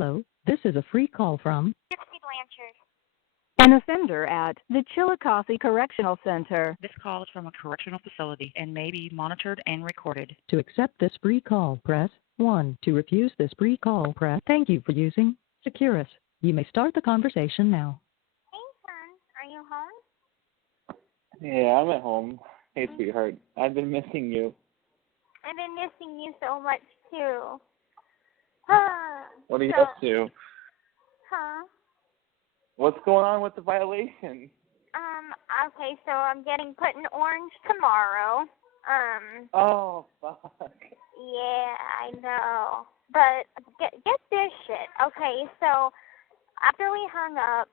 Hello, this is a free call from Gypsy Blanchard. An offender at the Chillicothe Correctional Center. This call is from a correctional facility and may be monitored and recorded. To accept this free call, press 1. To refuse this free call, press Thank you for using Securus. You may start the conversation now. Hey, son, are you home? Yeah, I'm at home. Hey, sweetheart. I've been missing you. I've been missing you so much, too. What are you up to? Huh? What's going on with the violation? Okay, so I'm getting put in orange tomorrow. Oh, fuck. Yeah, I know. But get this shit. Okay, so after we hung up,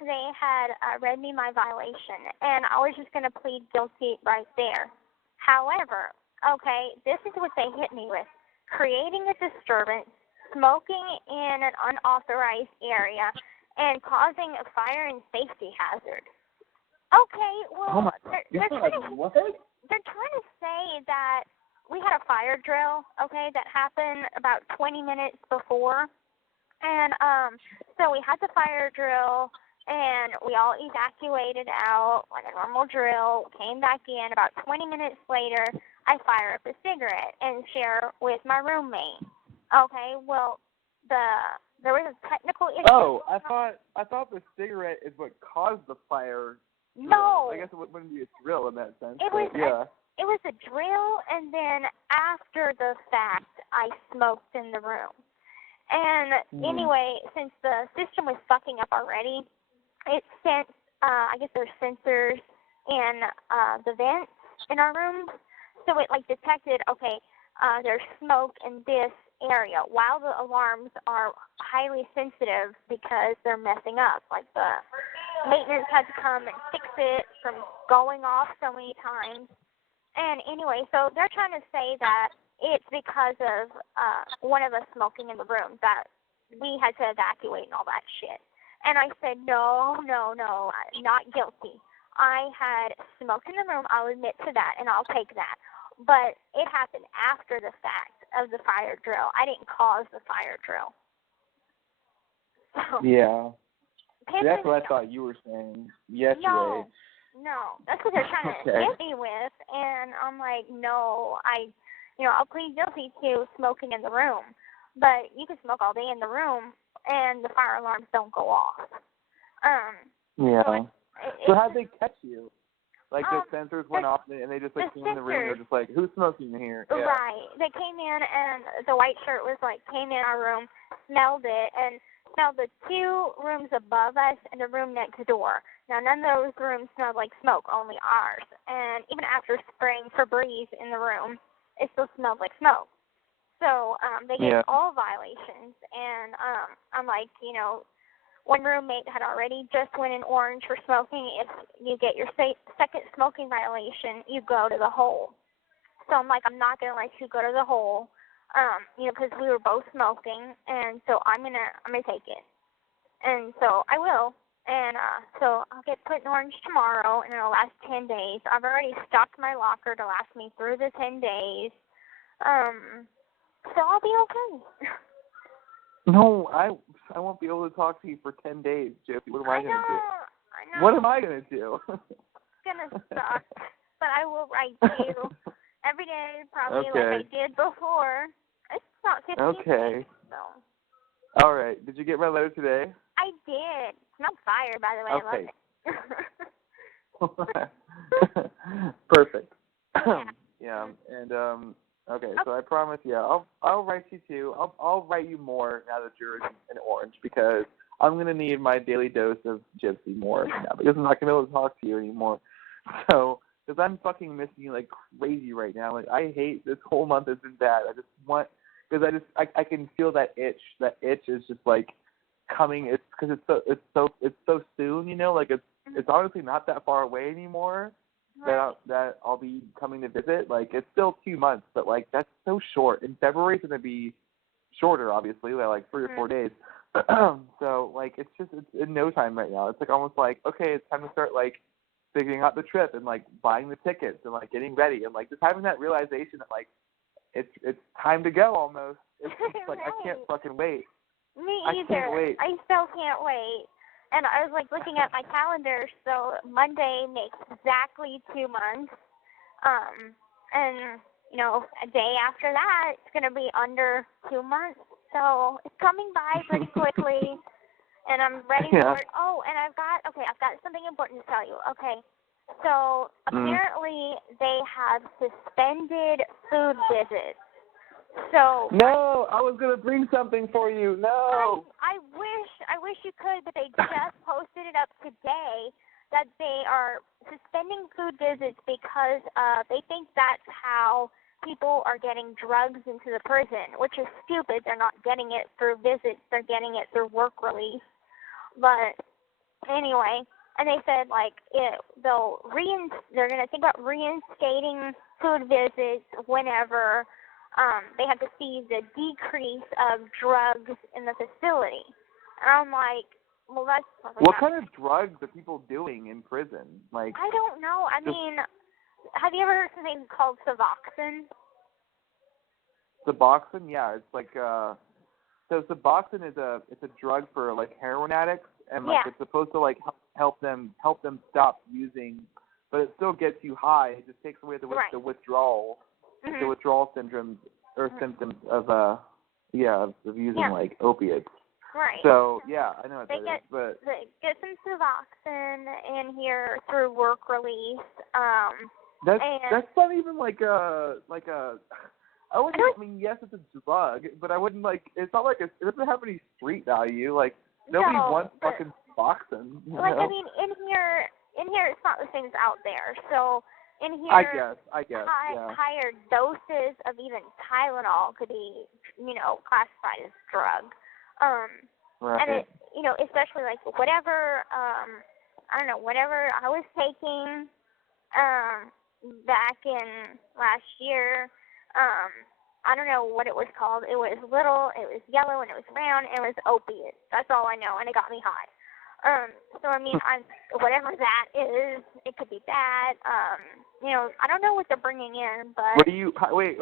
they had read me my violation, and I was just going to plead guilty right there. However, okay, this is what they hit me with. Creating a disturbance, smoking in an unauthorized area, and causing a fire and safety hazard. Okay, well, they're trying to say that we had a fire drill, okay, that happened about 20 minutes before. And so we had the fire drill, and we all evacuated out like a normal drill, came back in. About 20 minutes later, I fire up a cigarette and share with my roommate. Okay, well, there was a technical issue. Oh, I thought the cigarette is what caused the fire. No. I guess it wouldn't be a drill in that sense. It was yeah. It was a drill, and then after the fact, I smoked in the room. And anyway, since the system was fucking up already, it sent, I guess there's sensors in the vents in our rooms. So it like detected, okay, there's smoke in this area, while the alarms are highly sensitive because they're messing up. Like the maintenance had to come and fix it from going off so many times. And anyway, so they're trying to say that it's because of one of us smoking in the room that we had to evacuate and all that shit. And I said, no, not guilty. I had smoked in the room. I'll admit to that, and I'll take that. But it happened after the fact of the fire drill. I didn't cause the fire drill. So, yeah. That's what I thought you were saying yesterday. No, that's what they're trying to hit me with, and I'm like, no, I'll plead guilty to smoking in the room, but you can smoke all day in the room, and the fire alarms don't go off. Yeah. So how'd they catch you? Like the sensors went off, and they just came in the room, and they're just like, who's smoking in here? Yeah. Right. They came in, and the white shirt came in our room, smelled it, and smelled the two rooms above us and the room next door. Now, none of those rooms smelled like smoke, only ours. And even after spraying Febreze in the room, it still smelled like smoke. So they gave all violations, and I'm like, one roommate had already just went in orange for smoking. If you get your second smoking violation, you go to the hole. So I'm like, I'm not going to let you go to the hole, because we were both smoking, and so I'm gonna take it. And so I will. And so I'll get put in orange tomorrow, and it'll last 10 days. I've already stocked my locker to last me through the 10 days. So I'll be okay. No, I won't be able to talk to you for 10 days, Gypsy. What am I going to do? I know. What am I going to do? It's going to suck, but I will write to you every day, probably like I did before. It's not 15 days, so. All right. Did you get my letter today? I did. It smelled fire, by the way. Okay. I love it. Perfect. Yeah. And okay, so I promise, I'll write you too. I'll write you more now that you're in orange, because I'm gonna need my daily dose of Gypsy more now, because I'm not gonna be able to talk to you anymore. So, because I'm fucking missing you like crazy right now. Like, I hate this whole month has been bad. I just want, because I can feel that itch. That itch is just like coming. It's because it's so soon. Like it's honestly not that far away anymore. Right. That I'll be coming to visit. Like, it's still 2 months, but like that's so short. And February's gonna be shorter, obviously, like 3 or 4 days. So like it's in no time right now. It's like almost like, okay, it's time to start like figuring out the trip and like buying the tickets and like getting ready and like just having that realization that like it's time to go almost. It's just like, I can't fucking wait. Me I either. can't wait. I still can't wait. And I was like looking at my calendar, so Monday makes exactly 2 months. And you know, a day after that, it's gonna be under 2 months. So it's coming by pretty quickly, and I'm ready for it. Oh, and I've got something important to tell you. Okay, so apparently they have suspended food visits. So no, I was gonna bring something for you. No. I wish you could, but they just posted it up today that they are suspending food visits because they think that's how people are getting drugs into the prison, which is stupid. They're not getting it through visits; they're getting it through work release. But anyway, and they said like they're gonna think about reinstating food visits whenever. They have to see the decrease of drugs in the facility. And I'm like, well, that's probably What kind of drugs are people doing in prison? Like, I don't know. I mean, have you ever heard of something called Suboxone? Suboxone? Yeah, it's like so Suboxone is it's a drug for like heroin addicts, and like it's supposed to like help them stop using, but it still gets you high. It just takes away the withdrawal. Mm-hmm. The withdrawal syndromes or symptoms of using like opiates. Right. So yeah, I know what they that is. But they get some Suboxone in here through work release. That's not even like a I wouldn't. I mean, yes, it's a drug, but I wouldn't like. It's not like it doesn't have any street value. Like nobody wants fucking Suboxone. Like I mean, in here it's not the same as out there. So. In here, I guess, higher doses of even Tylenol could be, classified as drug. Right. And it, especially like whatever I was taking, back in last year, I don't know what it was called. It was little, it was yellow, and it was round, and it was opiate. That's all I know, and it got me high. So I mean, whatever that is, it could be bad. I don't know what they're bringing in, but. What do you? Wait,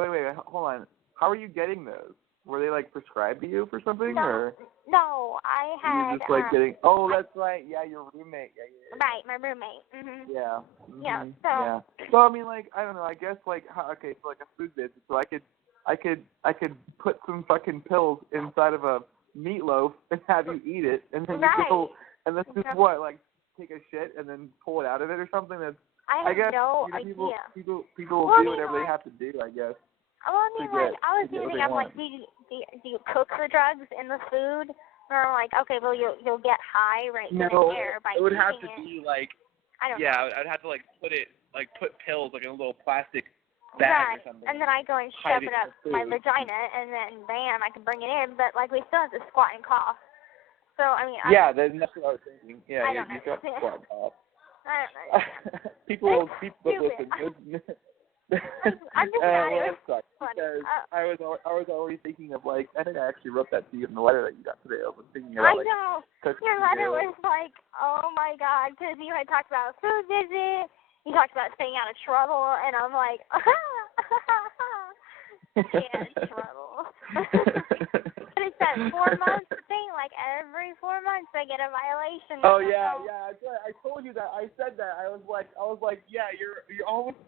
hold on. How are you getting those? Were they like prescribed to you for something, or? No, I had. You just like getting. Oh, that's right. Yeah, your roommate. Yeah. Right, my roommate. Mhm. Yeah. Mm-hmm. Yeah. So. Yeah. So I mean, like, I don't know. I guess like, okay, so like a food visit. So I could put some fucking pills inside of a meatloaf and have you eat it, and then you go. And this is what, like, take a shit and then pull it out of it or something? I guess no idea. People well, will do whatever they have to do, I guess. Well, I mean, I was thinking, I'm like, do you cook the drugs in the food? Or like, okay, well, you'll get high right then and there by eating it. It would have to be like, I don't know. I'd have to like put pills like in a little plastic bag or something. And then I go and shove it up my vagina, and then bam, I can bring it in. But like, we still have to squat and cough. So, I mean, that's what I was thinking. Yeah, you got to squat off. I don't know. people listen. I'm just glad it was funny. Because I was already thinking of like, I think I actually wrote that to you in the letter that you got today. I was thinking about I know. Your letter was like, oh my God, because you had talked about a food visit, you talked about staying out of trouble, and I'm like, stay out of trouble. But it's that 4 months thing, like every 4 months I get a violation. Oh yeah. I told you that. I said that. I was like, yeah, you're almost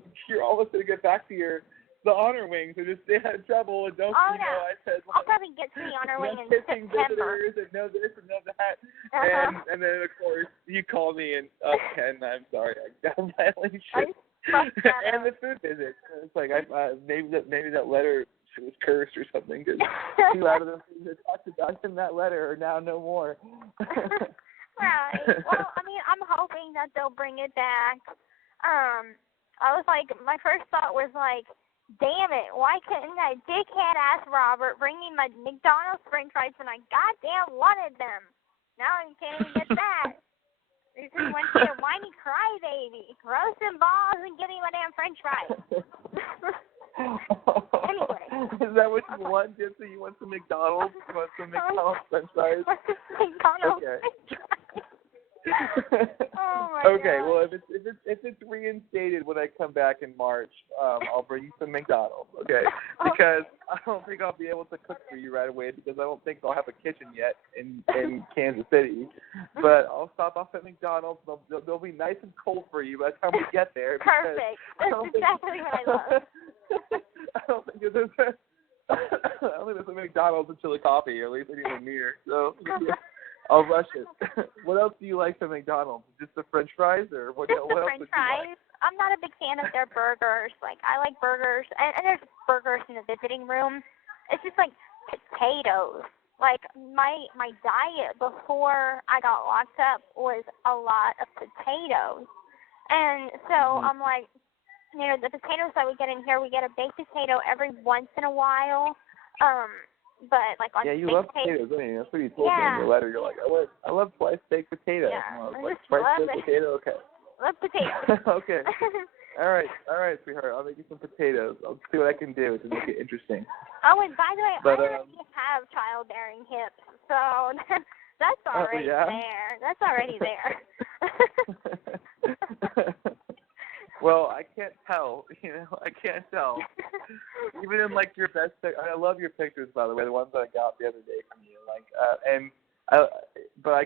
gonna get back to the honor wing, so just stay out of trouble and don't. I said. I'll probably get to the honor wing in September. And know this and know that, and then of course you call me and Ken, I'm sorry, I got a violation. And the food visit. It's like maybe that letter was cursed or something, because 2 out of the things that talked about in that letter are now no more. Right. Well, I mean, I'm hoping that they'll bring it back. I was like, my first thought was like, damn it, why couldn't that dickhead ass Robert bring me my McDonald's French fries when I goddamn wanted them? Now I can't even get that. They just went to a whiny crybaby, roasting balls and give me my damn French fries. Anyway. Is that what you want, Gypsy? You want some McDonald's? You want some McDonald's French fries? McDonald's French fries. Oh my Okay, God. well, if it's reinstated when I come back in March, I'll bring you some McDonald's. Okay, because I don't think I'll be able to cook for you right away because I don't think I'll have a kitchen yet in Kansas City. But I'll stop off at McDonald's. They'll be nice and cold for you by the time we get there. Perfect. That's exactly what I love. I don't think there's a McDonald's in Chillicothe, or at least anywhere near. So I'll rush it. What else do you like from McDonald's? Just the French fries, or what? Just what the else French would you fries. like? I'm not a big fan of their burgers. Like, I like burgers, and there's burgers in the visiting room. It's just like potatoes. Like, my diet before I got locked up was a lot of potatoes. And so I'm like, you know, the potatoes that we get in here, we get a baked potato every once in a while. But like on you baked love potatoes, don't you? That's what you told me in your letter. You're like, I love twice baked potatoes. Yeah, And I was I like, just twice love baked it. potato, okay. Love potatoes. Okay. All right, sweetheart. I'll make you some potatoes. I'll see what I can do to make it interesting. Oh, and by the way, But, I already have childbearing hips, so that's already there. That's already there. Well, I can't tell. I can't tell. Even in like your best, I love your pictures, by the way, the ones that I got the other day from you. But I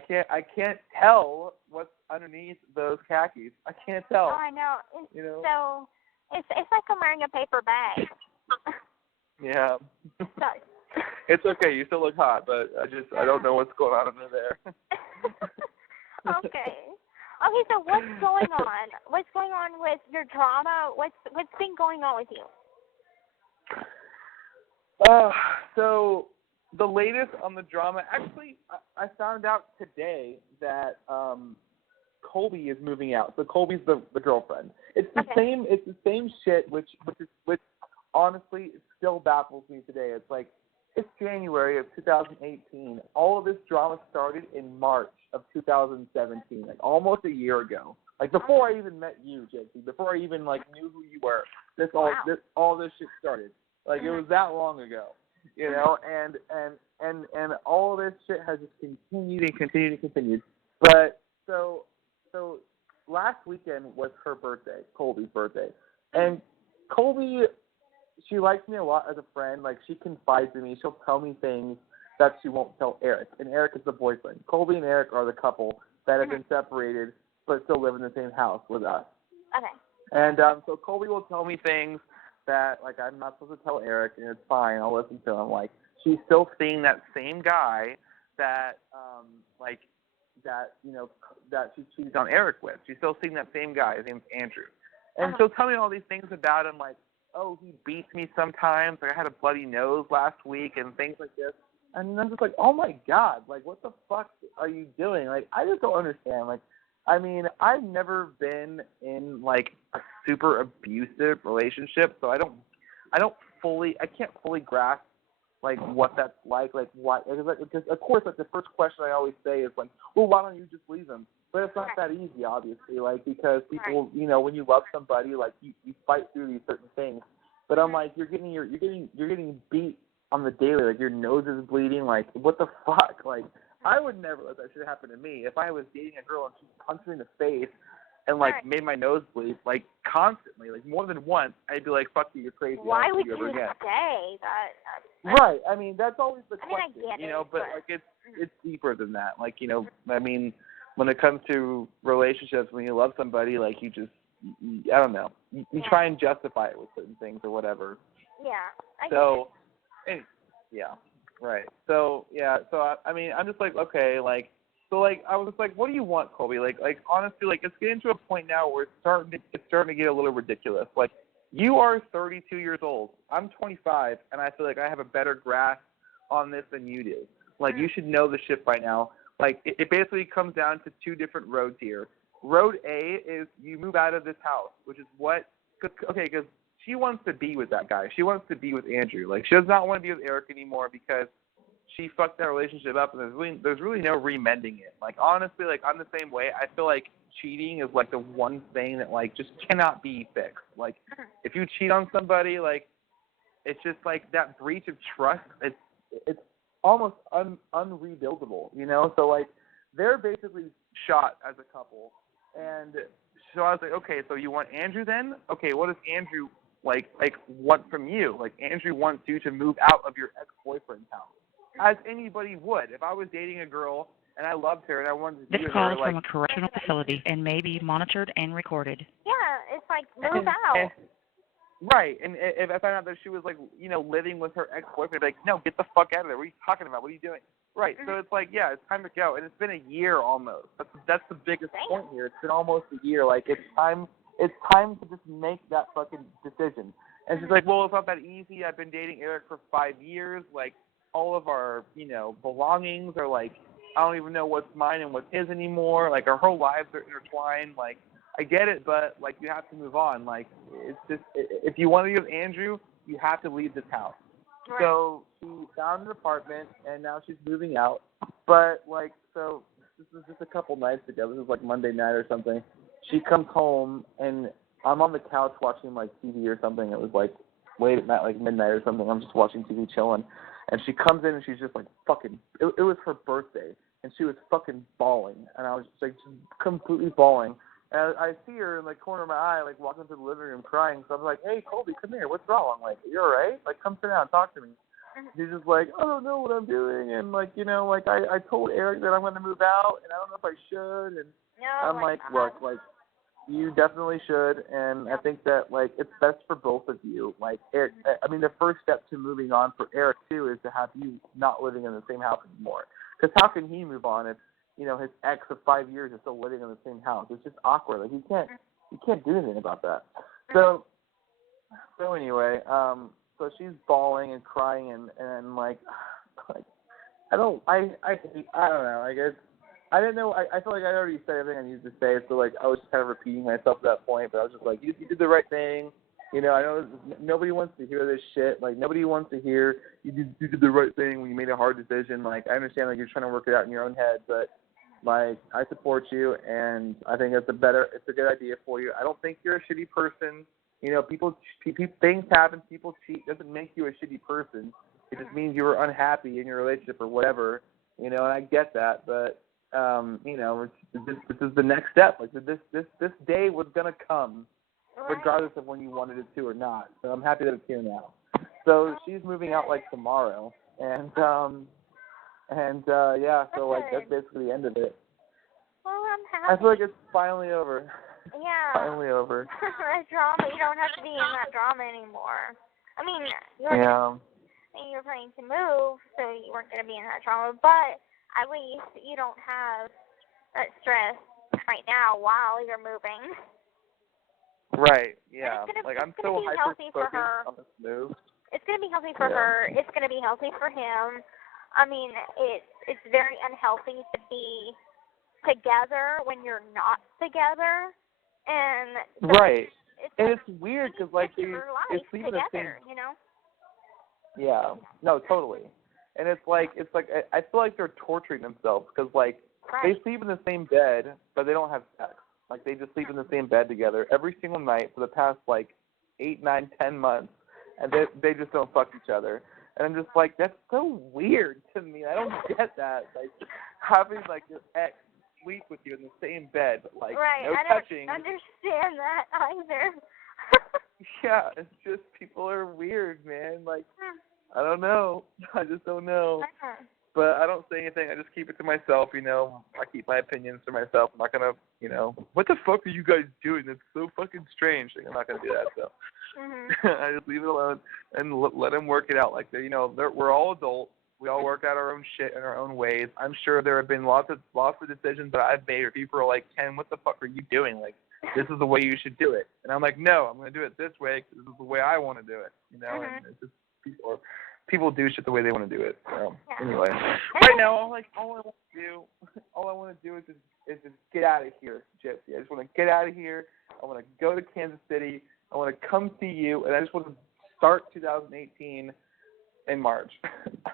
can't tell what's underneath those khakis. I can't tell. Oh, I know. So it's like I'm wearing a paper bag. Yeah. So, It's okay. You still look hot, but I don't know what's going on under there. Okay. Okay, so what's going on? What's going on with your drama? What's been going on with you? So the latest on the drama, actually, I found out today that Colby is moving out. So Colby's the girlfriend. It's the same. It's the same shit, which honestly still baffles me today. It's like it's January of 2018. All of this drama started in March of 2017, like almost a year ago. Like before I even met you, Gypsy. Before I even like knew who you were. All this shit started. Like it was that long ago. You know, and all of this shit has just continued and continued and continued. But so last weekend was her birthday, Colby's birthday. And Colby, she likes me a lot as a friend. Like, she confides in me. She'll tell me things that she won't tell Eric. And Eric is the boyfriend. Colby and Eric are the couple that have been separated but still live in the same house with us. Okay. And so Colby will tell me things that, like, I'm not supposed to tell Eric, and it's fine. I'll listen to him. Like, she's still seeing that same guy that, that she cheated on Eric with. She's still seeing that same guy. His name's Andrew. And she'll tell me all these things about him, like, oh, he beats me sometimes. Like, I had a bloody nose last week and things like this. And I'm just like, oh, my God. Like, what the fuck are you doing? Like, I just don't understand. Like, I mean, I've never been in, like, a super abusive relationship, so I can't fully grasp, like, what that's like why, because of course, like, the first question I always say is, like, well, why don't you just leave him? But it's not that easy, obviously, like, because people, you know, when you love somebody, like, you fight through these certain things. But I'm like, you're getting beat on the daily, like, your nose is bleeding, like, what the fuck? Like, I would never let that shit happen to me. If I was dating a girl and she punched me in the face and, like, made my nose bleed, like, constantly, like, more than once, I'd be like, fuck you, you're crazy. Why would you you again. say that? Right. I mean, that's always the question, I get you know, it, but, like, it's deeper than that. Like, you know, I mean, when it comes to relationships, when you love somebody, like, you just, I don't know, you try and justify it with certain things or whatever. Yeah. I And, yeah, right. So, yeah, so, I mean, I'm just like, okay, like, so, like, I was just like, what do you want, Colby? Like, honestly, like, it's getting to a point now where it's starting to get a little ridiculous. Like, you are 32 years old. I'm 25, and I feel like I have a better grasp on this than you do. Like, you should know the shit by now. Like, it basically comes down to two different roads here. Road A is you move out of this house, which is what, because she wants to be with that guy. She wants to be with Andrew. Like, she does not want to be with Eric anymore because she fucked that relationship up, and there's really no remending it. Like, honestly, like, I'm the same way. I feel like cheating is, like, the one thing that, like, just cannot be fixed. Like, if you cheat on somebody, like, it's just, like, that breach of trust, it's almost unrebuildable, you know? So, like, they're basically shot as a couple. And so I was like, okay, so you want Andrew then? Okay, what does Andrew like want from you? Like, Andrew wants you to move out of your ex-boyfriend's house, as anybody would. If I was dating a girl and I loved her and I wanted to be This with call her, is like, from a correctional facility and may be monitored and recorded. Yeah, it's like, move out. Right, and if I found out that she was, like, you know, living with her ex-boyfriend, I'd be like, no, get the fuck out of there. What are you talking about? What are you doing? Right, so it's like, yeah, it's time to go, and it's been a year almost. That's the biggest point here. It's been almost a year. Like, it's time to just make that fucking decision. And she's like, well, it's not that easy. I've been dating Eric for 5 years. Like, all of our, you know, belongings are, like, I don't even know what's mine and what's his anymore. Like, our whole lives are intertwined. Like, I get it, but, like, you have to move on. Like, it's just, if you want to be with Andrew, you have to leave this house. Right. So she found an apartment, and now she's moving out. But, like, so this was just a couple nights ago. This was, like, Monday night or something. She comes home, and I'm on the couch watching, like, TV or something. It was, like, late at night, like, midnight or something. I'm just watching TV chilling. And she comes in, and she's just, like, fucking, it was her birthday. And she was fucking bawling. And I was just, like, just completely bawling. And I see her in the corner of my eye, like, walking through the living room crying. So I'm like, hey, Colby, come here. What's wrong? I'm like, you all right? Like, come sit down and talk to me. She's just like, I don't know what I'm doing. And, like, you know, like, I told Eric that I'm going to move out, and I don't know if I should. And I'm like, look, like, you definitely should. And I think that, like, it's best for both of you. Like, Eric, I mean, the first step to moving on for Eric, too, is to have you not living in the same house anymore. Because how can he move on if, you know, his ex of 5 years is still living in the same house? It's just awkward. Like, you can't do anything about that. So anyway, so she's bawling and crying and like I don't know. I guess I didn't know. I feel like I already said everything I needed to say. So, like, I was just kind of repeating myself at that point. But I was just like, you did the right thing. You know, I know nobody wants to hear this shit. Like, nobody wants to hear you did the right thing when you made a hard decision. Like, I understand, like, you're trying to work it out in your own head, but, like, I support you, and I think it's a good idea for you. I don't think you're a shitty person. You know, things happen, people cheat. It doesn't make you a shitty person. It just means you were unhappy in your relationship or whatever. You know, and I get that, but you know, this is the next step. Like, this day was gonna come, regardless of when you wanted it to or not. So I'm happy that it's here now. So she's moving out, like, tomorrow, and yeah, so, like, that's basically the end of it. Well, I'm happy. I feel like it's finally over. Yeah. Finally over. That drama, you don't have to be in that drama anymore. I mean, you were planning to move, so you weren't going to be in that drama, but at least you don't have that stress right now while you're moving. Right, yeah. Like, I'm so hyper-focused on this move. It's going to be healthy for her. It's going to be healthy for him. I mean, it's very unhealthy to be together when you're not together. And right. And it's weird because, like, you're sleeping in the same. You know? Yeah. No, totally. And it's like I feel like they're torturing themselves because, like, they sleep in the same bed, but they don't have sex. Like, they just sleep in the same bed together every single night for the past, like, 8, 9, 10 months, and they just don't fuck each other. And I'm just like, that's so weird to me. I don't get that. Like, having, like, your ex sleep with you in the same bed, but, like, no touching. I don't understand that either. Yeah, it's just people are weird, man. Like, I don't know. I just don't know. But I don't say anything. I just keep it to myself, you know. I keep my opinions to myself. I'm not going to, you know, what the fuck are you guys doing? That's so fucking strange. Like, I'm not going to do that, so. I just leave it alone and let them work it out. Like, you know, we're all adults. We all work out our own shit in our own ways. I'm sure there have been lots of decisions that I've made where people are like, Ken, what the fuck are you doing? Like, this is the way you should do it. And I'm like, no, I'm going to do it this way because this is the way I want to do it. You know, and it's just people do shit the way they want to do it. So anyway, right now, all I want to do is just get out of here, Gypsy. I just want to get out of here. I want to go to Kansas City. I want to come see you, and I just want to start 2018 in March.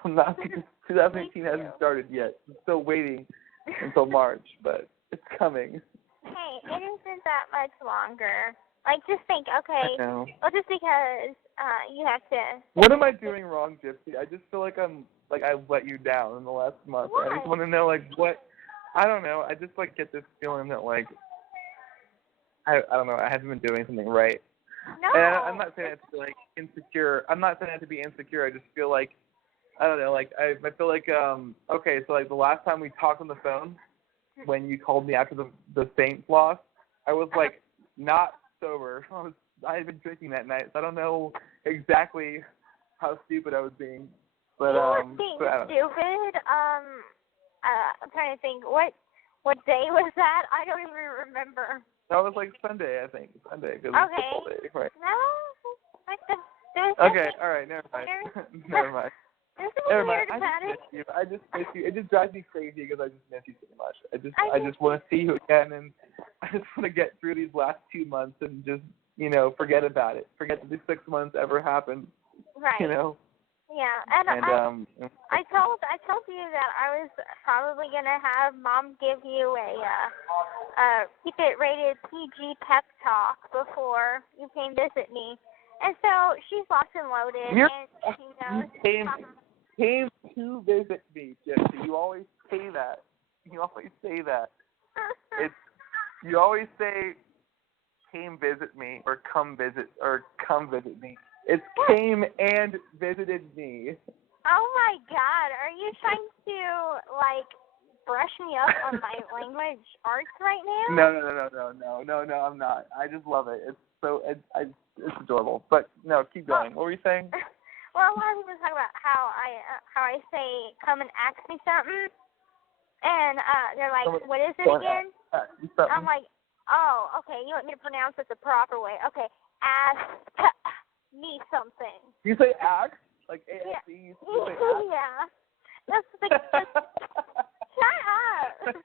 2018 hasn't started yet. I'm still waiting until March, but it's coming. Hey, it isn't that much longer. Like, just think, okay, well, just because you have to... What am I doing wrong, Gypsy? I just feel like I let you down in the last month. What? I just want to know, like, what I don't know. I just like get this feeling that like I don't know. I haven't been doing something right. No. And I'm not saying that to be like insecure. I'm not saying that to be insecure. I just feel like I don't know. Like I feel like okay. So like the last time we talked on the phone, when you called me after the Saints loss, I was like not sober. I had been drinking that night, so I don't know exactly how stupid I was being. But you were being but I don't know. stupid. I'm trying to think. What day was that? I don't even remember. That was like Sunday, I think. Sunday, because Okay. it's football day, right? No. There's Okay, nothing all right, never mind. weird. Never mind. There's Never nothing mind. weird I about just it. miss you. I just miss you. It just drives me crazy because I just miss you so much. I I just want to see you again, and I just want to get through these last 2 months and just forget about it. Forget that these 6 months ever happened. Right. Yeah, and I told you that I was probably gonna have Mom give you a keep it rated PG pep talk before you came visit me, and so she's locked and loaded, and she knows. You came to visit me, Gypsy. You always say that. You always say that. You always say came visit me or come visit me. It's came and visited me. Oh my God! Are you trying to like brush me up on my language arts right now? No, I'm not. I just love it. It's adorable. But no, keep going. What were you saying? Well, a lot of people talk about how I say come and ask me something, and they're like, what is it again? I'm like, oh, okay. You want me to pronounce it the proper way? Okay, ask me something. You say ask? Like A-S-E? You say ask? Yeah. That's like, shut up.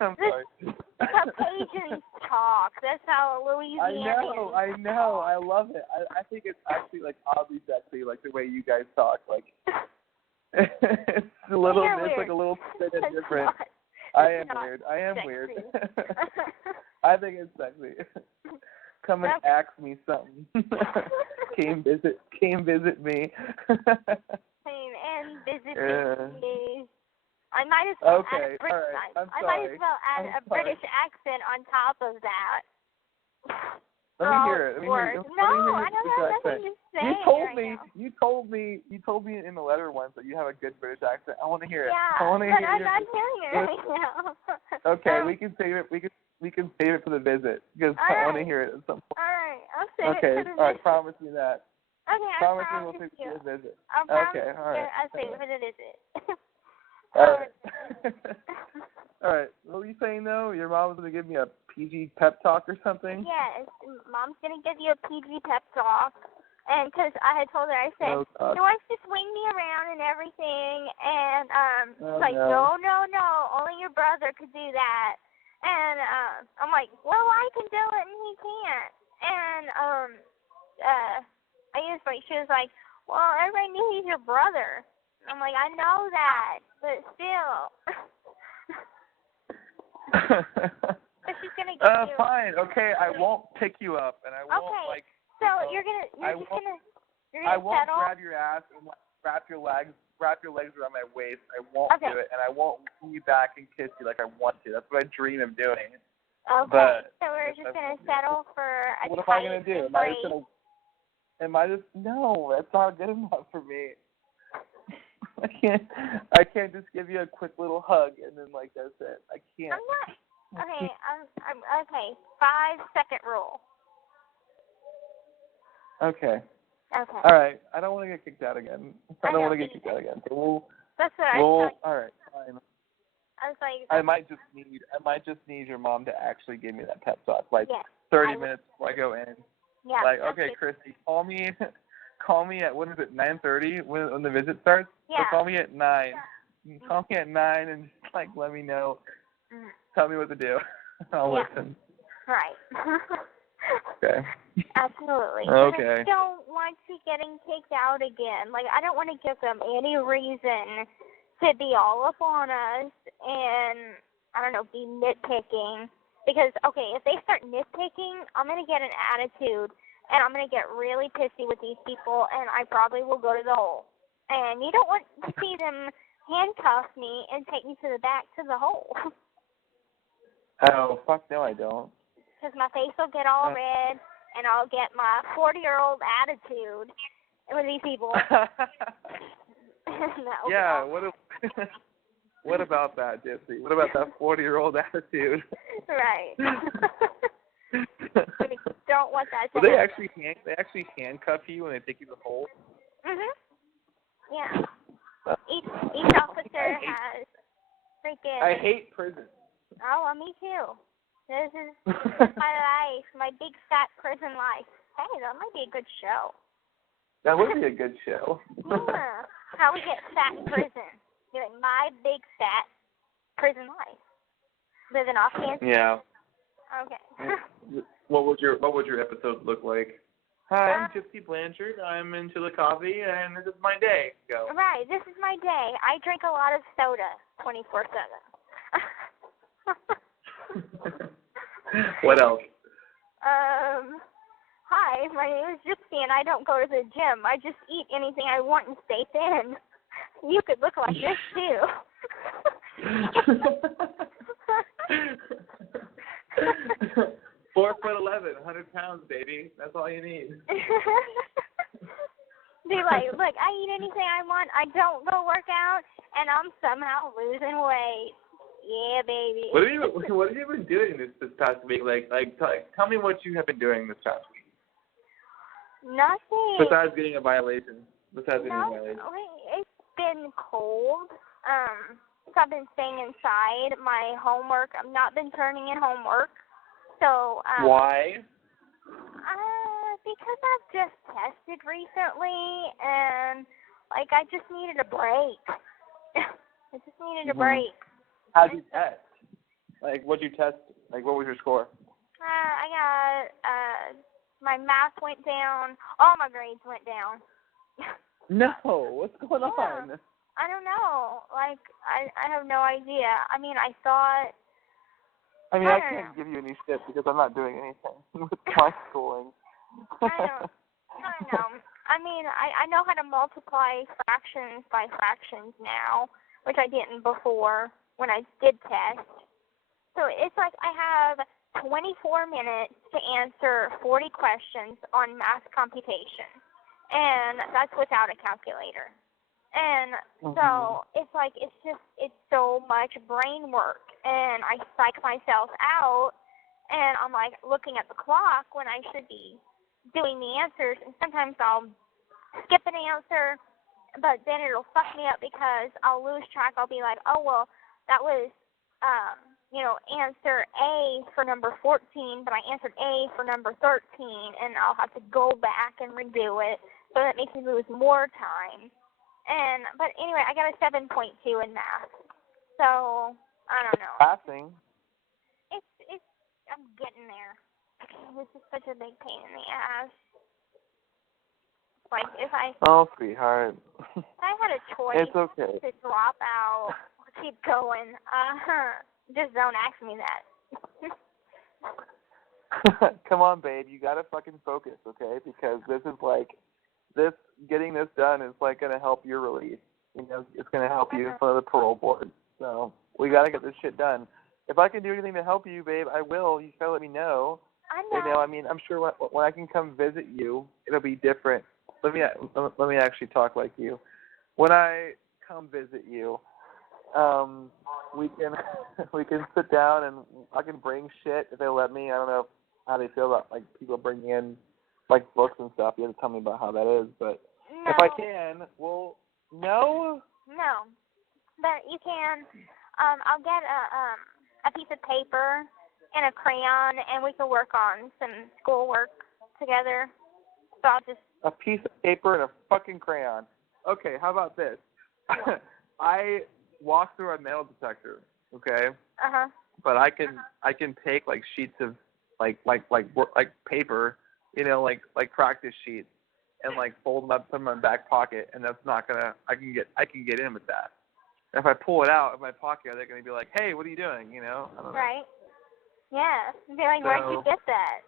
I'm sorry. It's how Cajuns talk. That's how Louisianians I know. I love it. I think it's actually like oddly sexy, like the way you guys talk. Like it's a little, it's like a little bit different. I am weird. I think it's sexy. Come and ask me something. Came visit me. Came and visit me. I might as well add a British British accent on top of that. Let me hear it. No, I don't have nothing to say. You told me in the letter once that you have a good British accent. I want to hear it. Yeah, I want to hear I'm not hearing it right now. Okay, we can save it. We can save it for the visit because I want to hear it at some point. All right, I'll save it for the visit. All right, promise me that. Okay, promise me we'll save it for the visit. Okay, all right. I'll save it for the visit. All right. All right. What were you saying though? Your mom was gonna give me a PG pep talk or something? Yes, Mom's gonna give you a PG pep talk, and because I had told her, I said, she wants to swing me around and everything, and no, only your brother could do that, and I'm like, well, I can do it and he can't, and she was like, well, everybody knew he's your brother. I'm like, I know that, but still. But she's gonna get you. Fine. Okay, I won't pick you up, and I won't So you're gonna I won't settle? grab your ass and wrap your legs around my waist. I won't do it, and I won't lean you back and kiss you like I want to. That's what I dream of doing. Okay. But so we're just gonna settle for a what am I gonna do? embrace? No, that's not good enough for me. I can't just give you a quick little hug and then that's it. I can't. I'm not. Okay, I'm okay. 5-second rule. Okay. Okay. All right. I don't want to get kicked out again. I don't want to get kicked out again. So That's what I thought. All right. Fine. I was like. I might just need your mom to actually give me that pep talk, 30 minutes before I go in. Yeah. Okay, Christy, call me at 9:30 when the visit starts. Yeah. So call me at 9. Call me at 9 and just let me know. Tell me what to do. I'll listen. Right. Okay. Absolutely. Okay. I don't want you getting kicked out again. I don't want to give them any reason to be all up on us and, I don't know, be nitpicking. Because, okay, if they start nitpicking, I'm going to get an attitude, and I'm going to get really pissy with these people, and I probably will go to the hole. And you don't want to see them handcuff me and take me to the back to the hole. Oh, fuck no, I don't. Because my face will get all red, and I'll get my 40-year-old attitude with these people. Yeah, what about that, Gypsy? What about that 40-year-old attitude? Right. We don't want that to Well, they happen. actually handcuff you when they take you to the hole? Mhm. Yeah. Each officer has freaking... I hate prison. Oh, well, me too. This is my life, my big fat prison life. Hey, that might be a good show. That would be a good show. Yeah. How we get fat in prison. Doing my big fat prison life. Living off cancer. Yeah. Okay. What would your episodes look like? Hi, I'm Gypsy Blanchard. I'm in Chillicothe, and this is my day. Go. Right. This is my day. I drink a lot of soda 24/7. What else? Hi, my name is Gypsy, and I don't go to the gym. I just eat anything I want and stay thin. You could look like this too. 4'11", 100 pounds, baby. That's all you need. Be like, look, I eat anything I want. I don't go work out, and I'm somehow losing weight. Yeah, baby. What have you been doing this past week? Tell me what you have been doing this past week. Nothing. Besides getting a violation. It's been cold. So I've been staying inside. My homework, I've not been turning in homework. So. Why? Because I've just tested recently, and I just needed a break. I just needed a break. How'd you test? What'd you test? What was your score? I got, my math went down. All my grades went down. No, what's going on? I don't know. I have no idea. I mean, I thought. I can't give you any shit because I'm not doing anything with my schooling. I don't know. I mean, I know how to multiply fractions by fractions now, which I didn't before when I did test. So it's like I have 24 minutes to answer 40 questions on math computation, and that's without a calculator. And so it's so much brain work, and I psych myself out, and I'm looking at the clock when I should be doing the answers, and sometimes I'll skip an answer, but then it'll fuck me up because I'll lose track. I'll be like, oh, well, that was, answer A for number 14, but I answered A for number 13, and I'll have to go back and redo it, so that makes me lose more time. But anyway, I got a 7.2 in math, so I don't know. Passing. I'm getting there. This is such a big pain in the ass. If I. Oh, sweetheart. If I had a choice it's okay. to drop out or keep going, just don't ask me that. Come on, babe. You gotta fucking focus, okay? Because this is getting this done is gonna help your release. It's gonna help you in front of the parole board. So we gotta get this shit done. If I can do anything to help you, babe, I will. You just gotta let me know. I know. I'm sure when I can come visit you, it'll be different. Let me actually talk like you. When I come visit you, we can sit down and I can bring shit if they let me. I don't know how they feel about people bringing in books and stuff. You have to tell me about how that is, but no. If I can, well, no. No, but you can. I'll get a piece of paper and a crayon, and we can work on some schoolwork together. So I'll just. A piece of paper and a fucking crayon. Okay, how about this? I walk through a metal detector, okay? But I can take sheets of paper, practice sheets, and fold them up, put them in my back pocket, and that's not gonna. I can get in with that. If I pull it out of my pocket, they're gonna be like, "Hey, what are you doing?" I don't know. Right. Yeah. Be like, where'd you get that?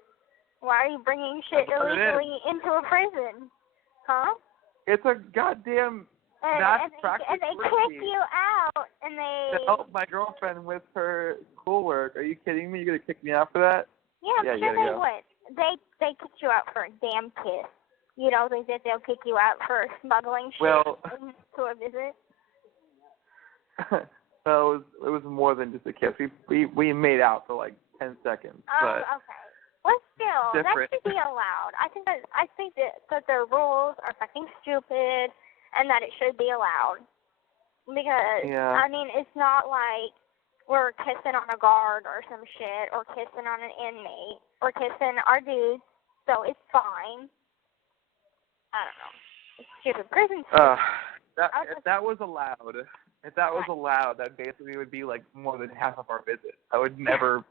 Why are you bringing shit illegally into a prison? Huh? It's a goddamn That's and they kick you out, and they... To help my girlfriend with her schoolwork. Are you kidding me? You're going to kick me out for that? Yeah, I'm sure they would. They kicked you out for a damn kiss. You don't think that they'll kick you out for smuggling shit to a visit? Well, it was more than just a kiss. We made out for like 10 seconds. Oh, okay. Well, still, different. that should be allowed. I think that their rules are fucking stupid, and that it should be allowed. Because I mean, it's not like we're kissing on a guard or some shit, or kissing on an inmate, or kissing our dudes, so it's fine. I don't know. It's stupid. Prison's stupid. If that was allowed, that basically would be like more than half of our visit. I would never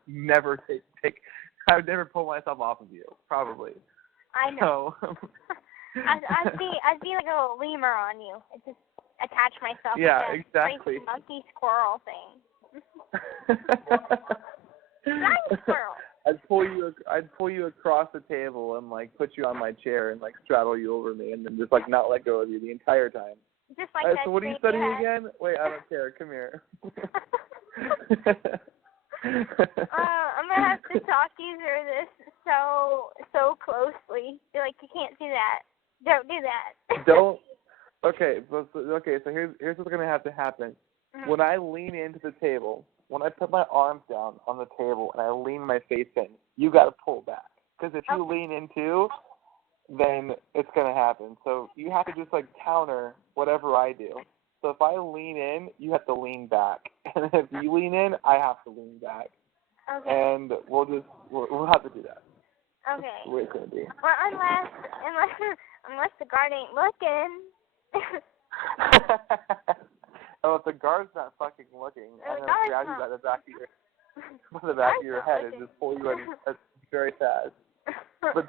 take. I would never pull myself off of you, probably. I know. So, I'd be like a little lemur on you. I'd just attach myself to that crazy monkey squirrel thing. Nice squirrel. I'd pull you across the table and like put you on my chair and like straddle you over me and then just like not let go of you the entire time. Just like that. So what are you studying again? Wait, I don't care. Come here. I'm gonna have to talk you through this so closely. You're like, you can't do that. Don't do that. Don't. Okay. So here's what's gonna have to happen. Mm-hmm. When I lean into the table, when I put my arms down on the table and I lean my face in, you gotta pull back. Because if you lean in too, then it's gonna happen. So you have to just like counter whatever I do. So if I lean in, you have to lean back, and if you lean in, I have to lean back. Okay. And we'll have to do that. Okay. That's the way it's gonna be. Well, unless the guard ain't looking. Oh, if the guard's not fucking looking, I'm gonna grab you by the back of your head and just pull you in very fast. But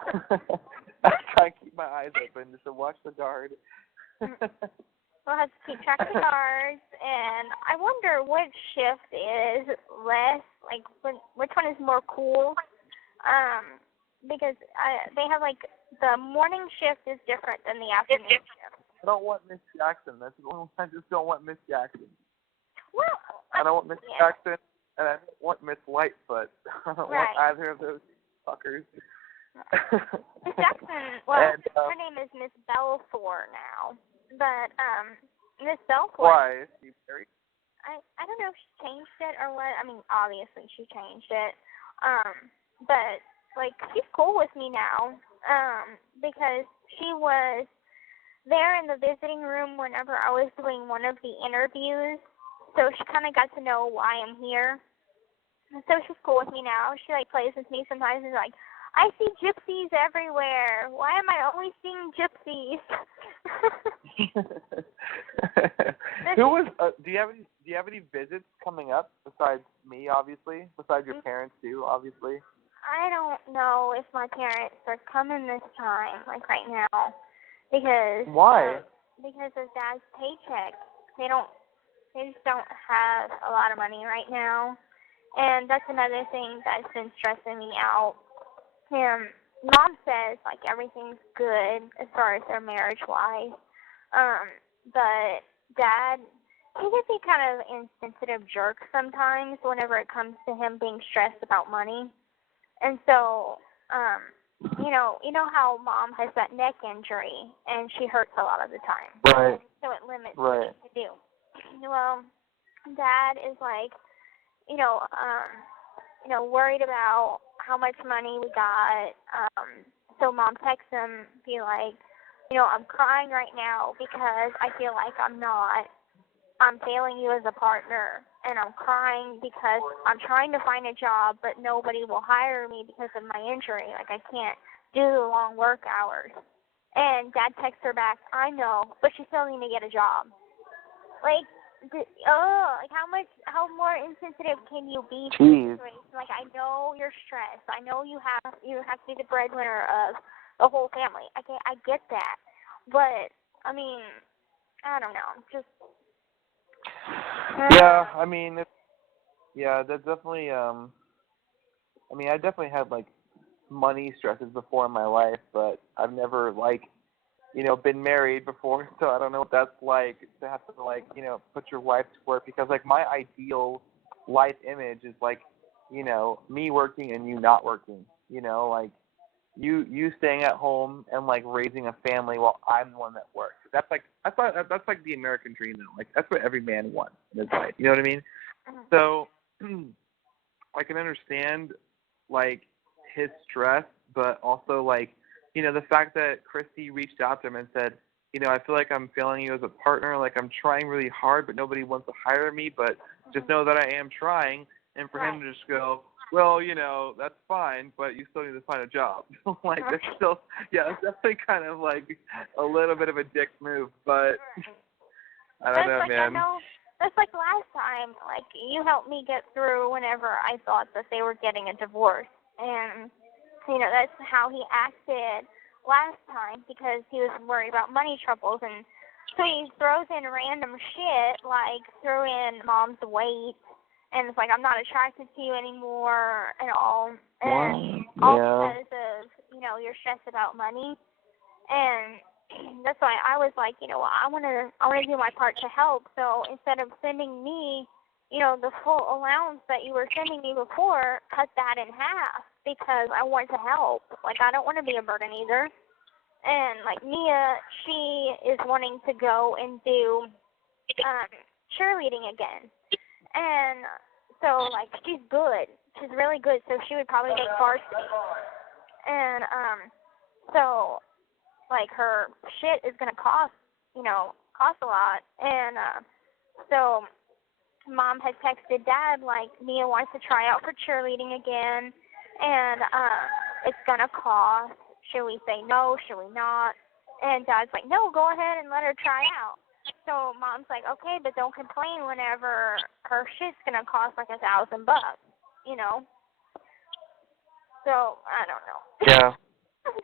I try and keep my eyes open just to watch the guard. We'll have to keep track of the guards, and I wonder which shift is less, like, which one is more cool, because they have, like, the morning shift is different than the afternoon shift. I don't want Miss Jackson. I just don't want Miss Jackson. Well, I don't want Miss Jackson, and I don't want Miss Lightfoot. I don't want either of those fuckers. Miss Jackson, her name is Miss Belfour now. But, Miss Belfour... Why? Is she married? I don't know if she changed it or what. I mean, obviously she changed it. But, like, she's cool with me now. Because she was there in the visiting room whenever I was doing one of the interviews. So she kind of got to know why I'm here. So she's cool with me now. She, like, plays with me sometimes and is like, I see gypsies everywhere. Why am I only seeing gypsies? Who was? Do you have any visits coming up besides me? Obviously, besides your parents too. Obviously. I don't know if my parents are coming this time, like right now, because why? Because of Dad's paycheck. They just don't have a lot of money right now, and that's another thing that's been stressing me out. Mom says, like, everything's good as far as their marriage-wise, but Dad, he can be kind of an insensitive jerk sometimes whenever it comes to him being stressed about money. And so, you know how Mom has that neck injury, and she hurts a lot of the time. Right. So it limits what she can do. Well, Dad is like, worried about how much money we got. So Mom texts him, be like, I'm crying right now because I feel like I'm failing you as a partner, and I'm crying because I'm trying to find a job, but nobody will hire me because of my injury. Like, I can't do the long work hours. And Dad texts her back, I know, but you still need to get a job. Like, how more insensitive can you be to the situation? Like, I know you're stressed. I know you have to be the breadwinner of the whole family. I get that. But, I mean, I don't know. Just... Yeah, I mean, that's definitely, I definitely had, like, money stresses before in my life, but I've never, like, been married before, so I don't know what that's like to have to like, put your wife to work, because like my ideal life image is like, me working and you not working, like you staying at home and like raising a family while I'm the one that works. That's like the American dream though. Like that's what every man wants in his life. You know what I mean? So I can understand like his stress, but also like, the fact that Christy reached out to him and said, I feel like I'm failing you as a partner. Like I'm trying really hard, but nobody wants to hire me. But just know that I am trying. And for him to just go, well, that's fine, but you still need to find a job. Like it's still, it's definitely kind of like a little bit of a dick move. But I don't know, man. That's like last time. Like you helped me get through whenever I thought that they were getting a divorce, and that's how he acted last time because he was worried about money troubles, and so he throws in random shit like threw in mom's weight, and it's like I'm not attracted to you anymore and all, and all because of you're stressed about money, and that's why I was like, I want to do my part to help. So instead of sending me, the full allowance that you were sending me before, cut that in half because I want to help. Like I don't want to be a burden either. And like Mia, she is wanting to go and do cheerleading again, and so like she's good. She's really good. So she would probably make varsity. And so. Like her shit is gonna cost a lot, and so mom had texted dad like Mia wants to try out for cheerleading again, and it's gonna cost. Should we say no? Should we not? And dad's like, no, go ahead and let her try out. So mom's like, okay, but don't complain whenever her shit's gonna cost like $1,000, So I don't know. Yeah.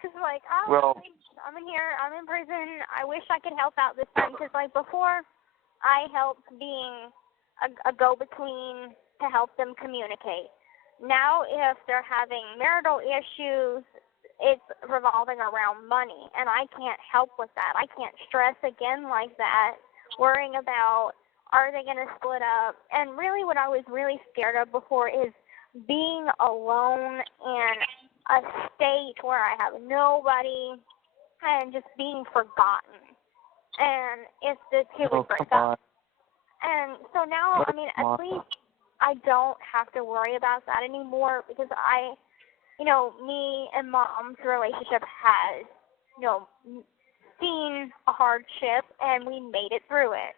Just like, I'm in here, I'm in prison. I wish I could help out this time because, like, before I helped being a go-between to help them communicate. Now, if they're having marital issues, it's revolving around money, and I can't help with that. I can't stress again like that, worrying about are they going to split up. And really what I was really scared of before is being alone in a state where I have nobody and just being forgotten. And if the two would break up. And so now, I mean, at least I don't have to worry about that anymore because me and mom's relationship has, seen a hardship and we made it through it.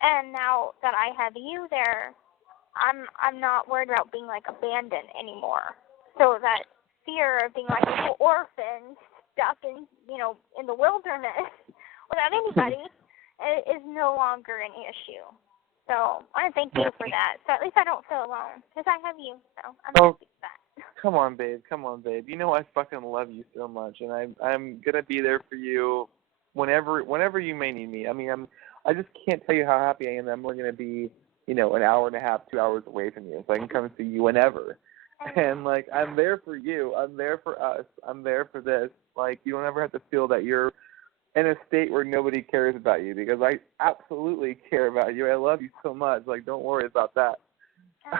And now that I have you there, I'm not worried about being like abandoned anymore. So that fear of being like an orphan stuck in the wilderness without anybody is no longer an issue. So I want to thank you for that. So at least I don't feel alone because I have you. So I'm happy with that. Come on, babe. I fucking love you so much, and I'm gonna be there for you whenever you may need me. I mean, I just can't tell you how happy I am that we're gonna be, an hour and a half, 2 hours away from you, so I can come see you whenever. And like, I'm there for you. I'm there for us. I'm there for this. Like, you don't ever have to feel that you're in a state where nobody cares about you, because I absolutely care about you. I love you so much. Like, don't worry about that.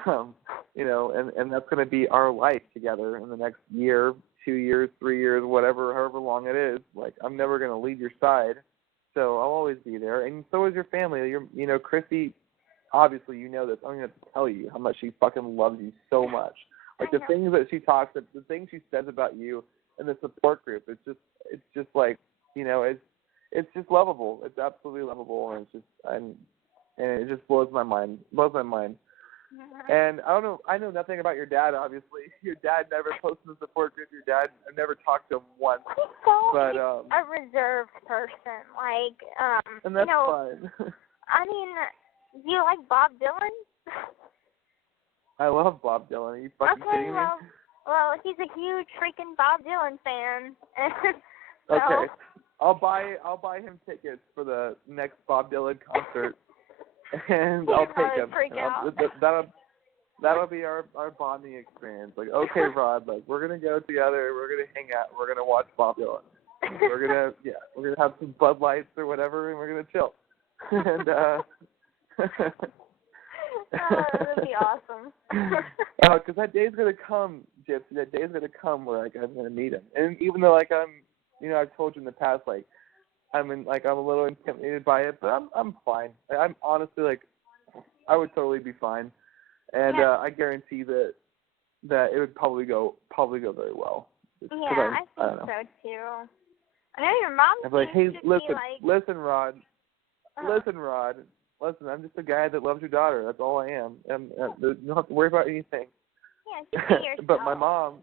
And that's going to be our life together in the next year, 2 years, 3 years, however long it is. Like, I'm never going to leave your side, so I'll always be there. And so is your family. Chrissy, obviously you know this. I'm going to have to tell you how much she fucking loves you so much. Like, the things that she talks, the things she says about you in the support group, it's just like, it's just lovable. It's absolutely lovable, and it just blows my mind. And I know nothing about your dad, obviously. Your dad never posted in the support group. Your dad, I never talked to him once. He's so a reserved person. Like, and that's fine. I mean, do you like Bob Dylan? I love Bob Dylan. Are you fucking kidding me? Well, he's a huge freaking Bob Dylan fan. So, okay. I'll buy him tickets for the next Bob Dylan concert. And I'll take him. That'll be our bonding experience. Like, okay, Rod, like, we're gonna go together. We're gonna hang out. We're gonna watch Bob Dylan. we're gonna have some Bud Lights or whatever, and we're gonna chill. And that'd be awesome. Because that day's gonna come, Gypsy. That day's gonna come where like I'm gonna meet him. And even though like I've told you in the past like I'm a little intimidated by it, but I'm fine. I'm honestly like I would totally be fine, and I guarantee that it would probably go very well. Yeah, I think so too. I know your mom. I'm like, hey, listen, Rod. Uh-huh. Listen, Rod. Listen, I'm just a guy that loves your daughter. That's all I am. And you don't have to worry about anything. Yeah, just be yourself. But my mom.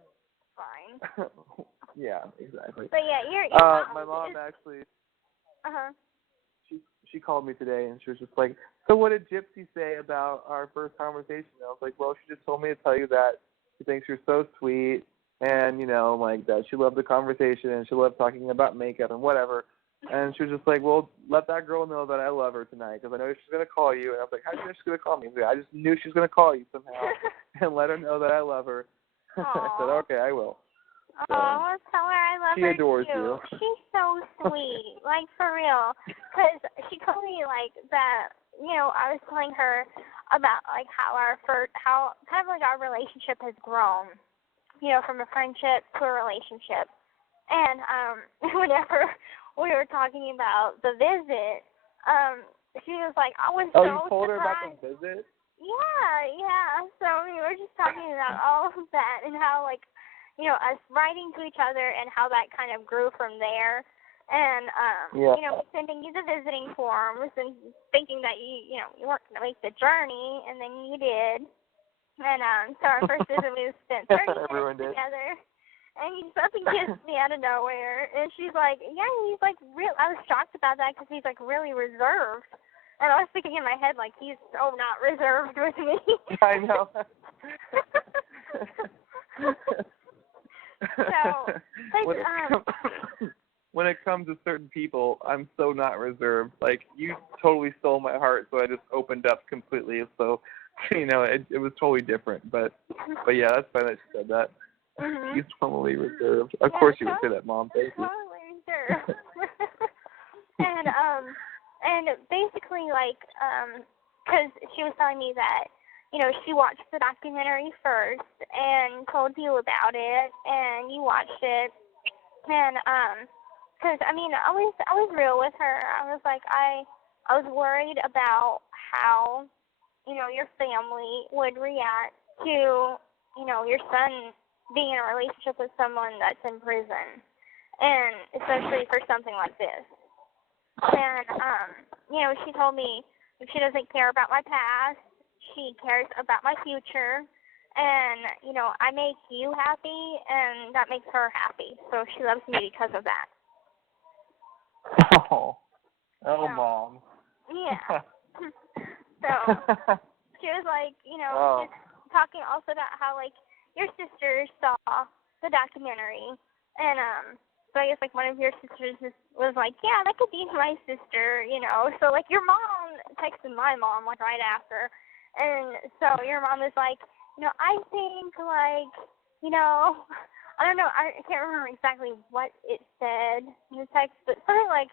Fine. Yeah, exactly. But yeah, your mom my mom actually. Uh-huh. She called me today and she was just like, so what did Gypsy say about our first conversation? And I was like, well, she just told me to tell you that she thinks you're so sweet and, like that she loved the conversation and she loved talking about makeup and whatever. And she was just like, well, let that girl know that I love her tonight because I know she's going to call you. And I was like, how do you know she's going to call me? I just knew she was going to call you somehow and let her know that I love her. I said, okay, I will. Oh, well, tell her I love her. She adores too. you. She's so sweet, like for real. Because she told me like that. I was telling her about like how kind of like our relationship has grown. From a friendship to a relationship. And whenever we were talking about the visit, she was like, I was so you told her about surprised. the visit? Yeah. So we were just talking about all of that and how like. Us writing to each other and how that kind of grew from there. And, sending you the visiting forms and thinking that you weren't going to make the journey, and then you did. And so our first visit, we spent 30 minutes together. And he fucking kissed me out of nowhere. And she's like, yeah, he's like real. I was shocked about that because he's like really reserved. And I was thinking in my head, like, he's so not reserved with me. I know. So, when it comes to certain people, I'm so not reserved. Like, you totally stole my heart, so I just opened up completely. So, it was totally different. But yeah, that's fine that she said that. Mm-hmm. He's totally reserved. Of course you would say that, Mom. Thank you. Totally reserved. and basically, like, because she was telling me that, she watched the documentary first and told you about it, and you watched it, and because I was real with her. I was like, I was worried about how, your family would react to, your son being in a relationship with someone that's in prison, and especially for something like this. And she told me if she doesn't care about my past. She cares about my future, and, I make you happy, and that makes her happy. So she loves me because of that. Oh, Mom. Yeah. So she was like, just talking also about how, like, your sister saw the documentary, and, so I guess, like, one of your sisters was like, yeah, that could be my sister, So, like, your mom texted my mom, like, right after. And so your mom was like, I think, like, I don't know, I can't remember exactly what it said in the text, but something like,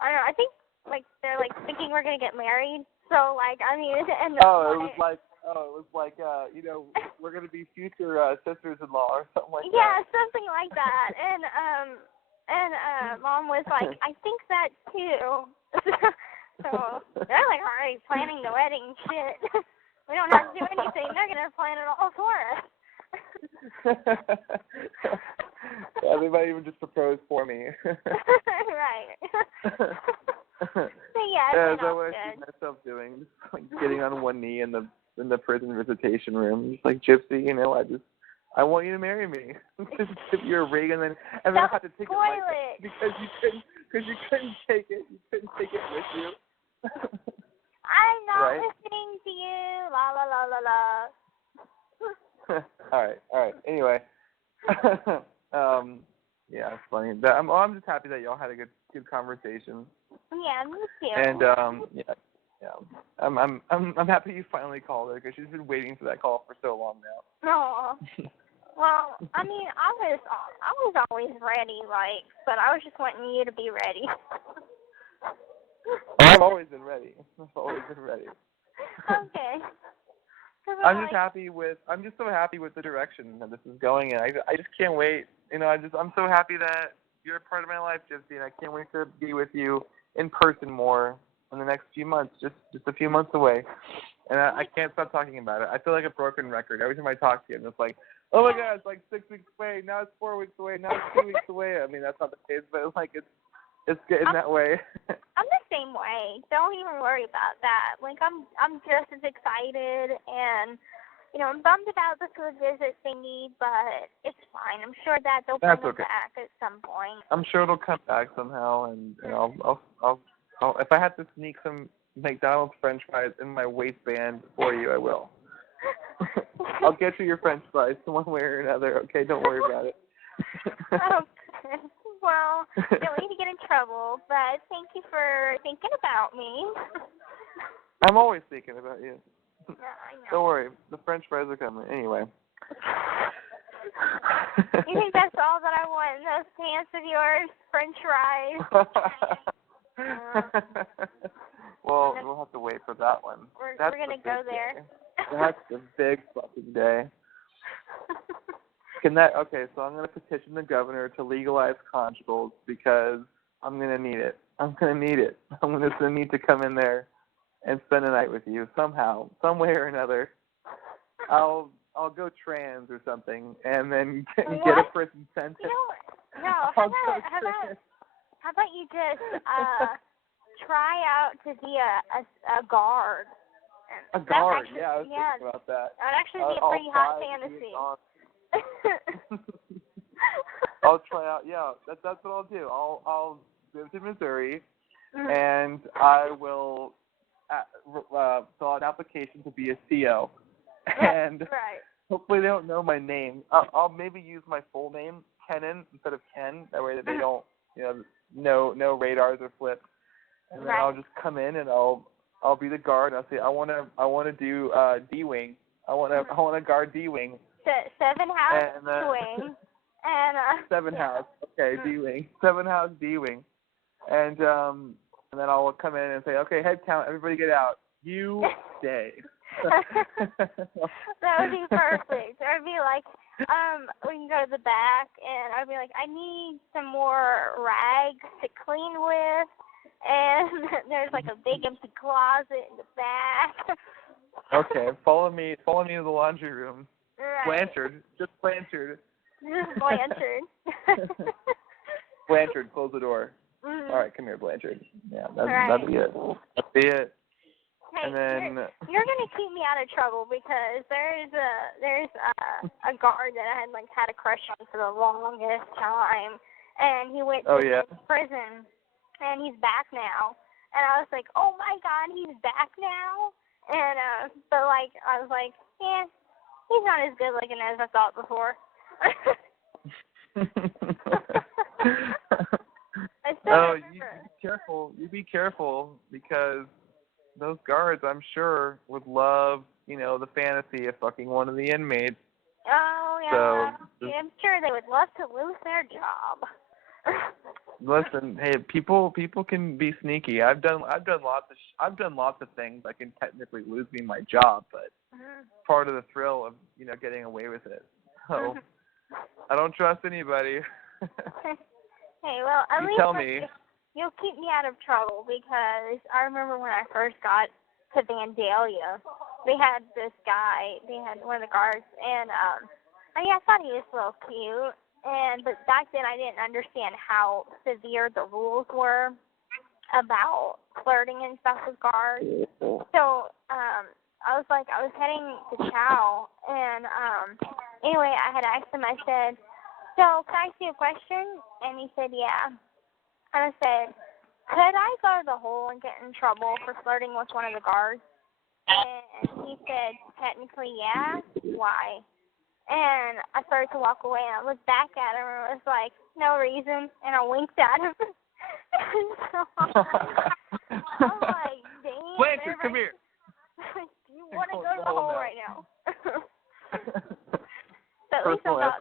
I don't know, I think, like, they're, like, thinking we're going to get married. So, like, and it was like, we're going to be future sisters-in-law or something like that. Yeah, something like that. And Mom was like, I think that, too. So they're, like, already planning the wedding shit. We don't have to do anything. They're going to plan it all for us. Yeah, they might even just propose for me. Right. Yeah, that's what I see myself doing. Just, like, getting on one knee in the prison visitation room. Just like, Gypsy, I want you to marry me. Just give you a ring and then I have to take it because you couldn't take it. You couldn't take it with you. I'm not right? listening to you. La la la la la. All right. Anyway, yeah, it's funny. I'm just happy that y'all had a good conversation. Yeah, me too. And I'm happy you finally called her because she's been waiting for that call for so long now. No. Well, I mean, I was always ready, like, but I was just wanting you to be ready. I've always been ready. I've always been ready. Okay. I'm just so happy with the direction that this is going in. I just can't wait. I'm so happy that you're a part of my life, Gypsy, and I can't wait to be with you in person more in the next few months, just a few months away. And I can't stop talking about it. I feel like a broken record. Every time I talk to you, I'm just like, oh my God, it's like 6 weeks away. Now it's 4 weeks away. Now it's 2 weeks away. I mean, that's not the case, but it's like it's getting that way. I'm the same way. Don't even worry about that. Like, I'm just as excited, and I'm bummed about the food visit thingy, but it's fine. I'm sure that they'll bring it back at some point. I'm sure it'll come back somehow, and I'll if I have to sneak some McDonald's French fries in my waistband for you, I will. I'll get you your French fries one way or another. Okay, don't worry about it. Okay. Well, don't need to get in trouble, but thank you for thinking about me. I'm always thinking about you. Yeah, I know. Don't worry, the French fries are coming. Anyway. You think that's all that I want in those pants of yours? French fries? Well, we'll have to wait for that one. We're going to go there. That's the big fucking day. Okay, so I'm going to petition the governor to legalize conjugals because I'm going to need it. I'm going to need to come in there and spend the night with you somehow, some way or another. I'll go trans or something and then get a prison sentence. No, how about you just try out to be a guard? A guard, I was thinking about that. That'd actually be a pretty hot fantasy. I'll try out. Yeah, that's what I'll do. I'll move to Missouri, and I will fill out an application to be a CO. And hopefully they don't know my name. I'll maybe use my full name, Kenan, instead of Ken. That way that they don't, no radars are flipped. And then I'll just come in and I'll be the guard. And I'll say I want to do D-wing. I want to guard D-wing. 7 house D-wing. And 7 house. Okay, D-wing. 7 house D-wing. And then I'll come in and say, okay, head count, everybody get out. You stay. That would be perfect. I'd be like, we can go to the back, and I'd be like, I need some more rags to clean with, and there's like a big empty closet in the back. Okay, follow me to the laundry room. Right. Blanchard, just Blanchard. Blanchard. Blanchard, close the door. Mm-hmm. All right, come here, Blanchard. Yeah, that'd be it. That'd be it. Hey, and then you're gonna keep me out of trouble because there's a guard that I had a crush on for the longest time, and he went to prison, and he's back now, and I was like, oh my God, he's back now, and but I was like, yeah, he's not as good looking as I thought before. You be careful because those guards, I'm sure, would love, the fantasy of fucking one of the inmates. Oh yeah, I'm sure they would love to lose their job. Listen, hey, people can be sneaky. I've done lots of things that can technically lose me my job, but part of the thrill of getting away with it. So I don't trust anybody. Hey, well, at least tell me. You'll keep me out of trouble because I remember when I first got to Vandalia, they had this guy, they had one of the guards, and I thought he was a little cute, but back then I didn't understand how severe the rules were about flirting and stuff with guards. So I was heading to chow, and anyway, I had asked him, I said, so can I ask you a question? And he said, yeah. And I said, could I go to the hole and get in trouble for flirting with one of the guards? And he said, technically, yeah. Why? And I started to walk away, and I looked back at him, and it was like, no reason. And I winked at him. So I'm like, damn. Blanchard, come here. You want to go to the hole right now. So at least I'm not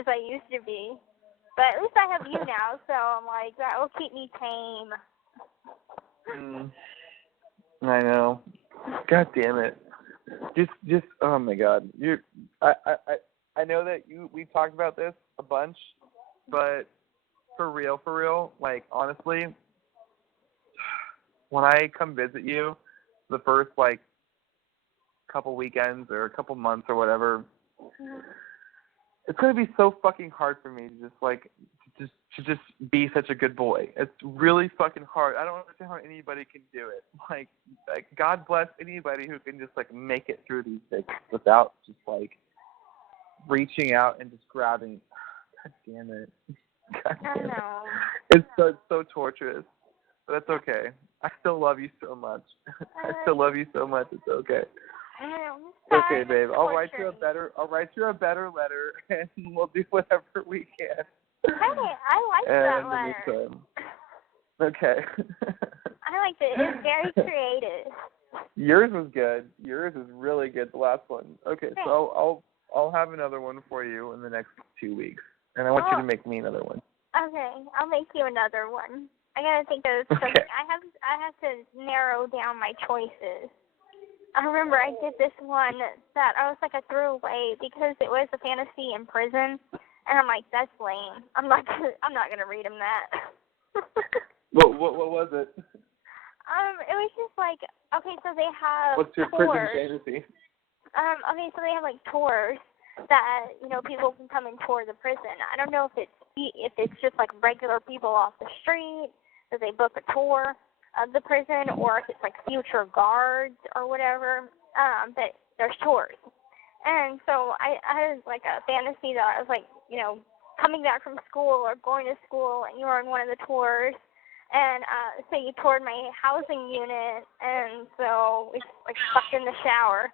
as I used to be. But at least I have you now, so I'm like, that will keep me tame. I know. God damn it. Just oh my God. I know that we talked about this a bunch, but for real, like honestly, when I come visit you, the first like couple weekends or a couple months or whatever, it's gonna be so fucking hard for me to just be such a good boy. It's really fucking hard. I don't understand how anybody can do it. Like God bless anybody who can just like make it through these things without just like reaching out and just grabbing. God damn it. God damn it. I know. It's so torturous. But that's okay. I still love you so much. I still love you so much. It's okay. Okay, babe. I'll write you a better letter, and we'll do whatever we can. Hey, I like that letter. Okay. I liked it. It's very creative. Yours was good. Yours is really good. The last one. Okay, Thanks. so I'll have another one for you in the next 2 weeks, and I want you to make me another one. Okay, I'll make you another one. I gotta think of something. Okay. I have to narrow down my choices. I remember I did this one that I was like, I threw away because it was a fantasy in prison, and I'm like, that's lame. I'm not gonna read him that. What was it? It was just like, okay, so they have What's your tours. prison fantasy? Okay, so they have like tours that, you know, people can come and tour the prison. I don't know if it's just like regular people off the street that they book a tour of the prison, or if it's like future guards or whatever, that there's tours. And so I had like a fantasy that I was like, you know, coming back from school or going to school, and you were on one of the tours, and so you toured my housing unit, and so we like fucked in the shower.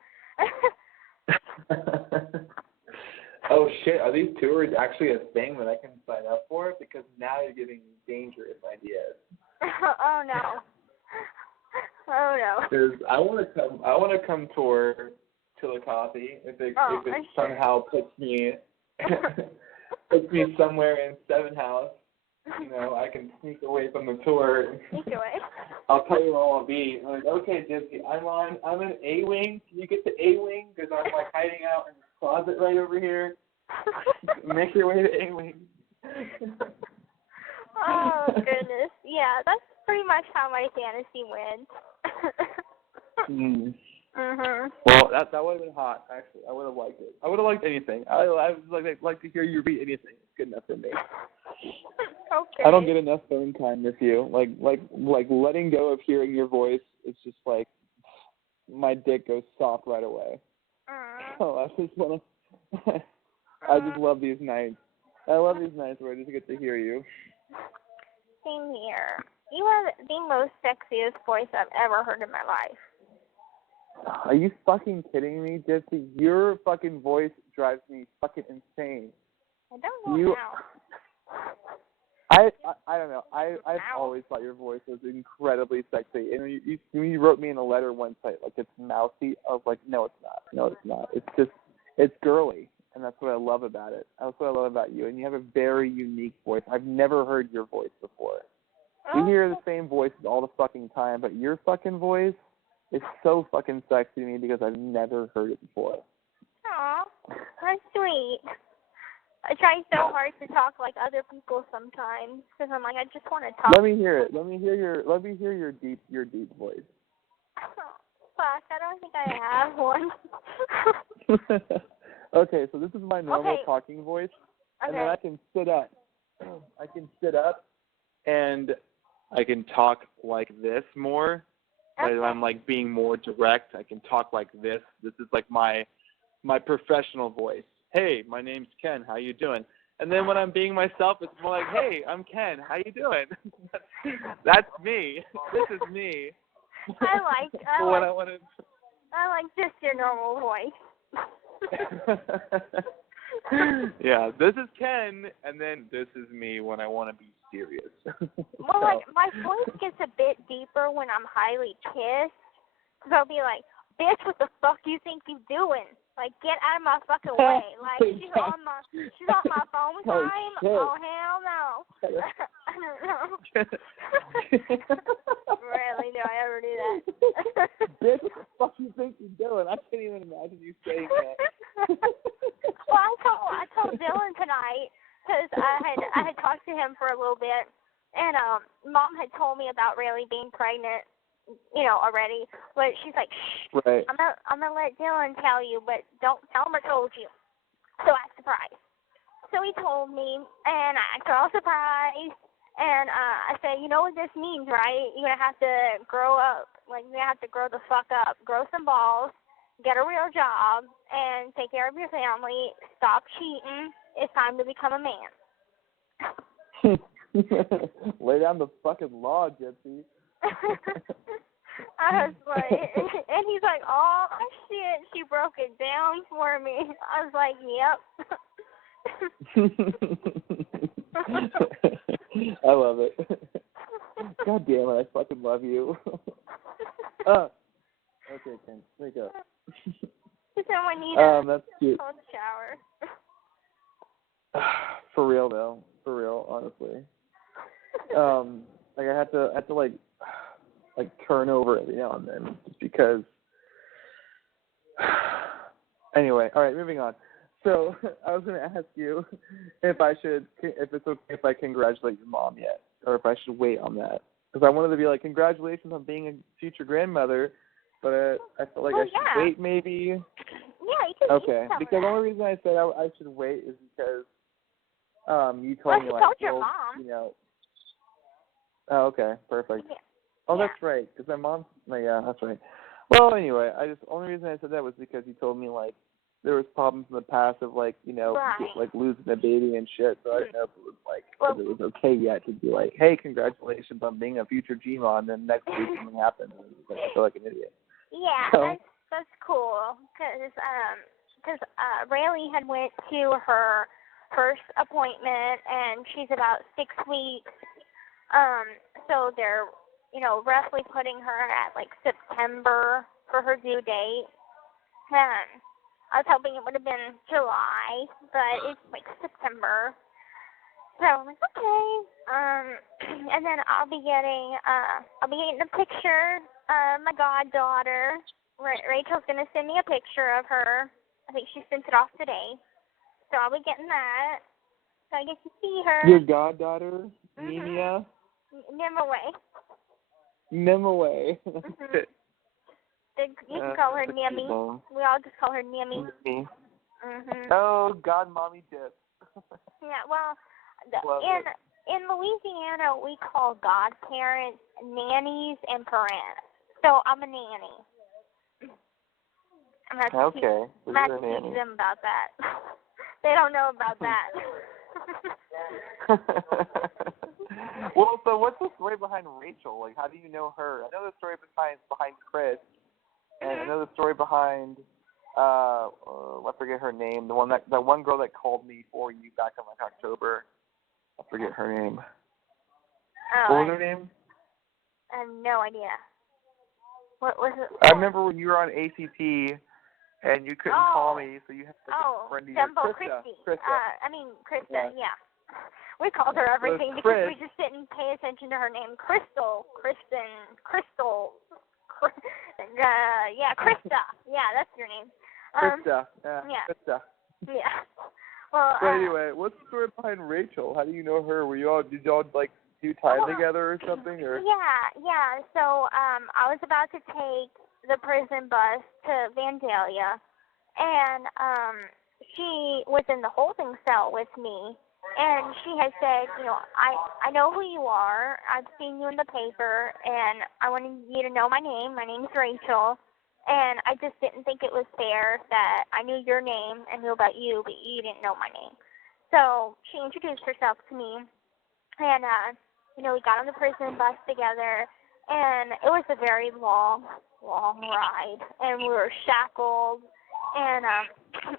Oh shit, are these tours actually a thing that I can sign up for? Because now you're giving me dangerous ideas. Oh no. Oh no. Because I want to come tour Chillicothe if it somehow puts me somewhere in Seven House. You know, I can sneak away from the tour. Sneak away. I'll tell you where I'll be. I'm like, okay, Gypsy, I'm in A wing. Can you get to A wing? Because I'm like hiding out in the closet right over here. Make your way to A wing. Oh goodness, yeah, that's pretty much how my fantasy went. Well, that would have been hot. Actually, I would have liked it. I would have liked anything. I would like to hear you read anything. It's good enough for me. Okay. I don't get enough phone time with you. Like letting go of hearing your voice. It's just like my dick goes soft right away. So I just want to. I just love these nights. I love these nights where I just get to hear you. Same here. You have the most sexiest voice I've ever heard in my life. Are you fucking kidding me, Gypsy? Your fucking voice drives me fucking insane. I don't know how. I don't know. I've always thought your voice was incredibly sexy. And when you wrote me in a letter once, like it's mousy, I was like, no, it's not. No, it's not. It's girly. And that's what I love about it. That's what I love about you. And you have a very unique voice. I've never heard your voice before. We hear the same voices all the fucking time, but your fucking voice is so fucking sexy to me because I've never heard it before. Aw, that's sweet. I try so hard to talk like other people sometimes because I'm like, I just want to talk. Let me hear it. Let me hear your deep voice. Oh, fuck, I don't think I have one. Okay, so this is my normal talking voice, and then I can sit up. And I can talk like this more. Okay. I'm like being more direct. I can talk like this. This is like my professional voice. Hey, my name's Ken. How you doing? And then when I'm being myself, it's more like, hey, I'm Ken. How you doing? That's me. This is me. I like just your normal voice. Yeah, this is Ken, and then this is me when I want to be serious. Well, like, my voice gets a bit deeper when I'm highly pissed, because I'll be like, bitch, what the fuck do you think you doing? Like, get out of my fucking way. Like, she's on my phone time. Oh, hell no. I don't know. Really? Do I ever do that? Bitch, what the fuck you think you're doing? I can't even imagine you saying that. Well, I told Dylan tonight, because I had talked to him for a little bit, and Mom had told me about Rayleigh being pregnant, already. But she's like, shh, right. I'm gonna let Dylan tell you, but don't tell him I told you. So I was surprised. So he told me, and I acted all surprised. And I said, you know what this means, right? You're gonna have to grow up. Like, you're gonna have to grow the fuck up, grow some balls, get a real job, and take care of your family. Stop cheating. It's time to become a man. Lay down the fucking law, Gypsy. I was like, and he's like, oh shit, she broke it down for me. I was like, yep. I love it. God damn it, I fucking love you. Okay, Ken, wake up. Someone need that's cute. cold shower. For real though, for real, honestly. Like I have to like turn over every now and then, just because. Anyway, all right, moving on. So I was going to ask you if it's okay if I congratulate your mom yet, or if I should wait on that, because I wanted to be like, congratulations on being a future grandmother, but I felt like I should wait maybe. Yeah, you can. Okay, because the only reason I said I should wait is because you told me, like, told your mom. Oh, okay, perfect. Yeah. Oh, that's right, because my mom. Yeah, that's right. Well, anyway, only reason I said that was because you told me, like, there was problems in the past of, like, like losing a baby and shit. So I didn't know if it was like if it was okay yet to be like, hey, congratulations on being a future G-Mon, and then next week something happened, and I feel like an idiot. Yeah, so. That's cool, because Rayleigh had went to her first appointment, and she's about 6 weeks. So they're roughly putting her at like September for her due date. And I was hoping it would have been July, but it's like September. So I'm like, okay. And then I'll be getting a picture of my goddaughter. Rachel's gonna send me a picture of her. I think she sent it off today. So I'll be getting that. So I get to see her. Your goddaughter, Nemia? Nimaway. Mm-hmm. You can call her Nimmy. We all just call her Nimmy. Mm-hmm. Oh, God, Mommy Dip. Yeah, well, in Louisiana, we call godparents nannies and parents. So I'm a nanny. I'm going to have to teach them about that. They don't know about that. Well, so what's the story behind Rachel? Like, how do you know her? I know the story behind Chris, and I know the story behind I forget her name. The one girl that called me for you back in like October. I forget her name. Oh, what was her name? I have no idea. What was it? I remember when you were on ACT and you couldn't call me, so you had to friend Krista. Krista, yeah. We called her everything because we just didn't pay attention to her name. Crystal, Kristen, Crystal. Yeah, Krista. Yeah, that's your name. Krista. Yeah. Krista. Yeah. Well. So anyway, what's the story behind Rachel? How do you know her? Did y'all like do time together or something? Or? Yeah. So I was about to take the prison bus to Vandalia, and she was in the holding cell with me. And she had said, I know who you are. I've seen you in the paper, and I wanted you to know my name. My name's Rachel, and I just didn't think it was fair that I knew your name and knew about you, but you didn't know my name. So she introduced herself to me, and, we got on the prison bus together, and it was a very long ride, and we were shackled. And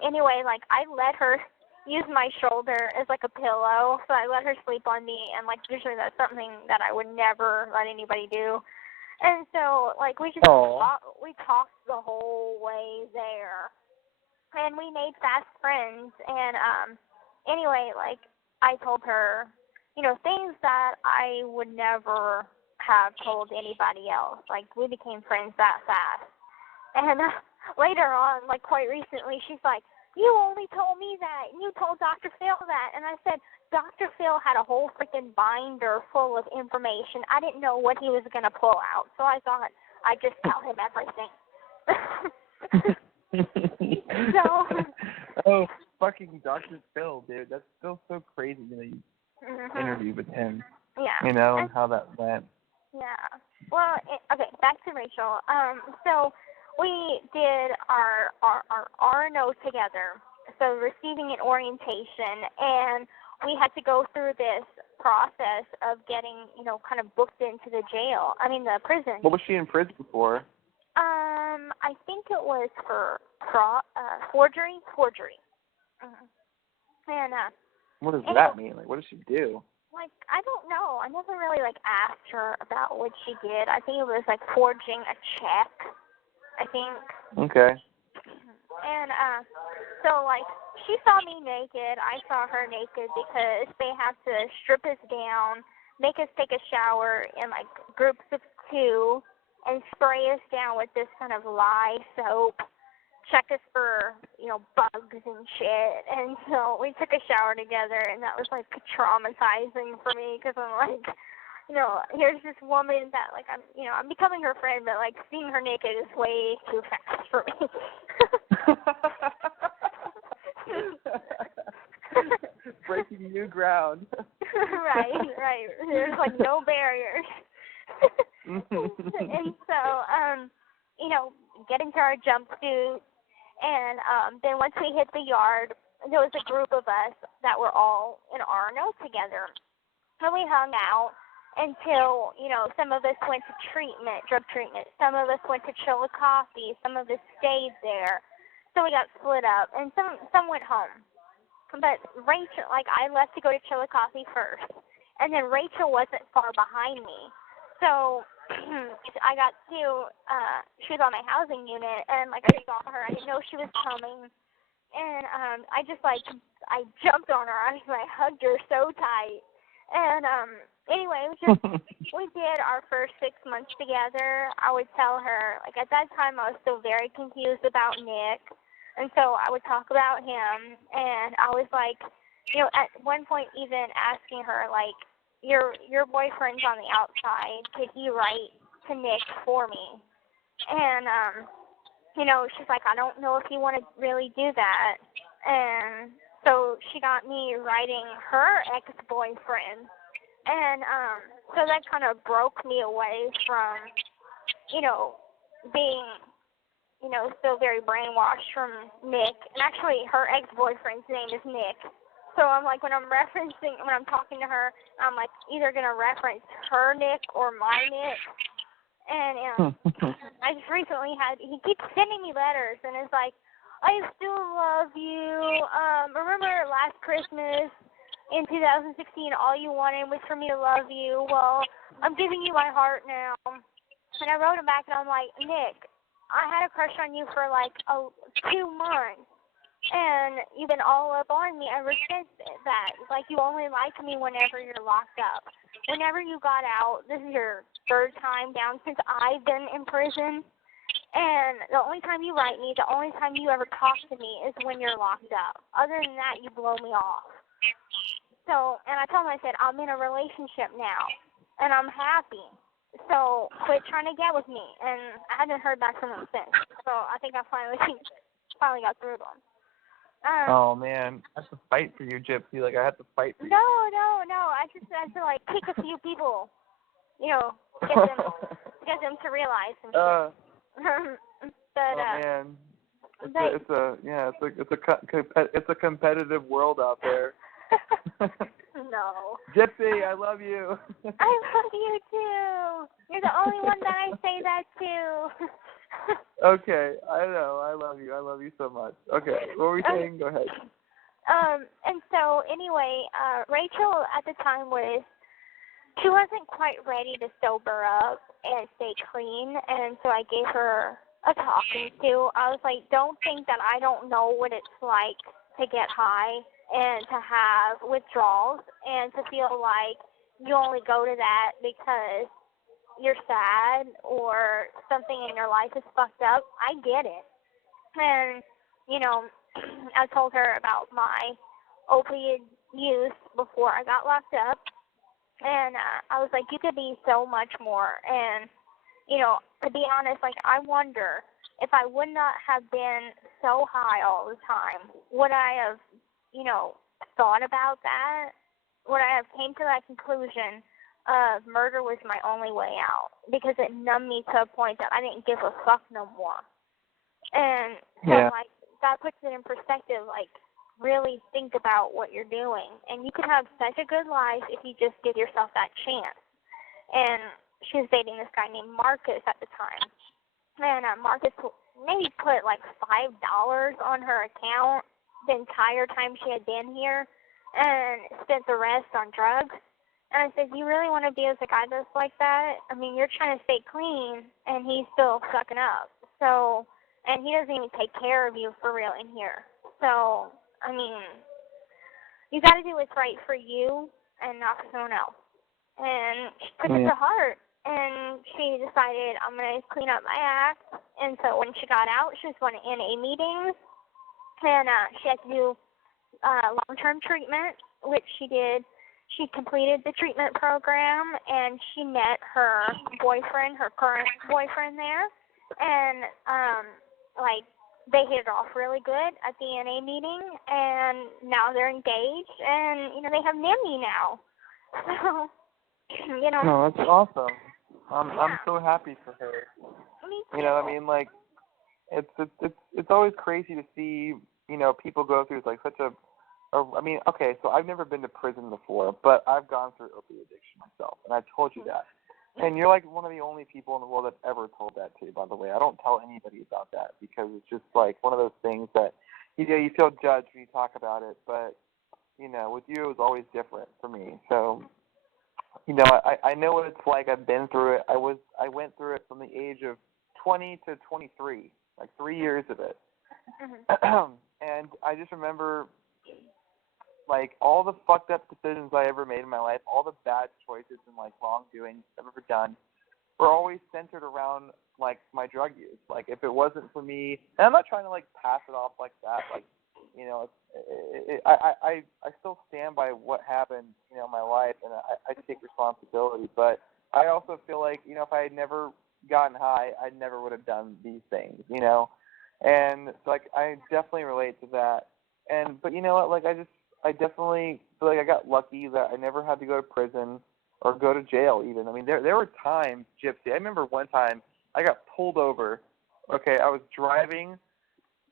anyway, like, I let her use my shoulder as like a pillow, so I let her sleep on me, and like usually that's something that I would never let anybody do. And so like we just talked the whole way there. and we made fast friends. And anyway, like I told her, things that I would never have told anybody else. Like we became friends that fast. And later on, like quite recently, she's like, "You only told me that, and you told Dr. Phil that." And I said, Dr. Phil had a whole freaking binder full of information. I didn't know what he was going to pull out, so I thought I'd just tell him everything. So. Oh, fucking Dr. Phil, dude. That's still so crazy, you interviewed with him. Yeah. And how that went. Yeah. Well, okay, back to Rachel. So we did our RNO together, so receiving an orientation, and we had to go through this process of getting, kind of booked into the prison. What was she in prison for? I think it was for forgery. And what does that mean? Like, what does she do? Like, I don't know. I never really asked her about what she did. I think it was forging a check, I think. Okay. And so she saw me naked. I saw her naked because they have to strip us down, make us take a shower in groups of 2, and spray us down with this kind of lye soap, check us for, bugs and shit. And so we took a shower together, and that was traumatizing for me because I'm here's this woman that I'm becoming her friend, but seeing her naked is way too fast for me. Breaking new ground. Right. There's no barriers. And so, get into our jumpsuit, and then once we hit the yard, there was a group of us that were all in RNO together, and we hung out until, some of us went to drug treatment, some of us went to Chillicothe, some of us stayed there, so we got split up, and some went home. But Rachel, I left to go to Chillicothe first, and then Rachel wasn't far behind me. So I got to, she was on my housing unit, and I saw her. I didn't know she was coming, and I just I jumped on her. I hugged her so tight, and anyway, it was just we did our first 6 months together. I would tell her at that time I was still very confused about Nick, and so I would talk about him, and I was at one point even asking her your boyfriend's on the outside. Could he write to Nick for me? And, she's like, I don't know if you want to really do that. And so she got me writing her ex-boyfriend. And so that kind of broke me away from, being, still very brainwashed from Nick. And actually, her ex-boyfriend's name is Nick. So I'm when I'm talking to her, I'm either going to reference her Nick or my Nick. And I just recently he keeps sending me letters, and it's I still love you. Remember last Christmas in 2016, all you wanted was for me to love you. Well, I'm giving you my heart now. And I wrote him back, and I'm Nick, I had a crush on you for 2 months. And you've been all up on me ever since that. You only like me whenever you're locked up. Whenever you got out, this is your 3rd time down since I've been in prison. And the only time you write me, the only time you ever talk to me is when you're locked up. Other than that, you blow me off. So, and I told him, I said, I'm in a relationship now, and I'm happy. So quit trying to get with me. And I haven't heard back from him since. So I think I finally got through to him. Oh man, I have to fight for you, Gypsy. I have to fight for you. No. I just had to pick a few people, get them to realize some shit. But man, it's a competitive world out there. No. Gypsy, I love you. I love you too. You're the only one that I say that to. Okay, I know. I love you. I love you so much. Okay, what were we saying? Go ahead. And so anyway, Rachel at the time she wasn't quite ready to sober up and stay clean, and so I gave her talking to. I was like, don't think that I don't know what it's like to get high and to have withdrawals and to feel like you only go to that because you're sad or something in your life is fucked up. I get it. And, you know, I told her about my opiate use before I got locked up. And I was like, you could be so much more. And, you know, to be honest, like, I wonder if I would not have been so high all the time, would I have, you know, thought about that? Would I have came to that conclusion of murder was my only way out? Because it numbed me to a point that I didn't give a fuck no more. And so, like, that puts it in perspective, like, really think about what you're doing. And you could have such a good life if you just give yourself that chance. And she was dating this guy named Marcus at the time. And Marcus maybe put like $5 on her account the entire time she had been here and spent the rest on drugs. And I said, you really want to be with a guy that's like that? I mean, you're trying to stay clean, and he's still sucking up. So, and he doesn't even take care of you for real in here. So, I mean, you got to do what's right for you and not for someone else. And she took it to heart, and she decided, I'm going to clean up my act. And so when she got out, she was going to NA meetings, and she had to do long-term treatment, which she did. She completed the treatment program, and she met her boyfriend, her current boyfriend there. And, like, they hit it off really good at the NA meeting, and now they're engaged, and, you know, they have Nimmy now. So, you know. No, that's awesome. I'm so happy for her. Me too. You know, I mean, like, it's always crazy to see, you know, people go through like such a I mean, okay, so I've never been to prison before, but I've gone through opiate addiction myself, and I told you that. And you're like one of the only people in the world that's ever told that to, by the way. I don't tell anybody about that because it's just like one of those things that, you know, you feel judged when you talk about it, but, you know, with you it was always different for me. So, you know, I know what it's like. I've been through it. I went through it from the age of 20 to 23, like 3 years of it. And I just remember, like, all the fucked up decisions I ever made in my life, all the bad choices and, like, wrongdoings I've ever done were always centered around, like, my drug use. Like, if it wasn't for me, and I'm not trying to, like, pass it off like that. Like, you know, I still stand by what happened, you know, in my life, and I take responsibility. But I also feel like, you know, if I had never gotten high, I never would have done these things, you know. And, so, like, I definitely relate to that. But you know what, like, I definitely feel like I got lucky that I never had to go to prison or go to jail even. I mean, there were times, Gypsy, I remember one time I got pulled over. Okay, I was driving,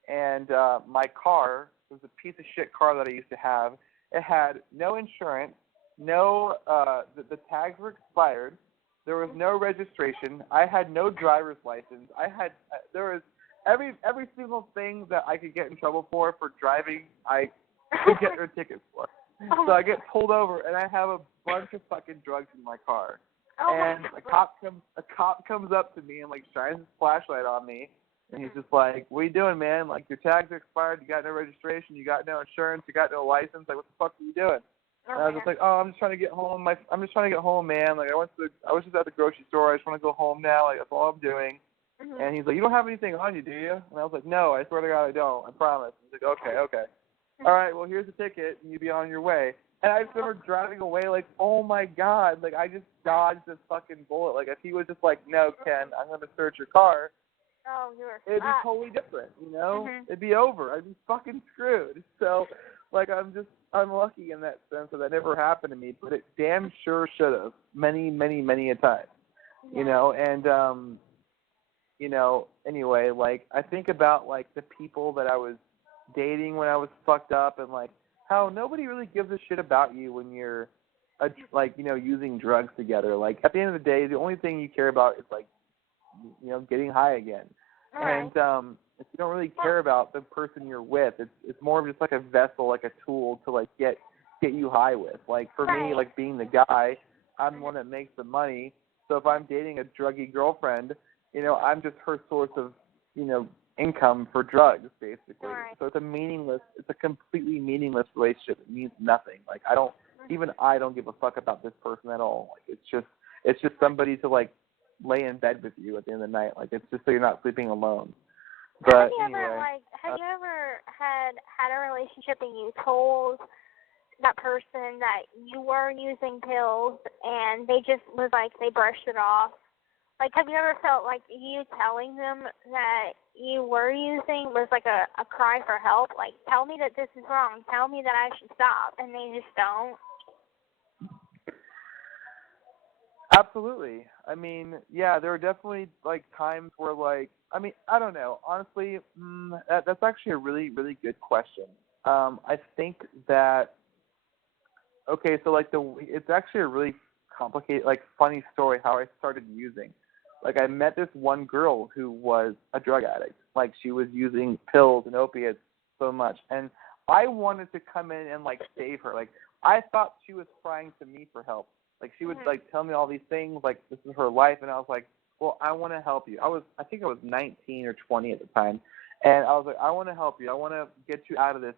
and my car was a piece of shit car that I used to have. It had no insurance, the tags were expired, there was no registration, I had no driver's license, there was every single thing that I could get in trouble for driving, I to get their tickets for. So I get pulled over, and I have a bunch of fucking drugs in my car. And a cop comes up to me and, like, shines his flashlight on me, and he's just like, "What are you doing, man? Like, your tags are expired, you got no registration, you got no insurance, you got no license. Like, what the fuck are you doing?" And I was just like, "Oh, I'm just trying to get home. I'm just trying to get home, man. Like, I was just at the grocery store. I just want to go home now. Like, that's all I'm doing." And he's like, "You don't have anything on you, do you?" And I was like, "No, I swear to God, I don't. I promise." He's like, Okay. All right, well, here's a ticket, and you be on your way. And I just remember driving away like, oh, my God. Like, I just dodged this fucking bullet. Like, if he was just like, "No, Ken, I'm going to search your car," it'd be totally different, you know? It'd be over. I'd be fucking screwed. So, like, I'm just unlucky in that sense that never happened to me, but it damn sure should have many, many, many a time, you know? And, you know, anyway, like, I think about, like, the people that I was dating when I was fucked up, and like how nobody really gives a shit about you when you're like, you know, using drugs together. Like, at the end of the day, the only thing you care about is, like, you know, getting high again. And if you don't really care about the person you're with, it's more of just like a vessel, like a tool to, like, get you high with. Like, for me, like, being the guy, I'm the one that makes the money. So if I'm dating a druggy girlfriend, you know, I'm just her source of income for drugs, basically. Right. So it's a completely meaningless relationship. It means nothing. Like, I don't give a fuck about this person at all. Like, it's just somebody to, like, lay in bed with you at the end of the night. Like, it's just so you're not sleeping alone. But have you ever had a relationship and you told that person that you were using pills and they just was like, they brushed it off? Like, have you ever felt like you telling them that you were using was like a cry for help? Like, tell me that this is wrong. Tell me that I should stop. And they just don't? Absolutely. I mean, yeah, there are definitely, like, times where, like, I mean, I don't know. Honestly, that's actually a really, really good question. I think that, okay, so, like, it's actually a really complicated, like, funny story how I started using. Like, I met this one girl who was a drug addict. Like, she was using pills and opiates so much. And I wanted to come in and, like, save her. Like, I thought she was crying to me for help. Like, she would, like, tell me all these things, like, this is her life. And I was like, well, I want to help you. I think I was 19 or 20 at the time. And I was like, I want to help you. I want to get you out of this.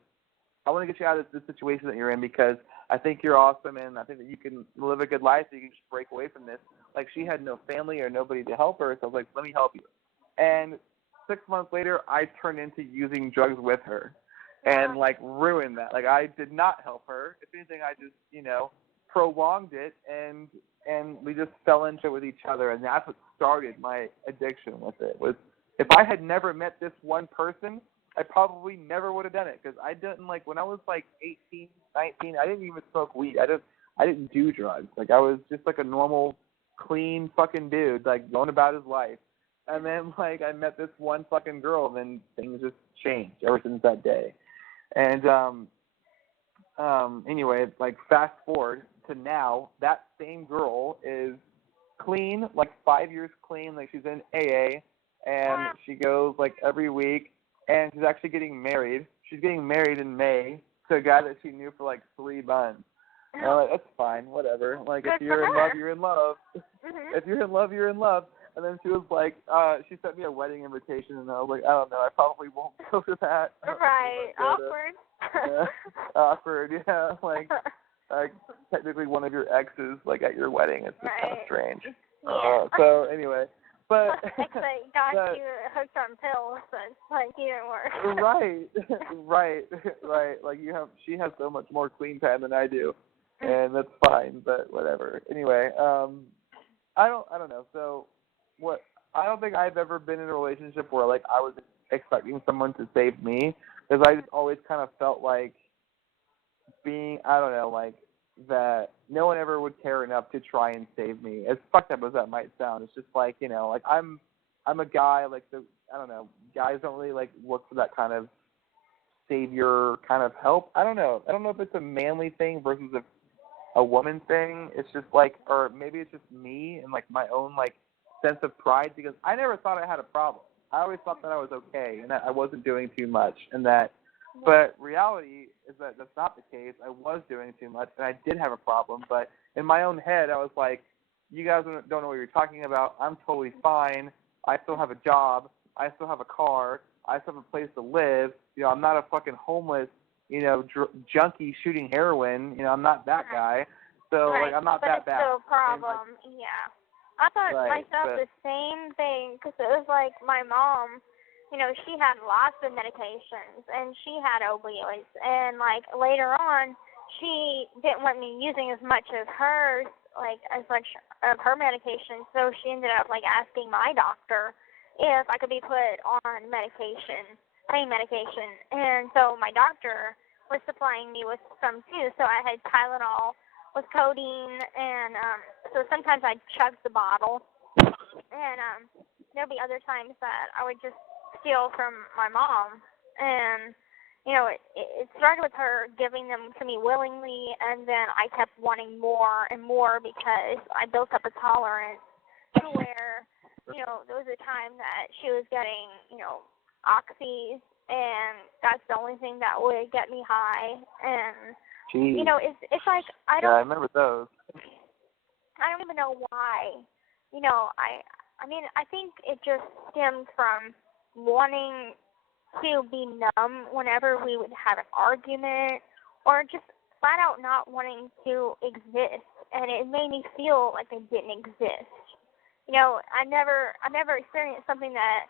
I want to get you out of this situation that you're in because I think you're awesome and I think that you can live a good life so you can just break away from this. Like, she had no family or nobody to help her, so I was like, let me help you. And 6 months later, I turned into using drugs with her and, like, ruined that. Like, I did not help her. If anything, I just, prolonged it, and we just fell into it with each other, and that's what started my addiction with it. Was if I had never met this one person, I probably never would have done it, because I didn't, like, when I was, like, 18, 19, I didn't even smoke weed. I didn't do drugs. Like, I was just, like, a normal, clean fucking dude, like, going about his life. And then, like, I met this one fucking girl, and then things just changed ever since that day. And, anyway, like, fast forward to now, that same girl is clean, like 5 years clean, like she's in AA, and she goes, like, every week, and she's actually getting married. She's getting married in May to a guy that she knew for, like, 3 months. And I'm like, that's fine, whatever. Like, if you're in love, you're in love. If you're in love, you're in love. And then she was like, she sent me a wedding invitation, and I was like, I don't know, I probably won't go to that. Right, awkward. Awkward, yeah, like technically one of your exes, like, at your wedding. It's just kind of strange. Yeah. So anyway, but Except got you hooked on pills, so it's like even worse. Right. Like, she has so much more clean time than I do, and that's fine. But whatever. Anyway, I don't know. So I don't think I've ever been in a relationship where, like, I was expecting someone to save me, because I just always kind of felt like being, I don't know, like, that no one ever would care enough to try and save me. As fucked up as that might sound, it's just like, like, I'm a guy, like, I don't know, guys don't really, like, look for that kind of savior kind of help. I don't know if it's a manly thing versus a woman thing. It's just like, or maybe it's just me and, like, my own, like, sense of pride, because I never thought I had a problem. I always thought that I was okay and that I wasn't doing too much, and that, but reality is that that's not the case. I was doing too much, and I did have a problem, but in my own head, I was like, you guys don't know what you're talking about. I'm totally fine. I still have a job. I still have a car. I still have a place to live. I'm not a fucking homeless, junkie shooting heroin. I'm not that guy. So, right. like, I'm not but that bad. But it's still a problem, yeah. I thought myself the same thing, because it was like my mom, she had lots of medications, and she had opioids, and, like, later on, she didn't want me using as much of hers, like, as much of her medication, so she ended up, like, asking my doctor if I could be put on pain medication, and so my doctor was supplying me with some, too, so I had Tylenol with codeine, and so sometimes I'd chug the bottle, and there'd be other times that I would just steal from my mom, and it started with her giving them to me willingly, and then I kept wanting more and more because I built up a tolerance to where there was a time that she was getting oxys, and that's the only thing that would get me high, and Jeez. It's like I don't. Yeah, I remember those. I don't even know why. I mean, I think it just stemmed from wanting to be numb whenever we would have an argument, or just flat out not wanting to exist, and it made me feel like I didn't exist. You know, I never experienced something that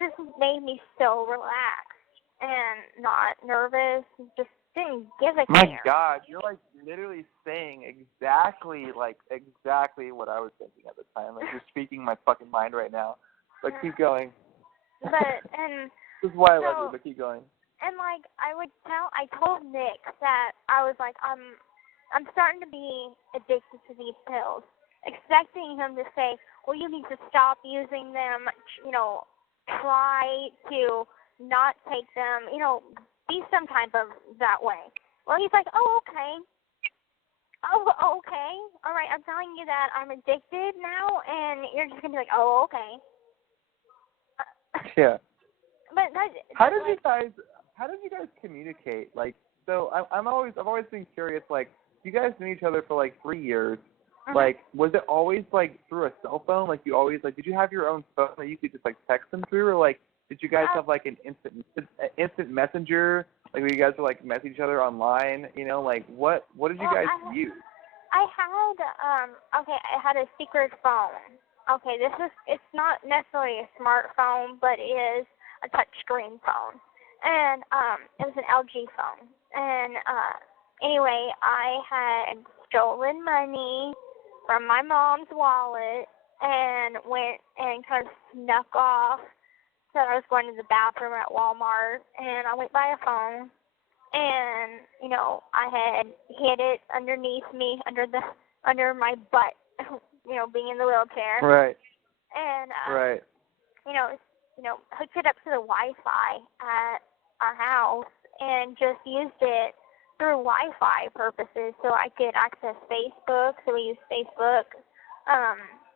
just made me so relaxed and not nervous, just didn't give a care. My God, you're like literally saying exactly what I was thinking at the time. Like, you're speaking my fucking mind right now. But keep going. This is why I love you, but keep going. And like I told Nick that I was like, I'm starting to be addicted to these pills, expecting him to say, well, you need to stop using them, you know, try to not take them, you know, be some type of that way. Well, he's like, oh, okay. Oh, okay. All right, I'm telling you that I'm addicted now, and you're just going to be like, oh, okay. Yeah. But how did you guys communicate? Like, so I've always been curious, like, you guys knew each other for like 3 years. Like, was it always like through a cell phone? Like, you always did you have your own phone that you could just like text them through, or like did you guys have like an instant messenger, like where you guys would like message each other online? You know, like what did you guys use? I had a secret phone. Okay, it's not necessarily a smartphone, but it is a touchscreen phone, and it was an LG phone. And anyway, I had stolen money from my mom's wallet and went and kind of snuck off. Said I was going to the bathroom at Walmart, and I went by a phone, and you know I had hid it underneath me, under my butt, you know, being in the wheelchair. Right. And right. You know, hooked it up to the Wi-Fi at our house and just used it through Wi-Fi purposes, so I could access Facebook. So we used Facebook,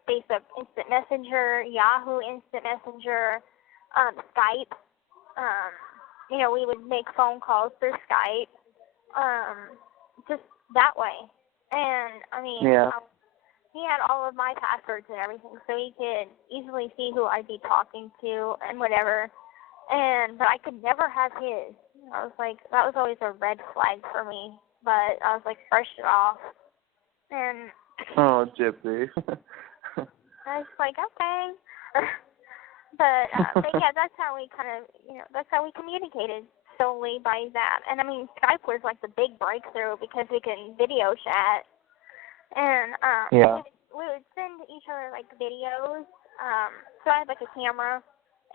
Facebook Instant Messenger, Yahoo Instant Messenger, Skype. You know, we would make phone calls through Skype, just that way. And I mean, he had all of my passwords and everything, so he could easily see who I'd be talking to and whatever. But I could never have his. I was like, that was always a red flag for me. But I was like, brush it off. And oh, Gypsy. I was like, okay. but yeah, that's how we that's how we communicated, solely by that. And I mean, Skype was like the big breakthrough because we can video chat. And we would send each other like videos. So I had like a camera,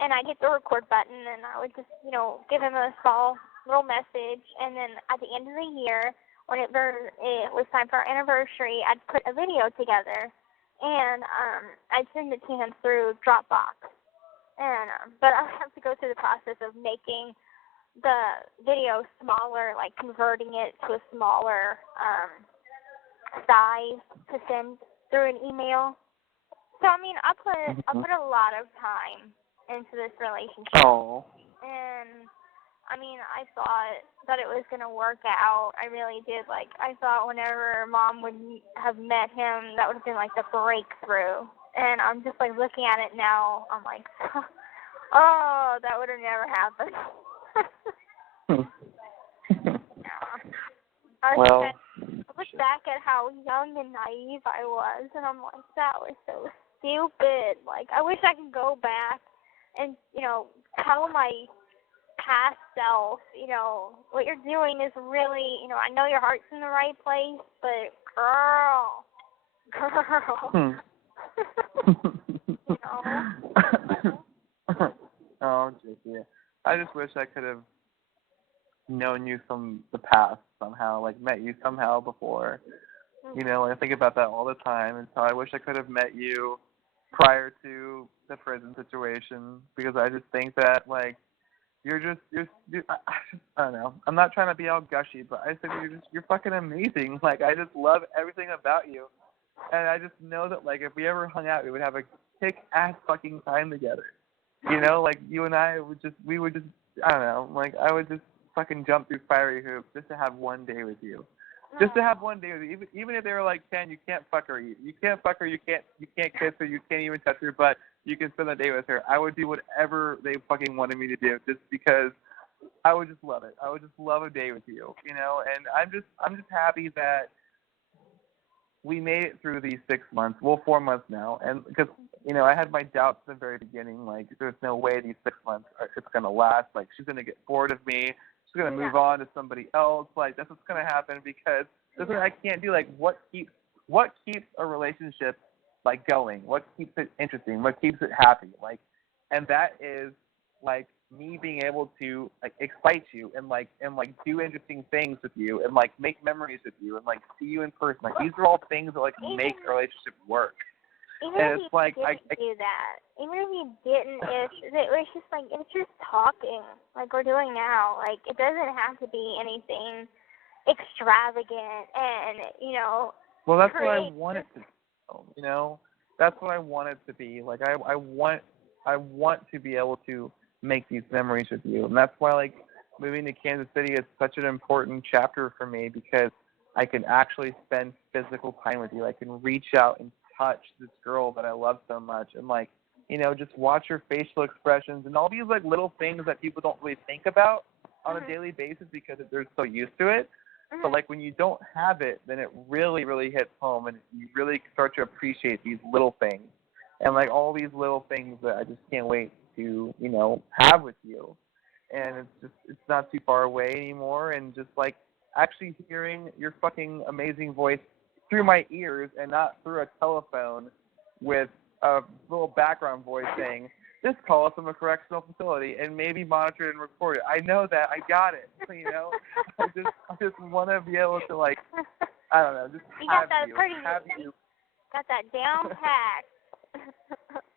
and I'd hit the record button, and I would just, you know, give him a small little message. And then at the end of the year, when it was time for our anniversary, I'd put a video together, and I'd send it to him through Dropbox. And but I have to go through the process of making the video smaller, like converting it to a smaller size to send through an email. So I mean, I put a lot of time into this relationship. Oh. And I mean, I thought that it was gonna work out. I really did. Like, I thought whenever Mom would have met him, that would have been like the breakthrough. And I'm just like looking at it now. I'm like, oh, that would have never happened. I look back at how young and naive I was, and I'm like, that was so stupid. Like, I wish I could go back and, you know, tell my past self, you know, what you're doing is really, you know, I know your heart's in the right place, but girl. You know? Oh, Gypsy. I just wish I could have known you from the past somehow, like met you somehow before. You know, I think about that all the time, and so I wish I could have met you prior to the prison situation, because I just think that, like, you're I don't know. I'm not trying to be all gushy, but I think you're fucking amazing. Like, I just love everything about you, and I just know that, like, if we ever hung out, we would have a kick-ass fucking time together. You know, like, you and I we would just, I don't know, like, I would just fucking jump through fiery hoops just to have one day with you. Just to have one day with you. Even if they were like, Ken, you can't fuck her. You can't fuck her. You can't kiss her. You can't even touch her butt. you can spend the day with her, I would do whatever they fucking wanted me to do, just because I would just love it. I would just love a day with you, you know. And I'm just happy that we made it through these 6 months. Well, 4 months now, and because you know I had my doubts at the very beginning. Like, there's no way these 6 months it's gonna last. Like, she's gonna get bored of me. She's gonna move on to somebody else. Like, that's what's gonna happen because that's what I can't do. Like, what keeps a relationship like going? What keeps it interesting? What keeps it happy? Like, and that is like me being able to like excite you and do interesting things with you and like make memories with you and like see you in person. Like, these are all things that like make a relationship work. Even and if it's you like didn't do that, even if you didn't, it was just like, it's just talking like we're doing now. Like, it doesn't have to be anything extravagant and, you know. Well, that's what I want it to be, you know. That's what I want it to be. Like, I want to be able to make these memories with you, and that's why like moving to Kansas City is such an important chapter for me, because I can actually spend physical time with you. I can reach out and touch this girl that I love so much, and like, you know, just watch her facial expressions and all these like little things that people don't really think about on a daily basis because they're so used to it. But like when you don't have it, then it really, really hits home, and you really start to appreciate these little things, and like all these little things that I just can't wait to, you know, have with you. And it's not too far away anymore, and just like actually hearing your fucking amazing voice through my ears and not through a telephone with a little background voice saying, "This call is from a correctional facility and maybe monitored and recorded." I know that. I got it. You know, I just want to be able to like, I don't know, just have you. Got that down pat.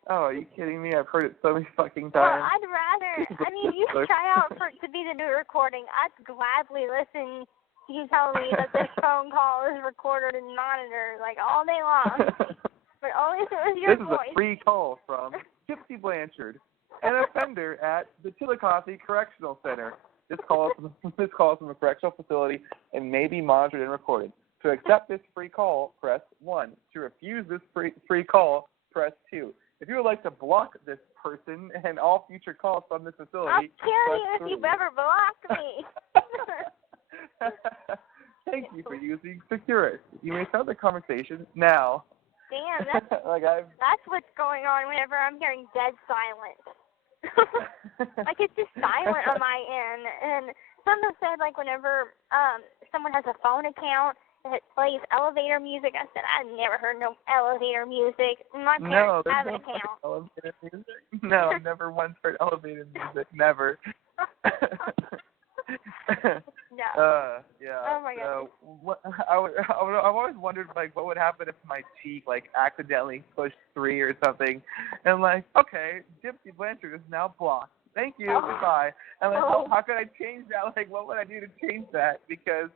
Oh, are you kidding me? I've heard it so many fucking times. Well, I'd rather. I mean, you try out to be the new recording. I'd gladly listen to you tell me that this phone call is recorded and monitored like all day long. But only if it was your voice. This is a free call from Gypsy Blanchard, an offender at the Chillicothe Correctional Center. This call is from a correctional facility and may be monitored and recorded. To accept this free call, press 1. To refuse this free call, press 2. If you would like to block this person and all future calls from this facility, I'll kill you if 3. you've ever blocked me. Thank you for using Securus. You may start the conversation now. Damn, that's that's what's going on whenever I'm hearing dead silence. Like, it's just silent on my end. And someone said, like, whenever someone has a phone account, it plays elevator music. I said, I've never heard no elevator music. My parents have an account. Elevator music? No, I've never once heard elevator music. Never. No. Yeah. Oh my God. I've always wondered, like, what would happen if my cheek, like, accidentally pushed 3 or something, and like, okay, Gypsy Blanchard is now blocked. Thank you. Goodbye. And like, how could I change that? Like, what would I do to change that? Because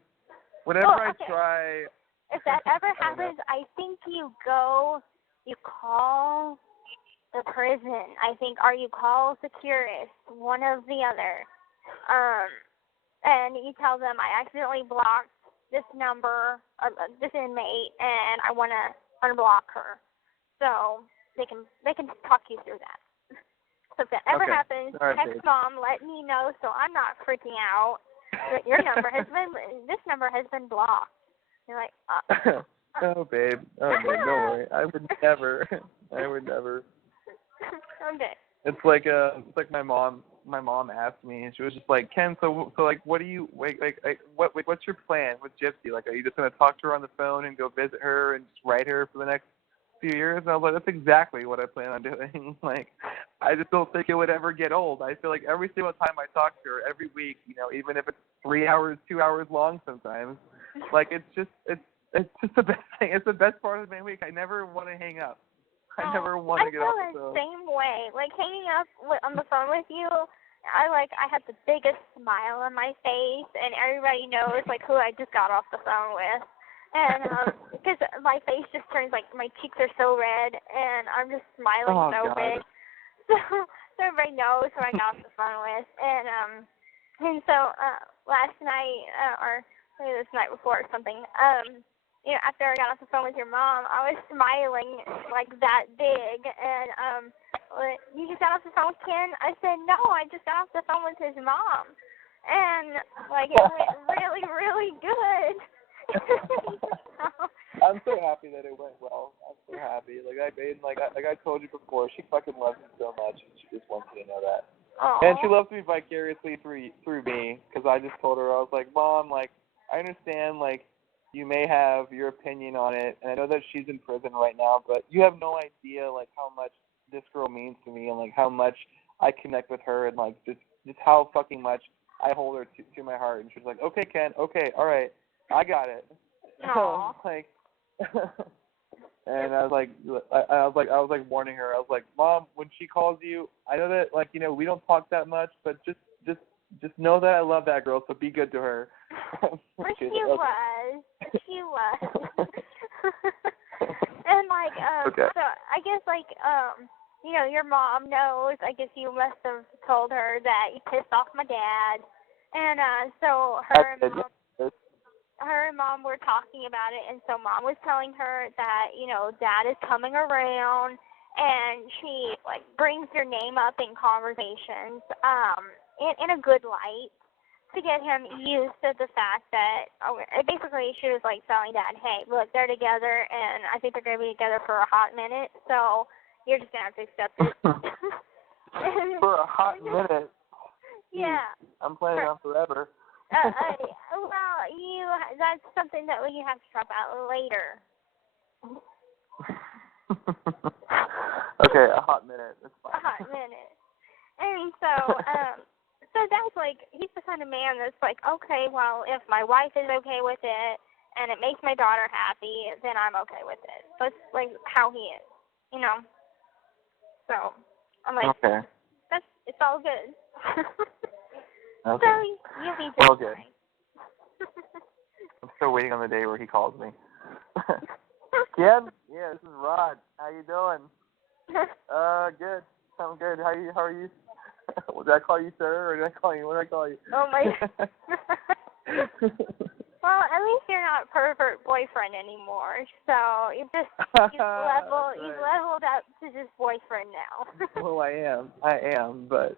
whenever I try. If that ever happens, I think you call the prison. I think, or you call Securus, one of the other. And you tell them, I accidentally blocked this number, this inmate, and I want to unblock her. So they can talk you through that. So if that ever happens, text Mom, let me know so I'm not freaking out. But this number has been blocked. You're like, Oh, babe. Oh, babe, don't worry. I would never. Okay. It's like my mom asked me, and she was just like, Ken, so like, what do you what's your plan with Gypsy? Like, are you just gonna talk to her on the phone and go visit her and just write her for the next few years? And I was like, that's exactly what I plan on doing. Like, I just don't think it would ever get old. I feel like every single time I talk to her, every week, you know, even if it's 3 hours, 2 hours long sometimes, like, it's just the best thing. It's the best part of the week. I never want to hang up. I never want to get off the phone. I feel the same way. Like, hanging up on the phone with you, I have the biggest smile on my face, and everybody knows, like, who I just got off the phone with. And because my face just turns, like, my cheeks are so red, and I'm just smiling so big. So everybody knows who I got off the phone with. And so last night, or maybe this night before or something, you know, after I got off the phone with your mom, I was smiling like that big, and You just got off the phone with Ken? I said, no, I just got off the phone with his mom. And, like, it went really, really good. I'm so happy that it went well. I'm so happy. Like I told you before, she fucking loves me so much, and she just wants you to know that. Aww. And she loves me vicariously through me, because I just told her, I was like, Mom, like, I understand, like, you may have your opinion on it, and I know that she's in prison right now, but you have no idea, like, how much this girl means to me, and, like, how much I connect with her, and, like, just how fucking much I hold her to my heart. And she's like, okay, Ken, okay, all right, I got it. So, like, and I was like warning her. I was like, Mom, when she calls you, I know that, like, you know, we don't talk that much, but just know that I love that girl, so be good to her. She was. And, like, okay. So I guess, like, you know, your mom knows. I guess you must have told her that you pissed off my dad. And so her and Mom were talking about it, and so Mom was telling her that, you know, Dad is coming around, and she, like, brings your name up in conversations in a good light to get him used to the fact that, basically she was, like, telling Dad, hey, look, they're together, and I think they're going to be together for a hot minute, so you're just going to have to accept it. For a hot minute? Yeah. I'm planning on forever. Well, that's something that you have to talk about later. Okay, a hot minute. That's fine. A hot minute. And so, so that's like, he's the kind of man that's like, okay, well, if my wife is okay with it and it makes my daughter happy, then I'm okay with it. That's like how he is, you know? So, I'm like, okay. It's all good. Okay. So, you'll be just good. fine. I'm still waiting on the day where he calls me. Ken? Yeah, this is Rod. How you doing? Good. I'm good. How are you? Did I call you sir, or did I call you? What did I call you? Oh my. Well, at least you're not pervert boyfriend anymore. So you've leveled up to just boyfriend now. Well, I am, but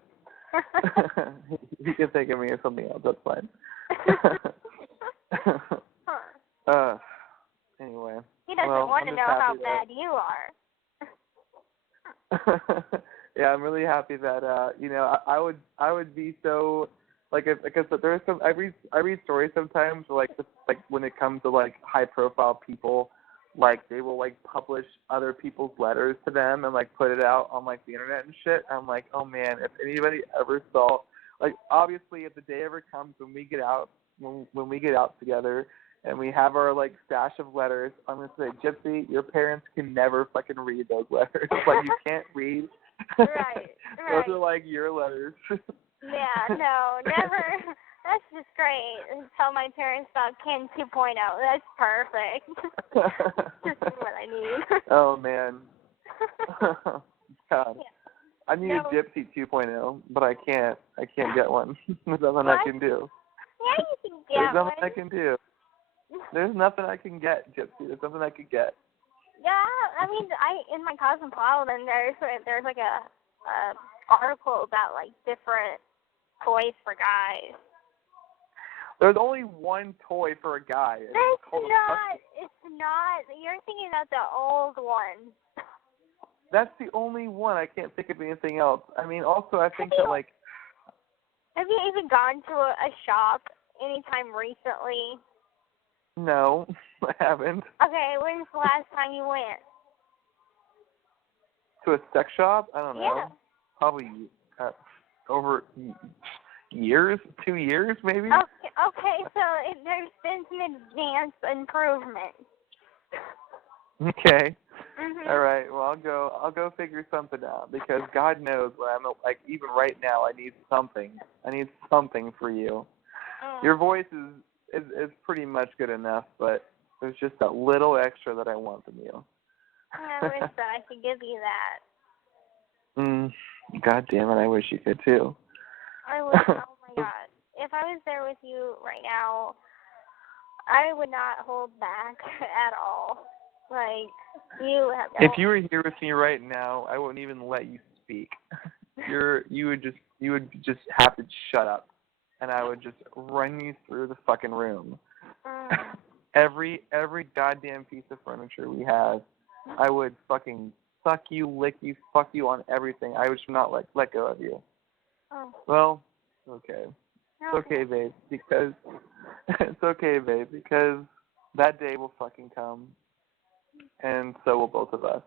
he can think of me as something else. That's fine. Anyway. He doesn't want to know how bad you are. Yeah, I'm really happy that you know, I would be so, like, because there's some, I read stories sometimes like when it comes to, like, high profile people, like, they will, like, publish other people's letters to them and, like, put it out on, like, the internet and shit. I'm like, oh man, if anybody ever saw, like, obviously if the day ever comes when we get out together and we have our, like, stash of letters, I'm gonna say, Gypsy, your parents can never fucking read those letters. Like, you can't read. Right. Those are, like, your letters. Yeah, no, never. That's just great. Tell my parents about Ken 2.0. That's perfect. Just what I need. Oh, man. God. Yeah. I need a Gypsy 2.0, but I can't get one. There's nothing I can do. Yeah, you can get There's one. nothing I can do. There's nothing I can get, Gypsy. There's nothing I can get. Yeah, I mean, in my Cosmopolitan, there's like a article about, like, different toys for guys. There's only one toy for a guy. It's not. You're thinking about the old one. That's the only one. I can't think of anything else. I mean, also, I think that, like... Have you even gone to a shop anytime recently? No, I haven't. Okay, when's the last time you went? To a sex shop? I don't know. Yeah. Probably over years, 2 years maybe? Okay, so there's been some advanced improvement. Okay. Mm-hmm. All right. Well, I'll go figure something out, because God knows where I'm, like, even right now I need something. I need something for you. Your voice is pretty much good enough, but there's just a little extra that I want from you. I wish that I could give you that. God damn it, I wish you could too. I would. Oh my God. If I was there with you right now, I would not hold back at all. Like, you have. If you were here with me right now, I wouldn't even let you speak. You would just have to shut up, and I would just run you through the fucking room. Every goddamn piece of furniture we have, I would fucking suck you, lick you, fuck you on everything. I would just not let go of you. Oh. Well, okay. It's okay, babe, because it's okay, babe, because that day will fucking come, and so will both of us.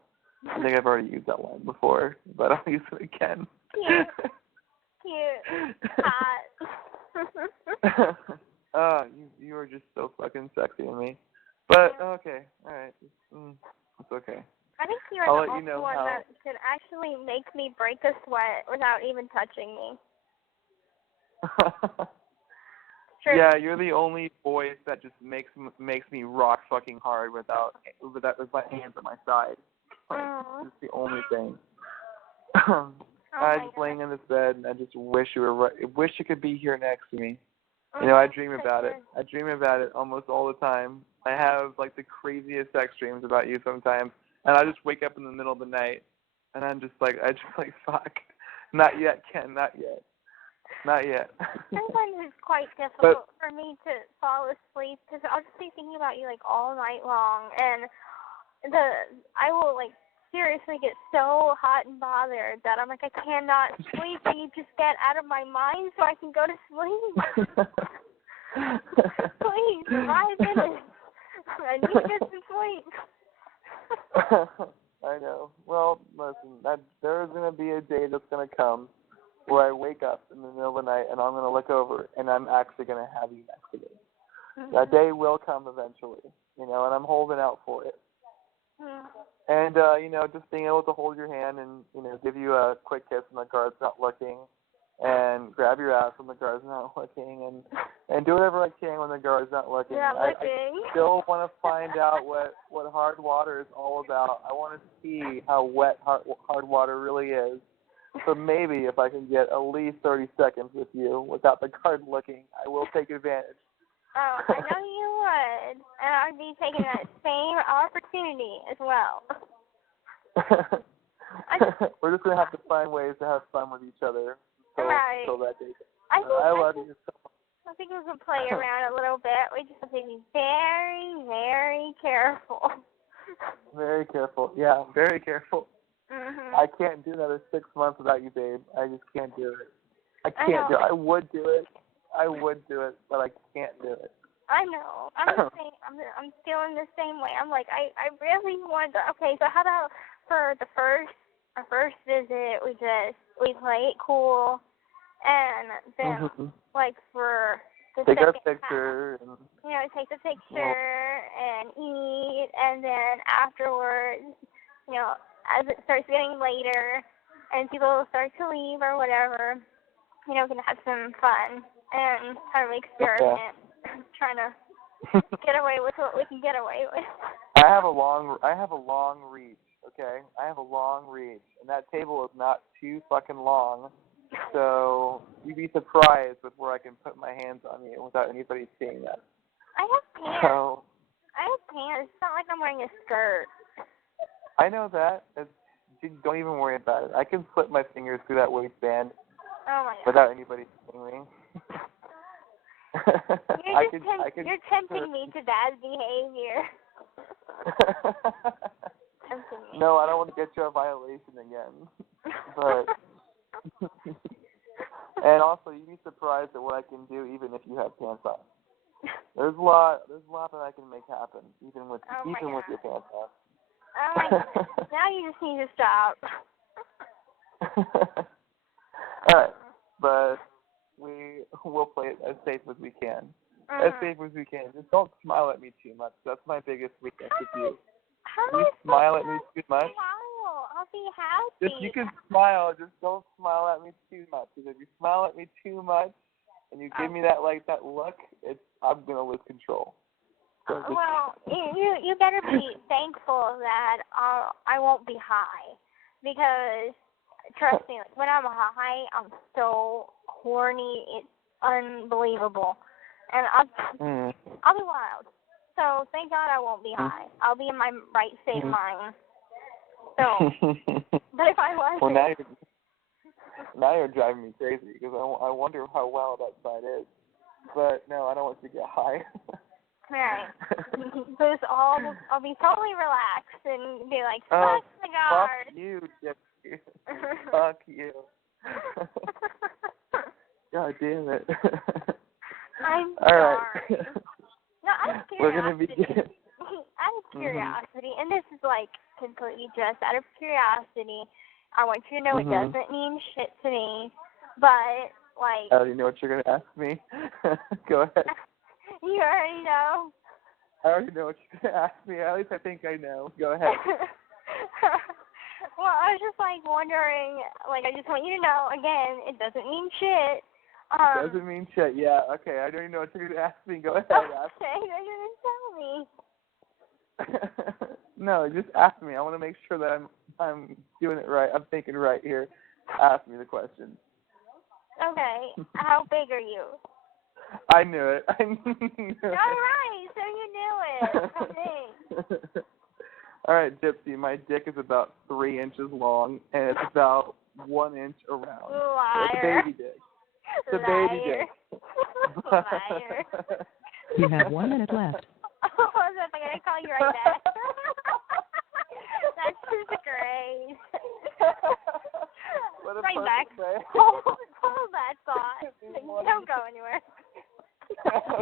I think I've already used that line before, but I'll use it again. Cute. Hot. You are just so fucking sexy to me. But okay, all right, it's okay. I think you're the only one that could actually make me break a sweat without even touching me. Yeah, you're the only voice that just makes me rock fucking hard with my hands at my side. Like, it's the only thing. I'm just laying in this bed and I just wish you could be here next to me. You know, I dream about it. I dream about it almost all the time. I have like the craziest sex dreams about you sometimes, and I just wake up in the middle of the night, and I'm just like, fuck, not yet, Ken, not yet. Sometimes it's quite difficult for me to fall asleep because I'll just be thinking about you like all night long, and I will like seriously get so hot and bothered that I'm like, I cannot sleep. Can you just get out of my mind so I can go to sleep? Please, 5 minutes. I need to get some sleep. I know. Well, listen, there's going to be a day that's going to come where I wake up in the middle of the night and I'm going to look over and I'm actually going to have you next to me. That day will come eventually, and I'm holding out for it. And, just being able to hold your hand and, give you a quick kiss when the guard's not looking, and grab your ass when the guard's not looking, and do whatever I can when the guard's not looking. I still want to find out what hard water is all about. I want to see how wet hard water really is. So maybe if I can get at least 30 seconds with you without the guard looking, I will take advantage. Oh, I know you would, and I'd be taking that same opportunity as well. We're just going to have to find ways to have fun with each other until that day. I love you so much. I think we can play around a little bit. We just have to be very, very careful. Very careful. Yeah, very careful. I can't do another 6 months without you, babe. I just can't do it. I can't do it. I would do it, but I can't do it. I know. I'm the same. I'm feeling the same way. I'm like, I really want to. Okay, so how about for our first visit, we play it cool, and then like for the take second a picture, half, take the picture and eat, and then afterwards, as it starts getting later and people start to leave or whatever, we can have some fun and kind of experiment, trying to get away with what we can get away with. I have a long reach, okay? I have a long reach, and that table is not too fucking long, so you'd be surprised with where I can put my hands on you without anybody seeing that. I have pants. So, It's not like I'm wearing a skirt. I know that. Don't even worry about it. I can slip my fingers through that waistband without anybody seeing me. You're tempting me to bad behavior. No, I don't want to get you a violation again. But and also, you'd be surprised at what I can do even if you have pants on. There's a lot that I can make happen even with your pants on. Oh my God. Now you just need to stop. All right, but we will play it as safe as we can. As safe as we can. Just don't smile at me too much. That's my biggest weakness with you. How you smile at me too much? I'll be happy. You can smile. Just don't smile at me too much. Because if you smile at me too much and you give me that look, I'm gonna lose control. Well, you better be thankful that I won't be high, because trust me, when I'm high, I'm so horny, it's unbelievable, and I'll be wild. So thank God I won't be high. I'll be in my right state of mind. So, but if I wasn't, Now you're driving me crazy because I wonder how wild that side is. But no, I don't want you to get high. Right. So I'll be totally relaxed and be like, Oh, fuck cigars. fuck you, Gypsy. Fuck you. God damn it. I'm All sorry. right. No, out of We're gonna be. curiosity. Out of curiosity, and this is like completely just out of curiosity, I want you to know it doesn't mean shit to me, but like. I already know what you're gonna ask me. Go ahead. You already know. I already know what you're gonna ask me. At least I think I know. Go ahead. Well, I was just like wondering, like I just want you to know again, it doesn't mean shit. Doesn't mean shit. Yeah. Okay. I already know what you're gonna ask me. Go ahead. Okay, you're gonna tell me. No, just ask me. I want to make sure that I'm doing it right. I'm thinking right here. Ask me the question. Okay. How big are you? I knew it. I knew it. All right, so you knew it. How big? All right, Gypsy. My dick is about 3 inches long, and it's about 1 inch around. Liar. So it's a baby dick. It's a baby dick. Liar. You have 1 minute left. Oh, I'm gonna call you right back. That's just great. What a Right back. perfect way. Hold that thought. Don't go anywhere.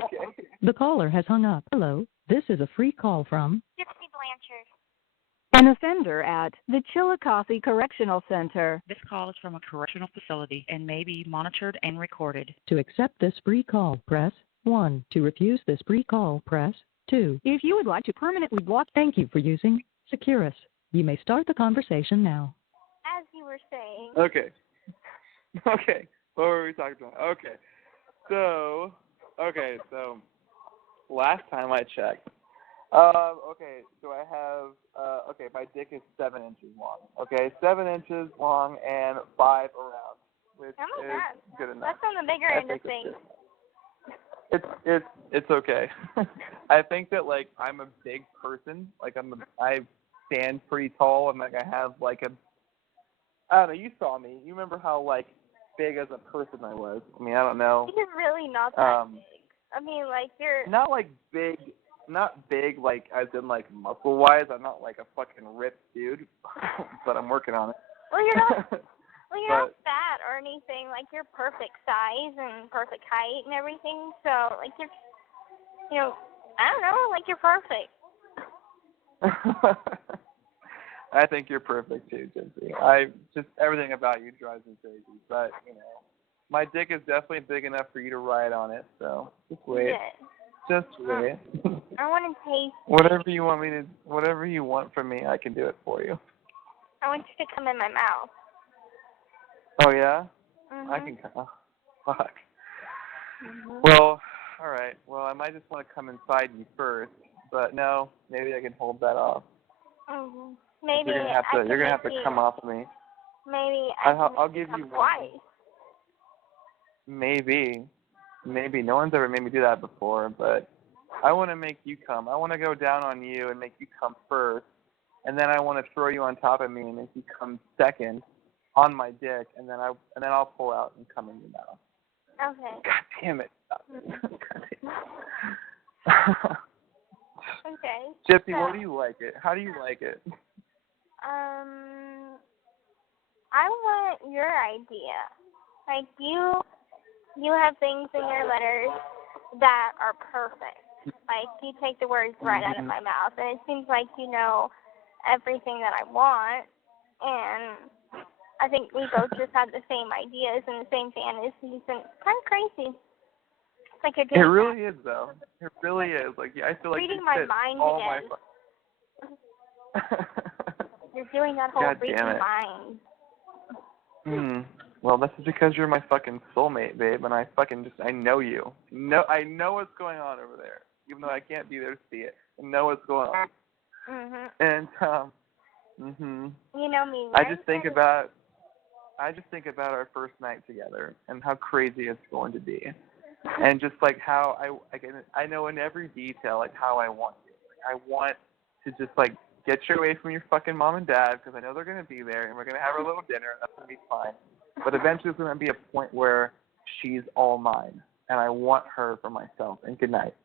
Okay. The caller has hung up. Hello, this is a free call from Gypsy Blanchard. An offender at the Chillicothe Correctional Center. This call is from a correctional facility and may be monitored and recorded. To accept this free call, press 1. To refuse this free call, press 2. If you would like to permanently block. Thank you for using Securus. You may start the conversation now. As you were saying. Okay. Okay. What were we talking about? So last time I checked. Okay, so I have, my dick is 7 inches long. Okay, 7 inches long and 5 around, which Oh my is God. good enough. That's on the bigger end of things. It's okay. I think that like I'm a big person. Like I stand pretty tall and like I have like I don't know. You saw me. You remember how like big as a person I was. I mean, I don't know. You're really not that big. I mean, like you're. Not like big. Not big like as in like muscle wise. I'm not like a fucking ripped dude, but I'm working on it. Well, you're not. Well, you're not fat or anything. Like you're perfect size and perfect height and everything. So like you're, I don't know. Like you're perfect. I think you're perfect too, Gypsy. Everything about you drives me crazy. But my dick is definitely big enough for you to ride on it. So just wait. Yeah. Just wait. I want to taste. Whatever you want from me, I can do it for you. I want you to come in my mouth. Oh yeah? Mhm. I can come. Oh, fuck. Mhm. Well, all right. Well, I might just want to come inside you first, but no, maybe I can hold that off. Mhm. Maybe you're gonna have to come off of me. Maybe I'll give you twice. one. Maybe. No one's ever made me do that before, but I want to make you come. I want to go down on you and make you come first, and then I want to throw you on top of me and make you come second on my dick, and then I'll pull out and come in your mouth. Okay. God damn it! God damn it. Okay. Gypsy, what do you like it? How do you like it? I want your idea. Like you have things in your letters that are perfect. Like you take the words right out of my mouth, and it seems like you know everything that I want. And I think we both just have the same ideas and the same fantasies, and it's kind of crazy. It's like you're doing It really is, though. It really is. Like I feel like reading you my fit mind all again. my. You're doing that whole God reading damn it. mind. Well, that's because you're my fucking soulmate, babe, and I know you. I know what's going on over there, even though I can't be there to see it. I know what's going on. Mhm. And You know me. I Right? just think about our first night together and how crazy it's going to be, and just like how I know in every detail like how I want you. Like, I want to just like get you away from your fucking mom and dad because I know they're gonna be there and we're gonna have our little dinner and that's gonna be fine. But eventually there's going to be a point where she's all mine, and I want her for myself, and good night.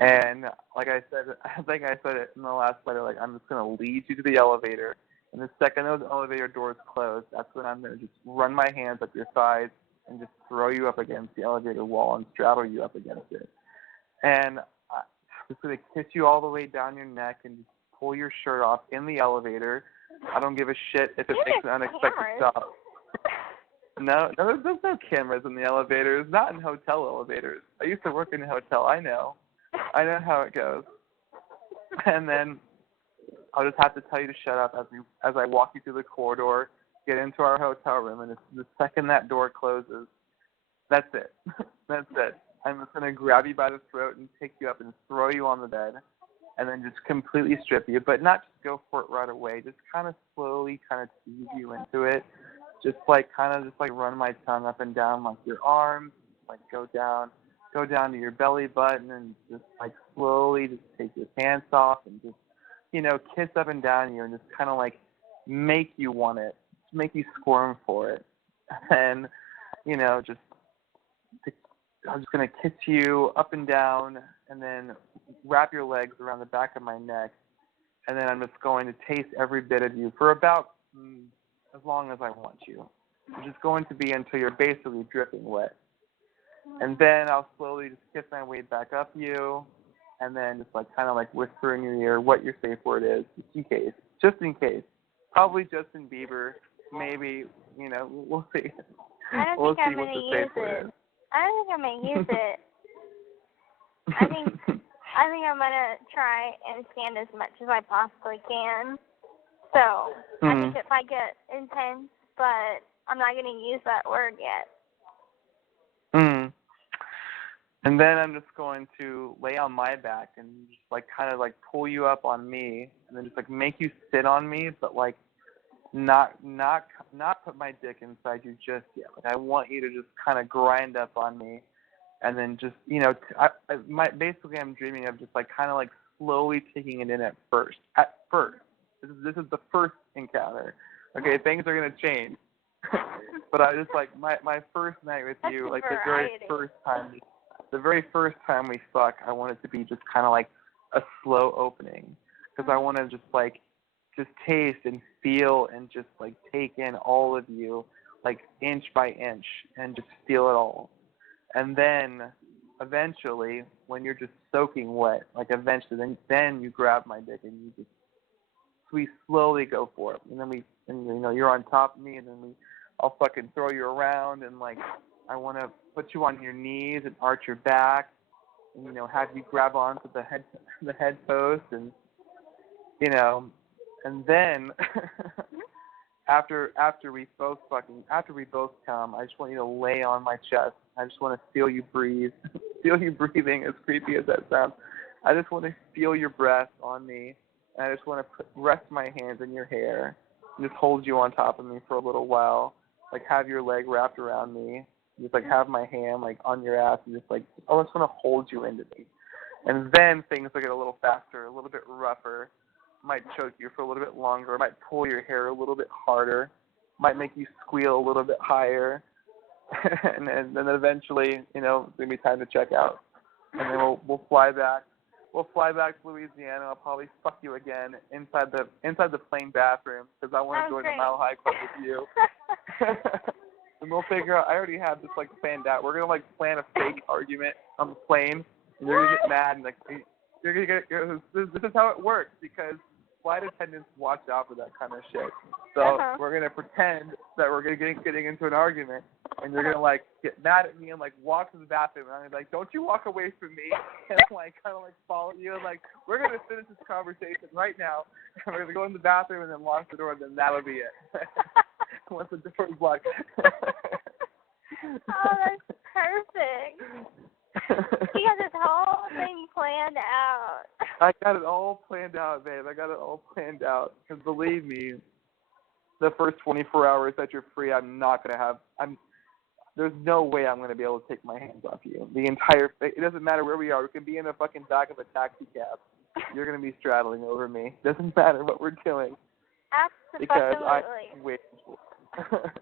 And like I said, I think I said it in the last letter, like, I'm just going to lead you to the elevator, and the second those elevator doors close, that's when I'm going to just run my hands up your thighs and just throw you up against the elevator wall and straddle you up against it. And I'm just going to kiss you all the way down your neck and just pull your shirt off in the elevator. I don't give a shit if it makes an unexpected stop. No, there's no cameras in the elevators, not in hotel elevators. I used to work in a hotel. I know how it goes. And then I'll just have to tell you to shut up as I walk you through the corridor, get into our hotel room, and the second that door closes, that's it. That's it. I'm just going to grab you by the throat and pick you up and throw you on the bed, and then just completely strip you, but not just go for it right away. Just kind of slowly kind of tease you into it. Just run my tongue up and down like your arms, like go down to your belly button, and just like slowly just take your pants off and just, kiss up and down you and just kind of like make you want it, just make you squirm for it. And, I'm just going to kiss you up and down and then wrap your legs around the back of my neck. And then I'm just going to taste every bit of you for about as long as I want you. It's just going to be until you're basically dripping wet. And then I'll slowly just kiss my way back up you, and then just kind of whisper in your ear what your safe word is, just in case. Probably Justin Bieber, maybe, we'll see. I don't we'll think see I'm what going the to safe use word it. is. I don't think I'm going to use it. I think I'm going to try and stand as much as I possibly can. So I think if I get intense, but I'm not going to use that word yet. And then I'm just going to lay on my back and just kind of pull you up on me, and then just make you sit on me, but not put my dick inside you just yet. I want you to just kind of grind up on me, and then just basically I'm dreaming of just kind of slowly taking it in at first. This is the first encounter. Okay, things are gonna change. But I just my first night with you, the very first time we fuck, I want it to be just kind of a slow opening, because I want to just taste and feel and just take in all of you, inch by inch, and just feel it all. And then eventually, when you're just soaking wet, then you grab my dick and we slowly go for it. And then you're on top of me, and then I'll fucking throw you around, and I want to put you on your knees and arch your back, and have you grab onto the head post, and and then after we both come, I just want you to lay on my chest. I just want to feel you breathe, feel you breathing, as creepy as that sounds. I just want to feel your breath on me, and I just want to rest my hands in your hair and just hold you on top of me for a little while, have your leg wrapped around me, just have my hand on your ass, and just I just want to hold you into me. And then things will get a little faster, a little bit rougher. Might choke you for a little bit longer. Might pull your hair a little bit harder. Might make you squeal a little bit higher. and then eventually, it's gonna be time to check out. And then we'll fly back. We'll fly back to Louisiana. I'll probably fuck you again inside the plane bathroom, because I want to join the Mile High Club with you. And we'll figure out. I already have this planned out. We're gonna plan a fake argument on the plane, and you're gonna get mad and you're gonna get. This is how it works, because flight attendants watch out for that kind of shit. So we're gonna pretend that we're getting into an argument, and you're gonna get mad at me and walk to the bathroom, and I'm gonna be like, "Don't you walk away from me," and kind of follow you, and we're gonna finish this conversation right now, and we're gonna go in the bathroom and then lock the door, and then that'll be it. Once the door is locked. Oh, that's perfect. You got this whole thing planned out. I got it all planned out, babe. I got it all planned out. Because believe me, the first 24 hours that you're free, there's no way I'm going to be able to take my hands off you. It doesn't matter where we are. We can be in the fucking back of a taxi cab. You're going to be straddling over me. Doesn't matter what we're doing. Absolutely. Because I'm waiting for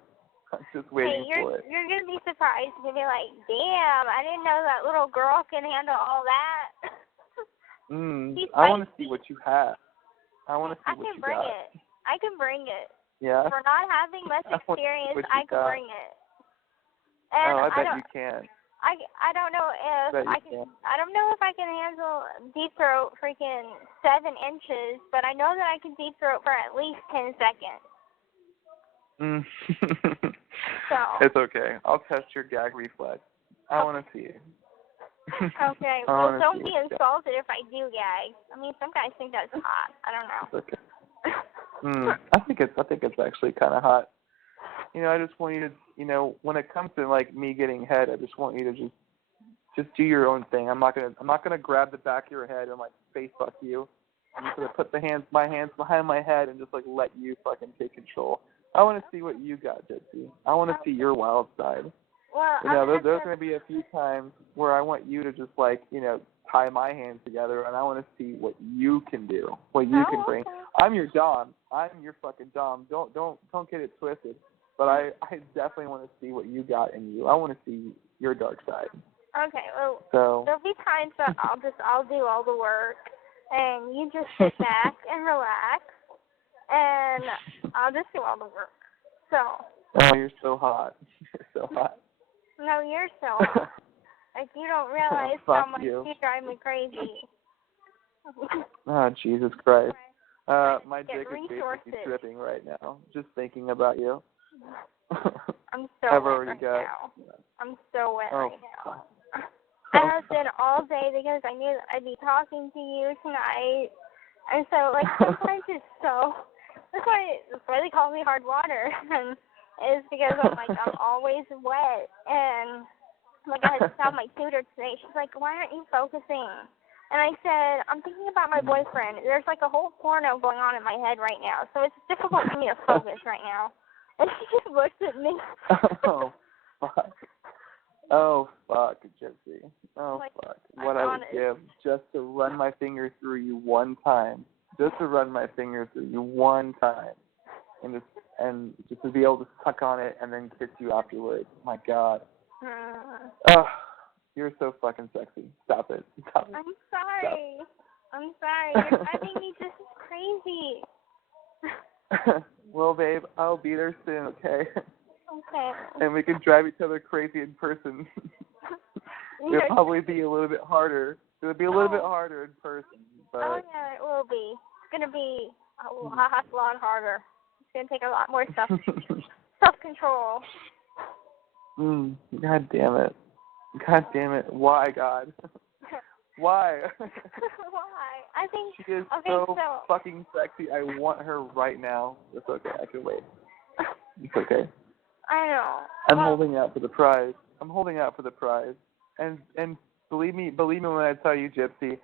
I'm just waiting for it. You're gonna be surprised. You're gonna be like, damn, I didn't know that little girl can handle all that. I want to see what you have. I want to see what you got. I can bring it. Yeah. For not having much experience, I can bring it. And I bet you can. I don't know if I can. I don't know if I can handle deep throat freaking 7 inches, but I know that I can deep throat for at least 10 seconds. So. It's okay. I'll test your gag reflex. I want to see it. Okay. Well, don't be insulted if I do gag. I mean, some guys think that's hot. I don't know. It's okay. I think it's actually kind of hot. You know, I just want you to, when it comes to like me getting head, I just want you to just do your own thing. I'm not gonna grab the back of your head and like face fuck you. I'm just gonna put my hands behind my head and just like let you fucking take control. I want to see what you got, Gypsy. I want to see your wild side. Well, there's gonna be a few times where I want you to just like, tie my hands together, and I want to see what you can do, what you can bring. Okay. I'm your dom. I'm your fucking dom. Don't get it twisted. But I definitely want to see what you got in you. I want to see your dark side. Okay, well, so there'll be times that I'll do all the work, and you just sit back and relax, and I'll just do all the work. So. Oh, you're so hot. You're so hot. No, you're so hot. Like, you don't realize how much you drive me crazy. Oh, Jesus Christ. My dick is resources. basically dripping right now, just thinking about you. I'm so I've wet already right got, now. I'm so wet right now. Fuck. I have been all day because I knew that I'd be talking to you tonight. And so, like, sometimes that's why they call me hard water. And it's because I'm always wet. And, like, I had to tell my tutor today. She's like, why aren't you focusing? And I said, I'm thinking about my boyfriend. There's, like, a whole porno going on in my head right now. So it's difficult for me to focus right now. And she just looked at me. Oh, fuck. Oh, fuck, Gypsy. Oh, fuck. What I would give just to run my fingers through you one time. Just to run my fingers through you one time. And just to be able to suck on it and then kiss you afterwards. My God. Oh, you're so fucking sexy. Stop it. Stop it. I'm sorry. I'm sorry. You're driving me just crazy. Well, babe, I'll be there soon, okay? Okay. And we can drive each other crazy in person. It'll probably be a little bit harder. It'll be a little bit harder in person. But... Oh, yeah, it will be. It's going to be a lot harder. It's going to take a lot more self-control. God damn it. God damn it. Why, God? Why? Why? I think she is so fucking sexy. I want her right now. It's okay. I can wait. It's okay. I know. I'm holding out for the prize. And believe me when I tell you, Gypsy,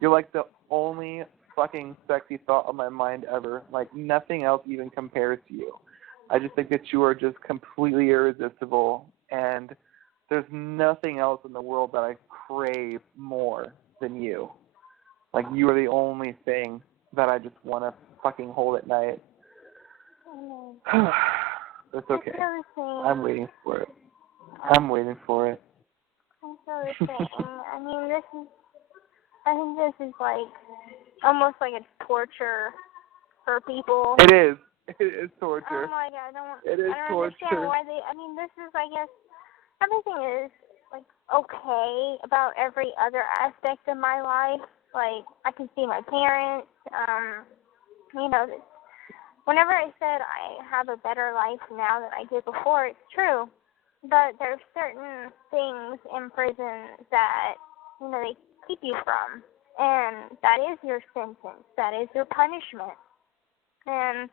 you're like the only fucking sexy thought on my mind ever. Like nothing else even compares to you. I just think that you are just completely irresistible, and there's nothing else in the world that I crave more than you. Like, you are the only thing that I just want to fucking hold at night. It's okay. I'm waiting for it. I feel the same. I mean, I think this is like, almost like a torture for people. It is. It is torture. Oh my God, I don't understand why this is, I guess, everything is, like, okay about every other aspect of my life. Like, I can see my parents, whenever I said I have a better life now than I did before, it's true. But there's certain things in prison that, they keep you from. And that is your sentence. That is your punishment. And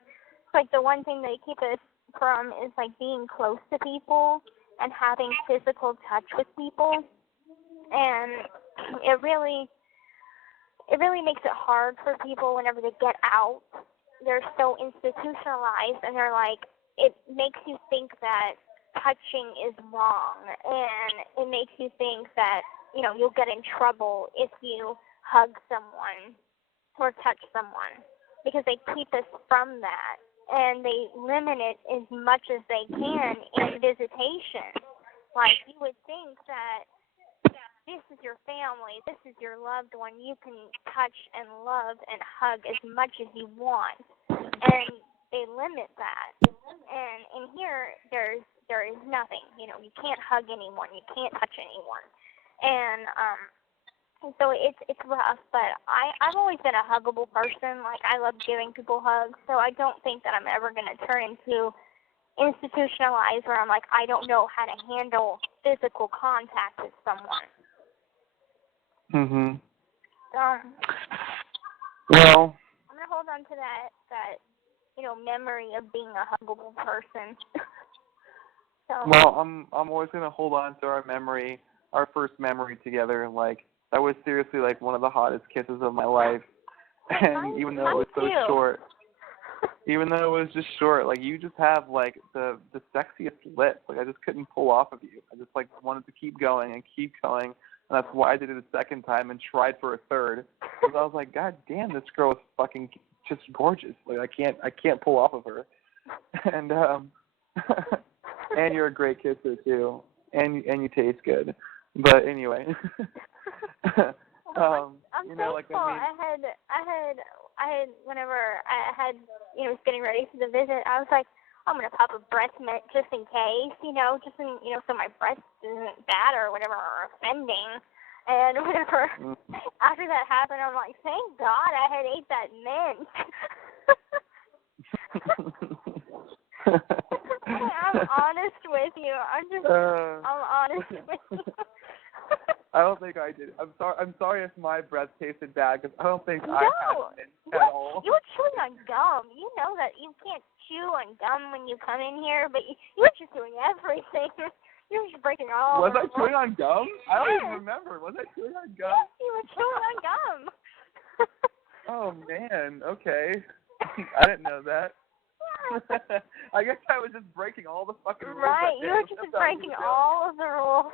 like the one thing they keep us from is like being close to people and having physical touch with people. And it really makes it hard for people whenever they get out. They're so institutionalized, and they're like, it makes you think that touching is wrong, and it makes you think that, you'll get in trouble if you hug someone or touch someone, because they keep us from that. and they limit it as much as they can in visitation. Like, you would think that this is your family, this is your loved one, you can touch and love and hug as much as you want, and they limit that. And in here, there is nothing. You can't hug anyone, you can't touch anyone, and so it's rough. But I've always been a huggable person. Like, I love giving people hugs, so I don't think that I'm ever gonna turn into institutionalized where I'm like, I don't know how to handle physical contact with someone. Well, I'm gonna hold on to that memory of being a huggable person. So. Well, I'm always gonna hold on to our first memory together. Like, that was seriously like one of the hottest kisses of my life. And even though it was so short, like, you just have like the sexiest lips. Like, I just couldn't pull off of you. I just like wanted to keep going and keep going, and that's why I did it a second time and tried for a third. Because I was like, God damn, this girl is fucking just gorgeous. Like, I can't pull off of her. And and you're a great kisser too, and you taste good. But anyway, I'm you know, like, thankful. I had whenever I had was getting ready for the visit, I was like, I'm gonna pop a breast mint just in case, so my breast isn't bad or whatever, or offending. And whenever after that happened, I'm like, thank God I had ate that mint. I'm honest with you. I'm honest with you. I don't think I did. I'm sorry if my breath tasted bad, because I don't think I had mint at all. You were chewing on gum. You know that you can't chew on gum when you come in here, but you were just doing everything. You were just breaking all. Was I chewing on gum? I don't even remember. Was I chewing on gum? Yes, you were chewing on gum. Oh man. Okay. I didn't know that. I guess I was just breaking all the fucking rules. Right, you were just breaking all of the rules.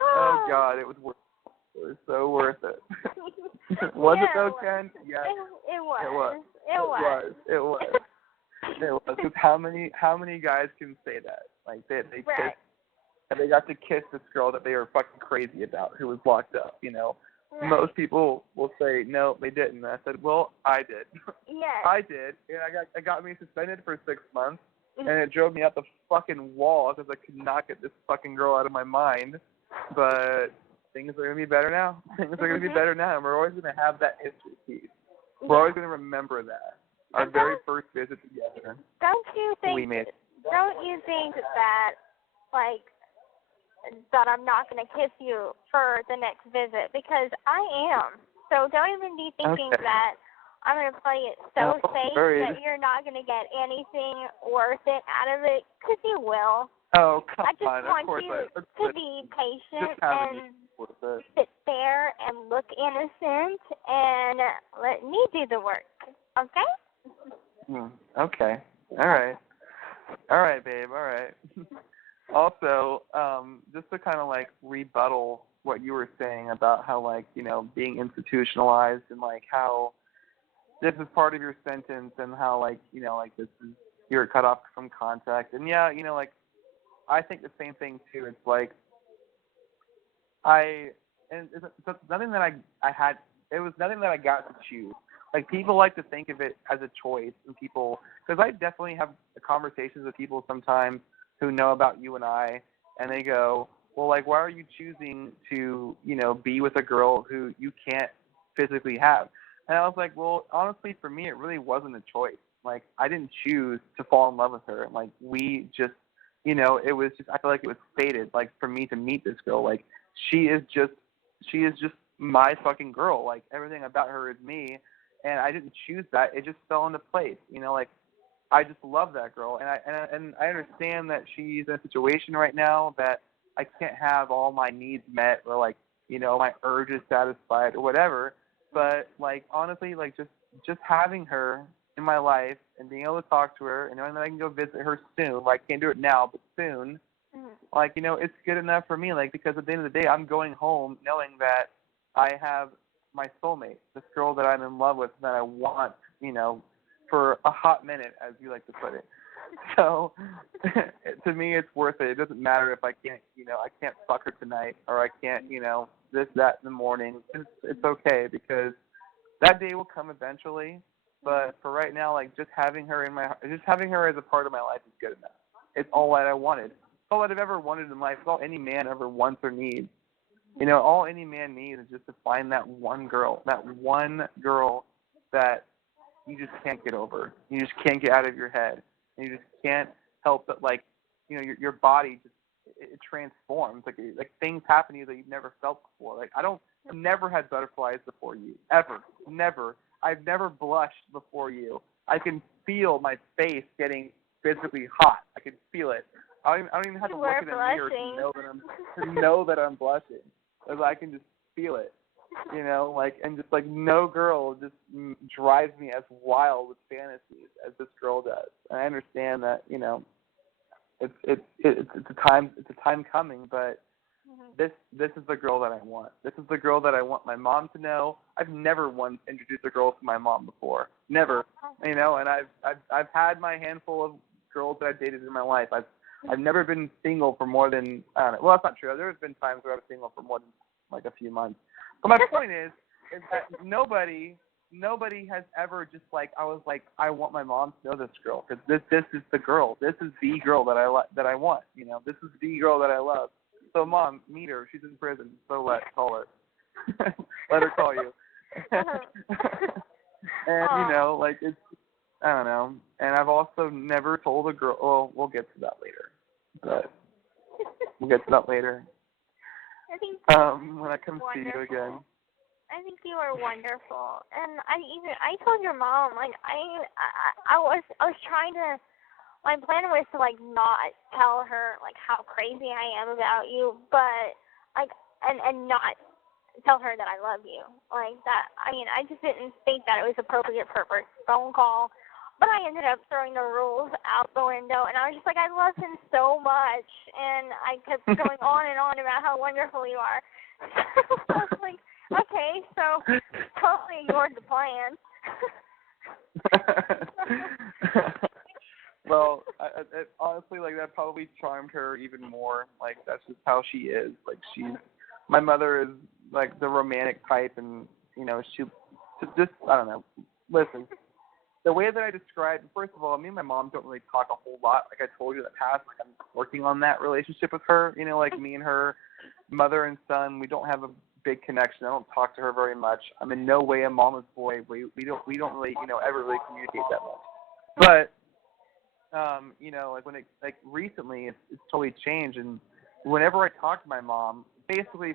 Oh God, it was worth it. It was so worth it. Was it though, Ken? Yes. It was. It was. Because how many guys can say that? Like, they kissed, and they got to kiss this girl that they were fucking crazy about, who was locked up. Right. Most people will say no, they didn't. And I said, well, I did. Yes. I did, and it got me suspended for 6 months. And it drove me up the fucking wall because I could not get this fucking girl out of my mind. But things are going to be better now. Things are going to be better now. And we're always going to have that history piece. We're always going to remember that. Our very first visit together. Don't you think that, like, that I'm not going to kiss you for the next visit? Because I am. So don't even be thinking that I'm going to play it so safe that you're not going to get anything worth it out of it, because you will. Oh, come on. I just want you to be patient and sit there and look innocent and let me do the work. Okay? Okay. All right. All right, babe. All right. Also, just to kind of like rebuttal what you were saying about how, like, being institutionalized, and like how this is part of your sentence, and how, like, like, this is, you're cut off from contact. And yeah, like, I think the same thing too. It's like, it's nothing that I had. It was nothing that I got to choose. Like, people like to think of it as a choice, and people, because I definitely have conversations with people sometimes who know about you and I, and they go, well, like, why are you choosing to, be with a girl who you can't physically have? And I was like, well, honestly, for me, it really wasn't a choice. Like, I didn't choose to fall in love with her. Like, we just, it was just, I feel like it was fated, like, for me to meet this girl. Like, she is just my fucking girl. Like, everything about her is me, and I didn't choose that. It just fell into place. Like, I just love that girl, and I understand that she's in a situation right now that I can't have all my needs met, or, like, my urges satisfied or whatever. But, like, honestly, like, just having her in my life and being able to talk to her and knowing that I can go visit her soon, like, can't do it now, but soon, like, it's good enough for me. Like, because at the end of the day, I'm going home knowing that I have my soulmate, this girl that I'm in love with, that I want, for a hot minute, as you like to put it. So, to me, it's worth it. It doesn't matter if I can't fuck her tonight, or I can't, this, that in the morning. It's okay, because that day will come eventually. But for right now, like, just having her as a part of my life is good enough. It's all that I wanted. It's all that I've ever wanted in life. It's all any man ever wants or needs. All any man needs is just to find that one girl that you just can't get over. You just can't get out of your head. And you just can't help but, like, your body just, it transforms. Like things happen to you that you've never felt before. Like, I've never had butterflies before you. Ever. Never. I've never blushed before you. I can feel my face getting physically hot. I can feel it. I don't even have to look in the mirror to know that I'm blushing. Because I can just feel it. And just like no girl just drives me as wild with fantasies as this girl does. And I understand that, it's a time coming, but this is the girl that I want. This is the girl that I want my mom to know. I've never once introduced a girl to my mom before. Never. And I've had my handful of girls that I've dated in my life. I've never been single for more than, I don't know. Well, that's not true. There's been times where I was single for more than like a few months. But my point is that nobody has ever just like, I was like, I want my mom to know this girl, because this is the girl. This is the girl that I want. This is the girl that I love. So, Mom, meet her. She's in prison. So what? Call her. Let her call you. And like, it's, I don't know. And I've also never told a girl. Well, we'll get to that later. But we'll get to that later. I think when I come see you again. I think you are wonderful, and I told your mom, like, I was trying to, my plan was to, like, not tell her, like, how crazy I am about you, but, like, and not tell her that I love you, like that. I mean, I just didn't think that it was appropriate for a phone call. But I ended up throwing the rules out the window, and I was just like, I love him so much, and I kept going on and on about how wonderful you are. I was like, okay, so totally ignored the plan. Well, honestly, like, that probably charmed her even more. Like, that's just how she is. Like, my mother is, like, the romantic type, and, she just, I don't know. Listen. The way that I described, first of all, me and my mom don't really talk a whole lot. Like I told you in the past, like, I'm working on that relationship with her. Like me and her, mother and son, we don't have a big connection. I don't talk to her very much. I'm in no way a mama's boy. We don't really, ever really communicate that much. But, like when it, like recently, it's totally changed. And whenever I talk to my mom, basically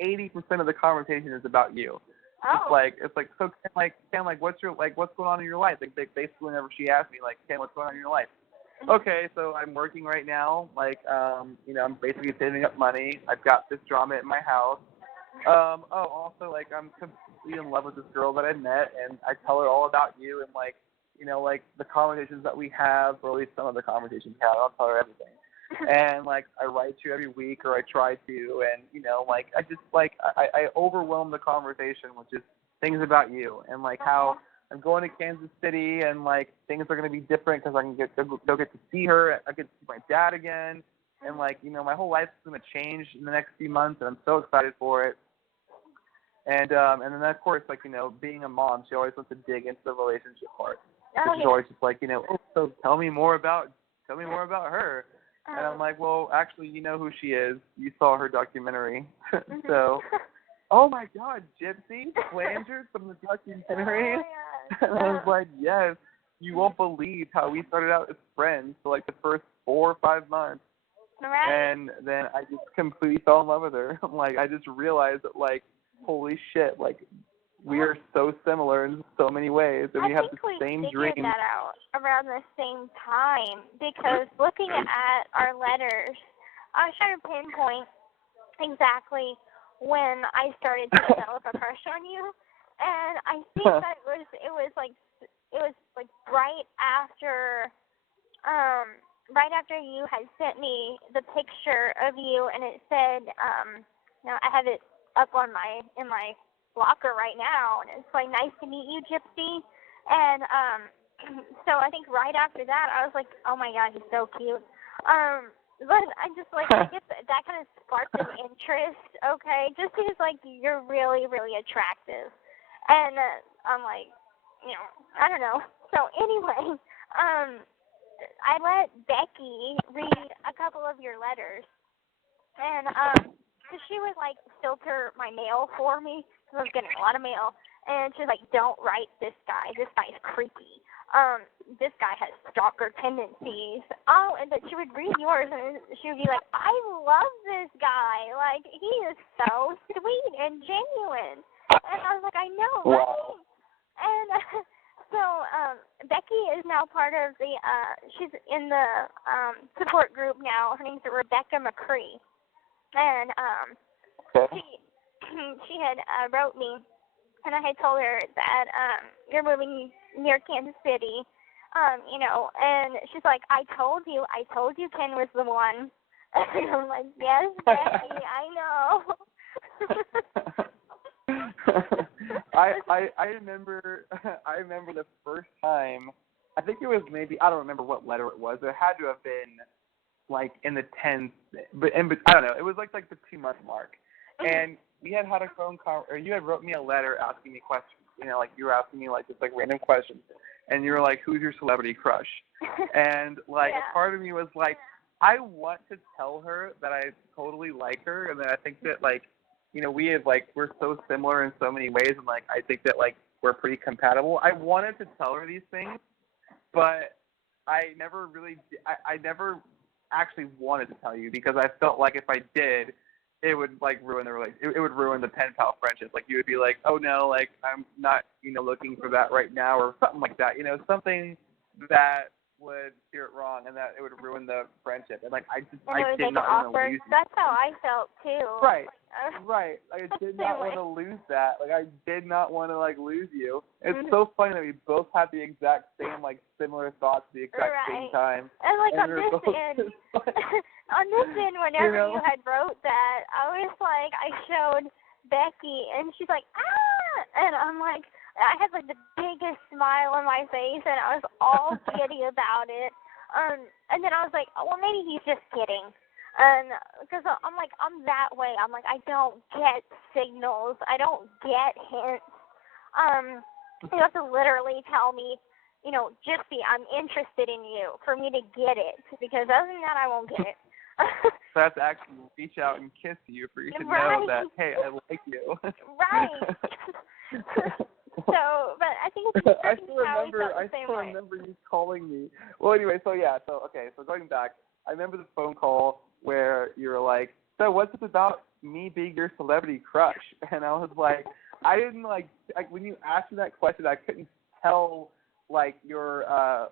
80% of the conversation is about you. Oh. It's like so Ken, what's going on in your life? Like basically whenever she asks me, like, Ken, what's going on in your life? Okay, so I'm working right now. Like, I'm basically saving up money. I've got this drama in my house. Also, like, I'm completely in love with this girl that I met, and I tell her all about you and, like, like the conversations that we have, or at least some of the conversations we have. I don't tell her everything. And, like, I write to you every week, or I try to, and, like, I just, like, I overwhelm the conversation with just things about you, and, like, how I'm going to Kansas City, and, like, things are going to be different because I can go get to see her. I get to see my dad again, and, like, my whole life is going to change in the next few months, and I'm so excited for it. And then, of course, like, being a mom, she always wants to dig into the relationship part. Oh, She's always just like, so tell me more about her. And I'm like, well, actually, you know who she is. You saw her documentary. So, oh, my God, Gypsy Flanders from the documentary? Oh, yeah. And I was like, yes, you won't believe how we started out as friends for, like, the first 4 or 5 months. Right. And then I just completely fell in love with her. Like, I just realized that, like, holy shit, like, we are so similar in so many ways, and we have the same dreams. I think we figured that out around the same time, because looking at our letters, I was trying to pinpoint exactly when I started to develop a crush on you, and I think that it was like right after you had sent me the picture of you, and it said, I have it up on my block her right now. And it's like, nice to meet you, Gypsy. And so I think right after that, I was like, oh my God, he's so cute. But I just like, I guess that kind of sparked an interest, okay? Just because, like, you're really, really attractive. And I'm like, you know, I don't know. So anyway, I let Becky read a couple of your letters. And cause she would, like, filter my mail for me, because I was getting a lot of mail. And she's like, don't write this guy. This guy's creepy. This guy has stalker tendencies. Oh, and then she would read yours, and she would be like, I love this guy. Like, he is so sweet and genuine. And I was like, I know, right? Wow. And so Becky is now part of the, she's in the support group now. Her name's Rebecca McCree. And she had wrote me, and I had told her that you're moving near Kansas City, you know, and she's like, I told you Ken was the one. And I'm like, yes, Becky, I know. I remember the first time, I think it was maybe, I don't remember what letter it was. It had to have been like in the 10th, but I don't know. It was like the 2-month mark. And we had a phone call, or you had wrote me a letter asking me questions. You know, like you were asking me like just like random questions, and you were like, "Who's your celebrity crush?" And like a part of me was like, I want to tell her that I totally like her, and that I think that like, you know, we're so similar in so many ways, and like I think that like we're pretty compatible. I wanted to tell her these things, but I never actually wanted to tell you, because I felt like if I did, it would like ruin the relationship. It would ruin the pen pal friendship. Like you would be like, oh no, like I'm not, you know, looking for that right now, or something like that. You know, something that would steer it wrong, and that it would ruin the friendship. And like I did not want to lose you. That's how I felt too. Right. Right. Like I did not want to lose that. Like I did not want to like lose you. It's so funny that we both had the exact same like similar thoughts at the exact same time. And like on this end, on this end, whenever you had wrote that, I was like, I showed Becky, and she's like, ah, and I'm like, I had like the biggest smile on my face, and I was all giddy about it. And then I was like, oh, well, maybe he's just kidding. And because I'm like, I'm that way. I'm like, I don't get signals. I don't get hints. You have to literally tell me, you know, Gypsy, I'm interested in you, for me to get it. Because other than that, I won't get it. That's actually reach out and kiss you for you to know that, hey, I like you. Right. So, but I think it's I still remember you calling me. Well, anyway, so going back, I remember the phone call where you were like, so what's it about me being your celebrity crush? And I was like, I didn't like when you asked me that question, I couldn't tell like your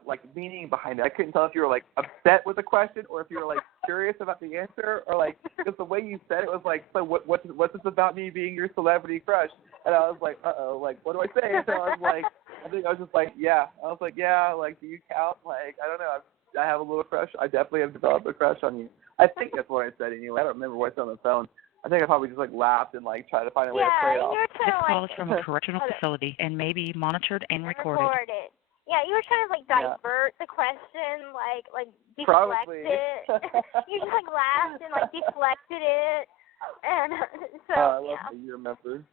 like meaning behind it. I couldn't tell if you were like upset with the question, or if you were like curious about the answer, or like because the way you said it was like, so what's this about me being your celebrity crush? And I was like, like what do I say? So I was like, I think I was just like, yeah. I was like, yeah, like do you count? Like I don't know. I have a little crush. I definitely have developed a crush on you. I think that's what I said anyway. I don't remember what's on the phone. I think I probably just like laughed and like tried to find a way to play it off. This call is from a correctional facility and may be monitored and recorded. Yeah, you were trying to like divert the question, like deflect Probably. it. You just like laughed and like deflected it, and so I love that you remember.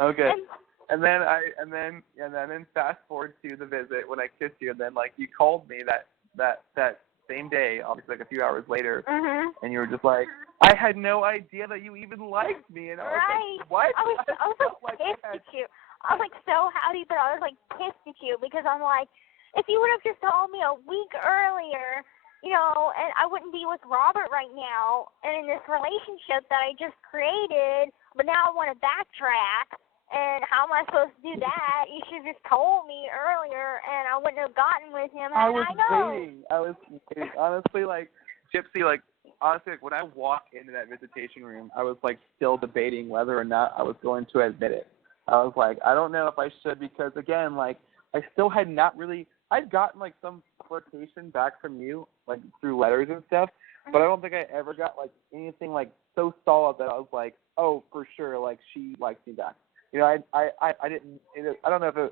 Okay. And then fast forward to the visit when I kissed you, and then like you called me that same day, obviously like a few hours later, and you were just like, I had no idea that you even liked me, and I was like, what? I was like pissed at you. I was like so happy, but I was like pissed at you because I'm like, if you would have just told me a week earlier, you know, and I wouldn't be with Robert right now and in this relationship that I just created, but now I want to backtrack. And how am I supposed to do that? You should have just told me earlier, and I wouldn't have gotten with him. I was waiting. Honestly, like, Gypsy, like, honestly, like, when I walked into that visitation room, I was, like, still debating whether or not I was going to admit it. I was like, I don't know if I should, because, again, like, I still had not really – I'd gotten, like, some flirtation back from you, like, through letters and stuff, but I don't think I ever got, like, anything, like, so solid that I was like, oh, for sure, like, she likes me back. You know, I didn't. I don't know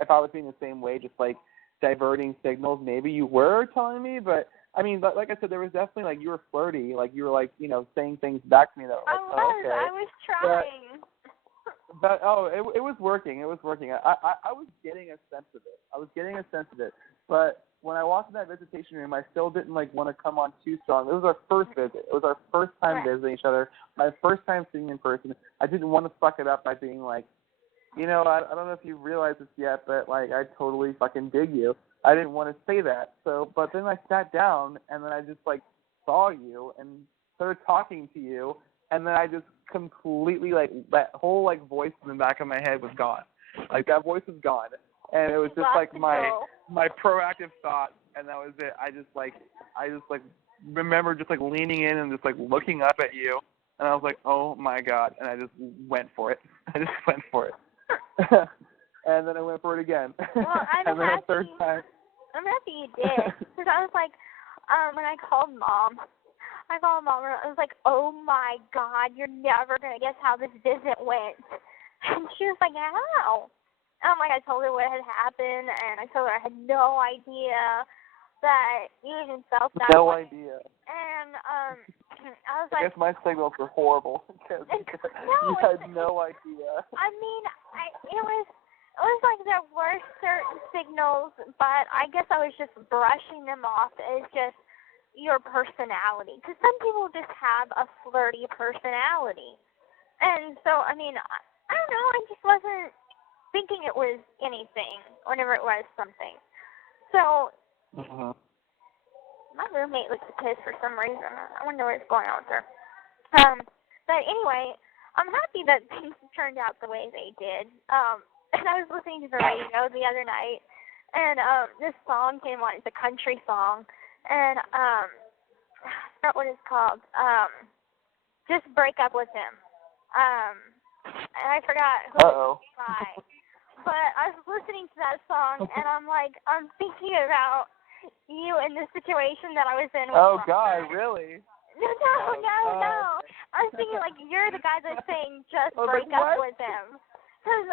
if I was being the same way, just like diverting signals. Maybe you were telling me, but I mean, like I said, there was definitely like you were flirty, like you were like saying things back to me that were like, I was trying. But it was working. It was working. I was getting a sense of it. But when I walked in that visitation room, I still didn't like want to come on too strong. It was our first visit. It was our first time visiting each other. My first time seeing in person. I didn't want to fuck it up by being like, I don't know if you realize this yet, but like I totally fucking dig you. I didn't want to say that. So, but then I sat down and then I just like saw you and started talking to you, and then I just completely like that whole like voice in the back of my head was gone. Like that voice was gone, and it was just like my proactive thought, and that was it. I just remember just like leaning in and just like looking up at you, and I was like, oh my God, and I just went for it. And then I went for it again. Well, and then a third time. I'm happy you did, because I was like, when I called Mom, I was like, oh my God, you're never going to guess how this visit went. And she was like, how? And I told her what had happened, and I told her I had no idea that you even felt that way. No idea. And I was like, I guess my signals were horrible, because you had no idea. I mean, it was like there were certain signals, but I guess I was just brushing them off as just your personality, because some people just have a flirty personality. And so, I mean, I don't know, I just wasn't thinking it was anything whenever it was something. So, my roommate looks pissed for some reason. I wonder what's going on with her. But anyway, I'm happy that things turned out the way they did. And I was listening to the radio the other night, and this song came on. It's a country song, and I forgot what it's called. Just Break Up With Him. And I forgot who it was by. But I was listening to that song, and I'm thinking about you in the situation that I was in. Oh God, really? No. I was thinking you're the guy that's saying just break up with him. Because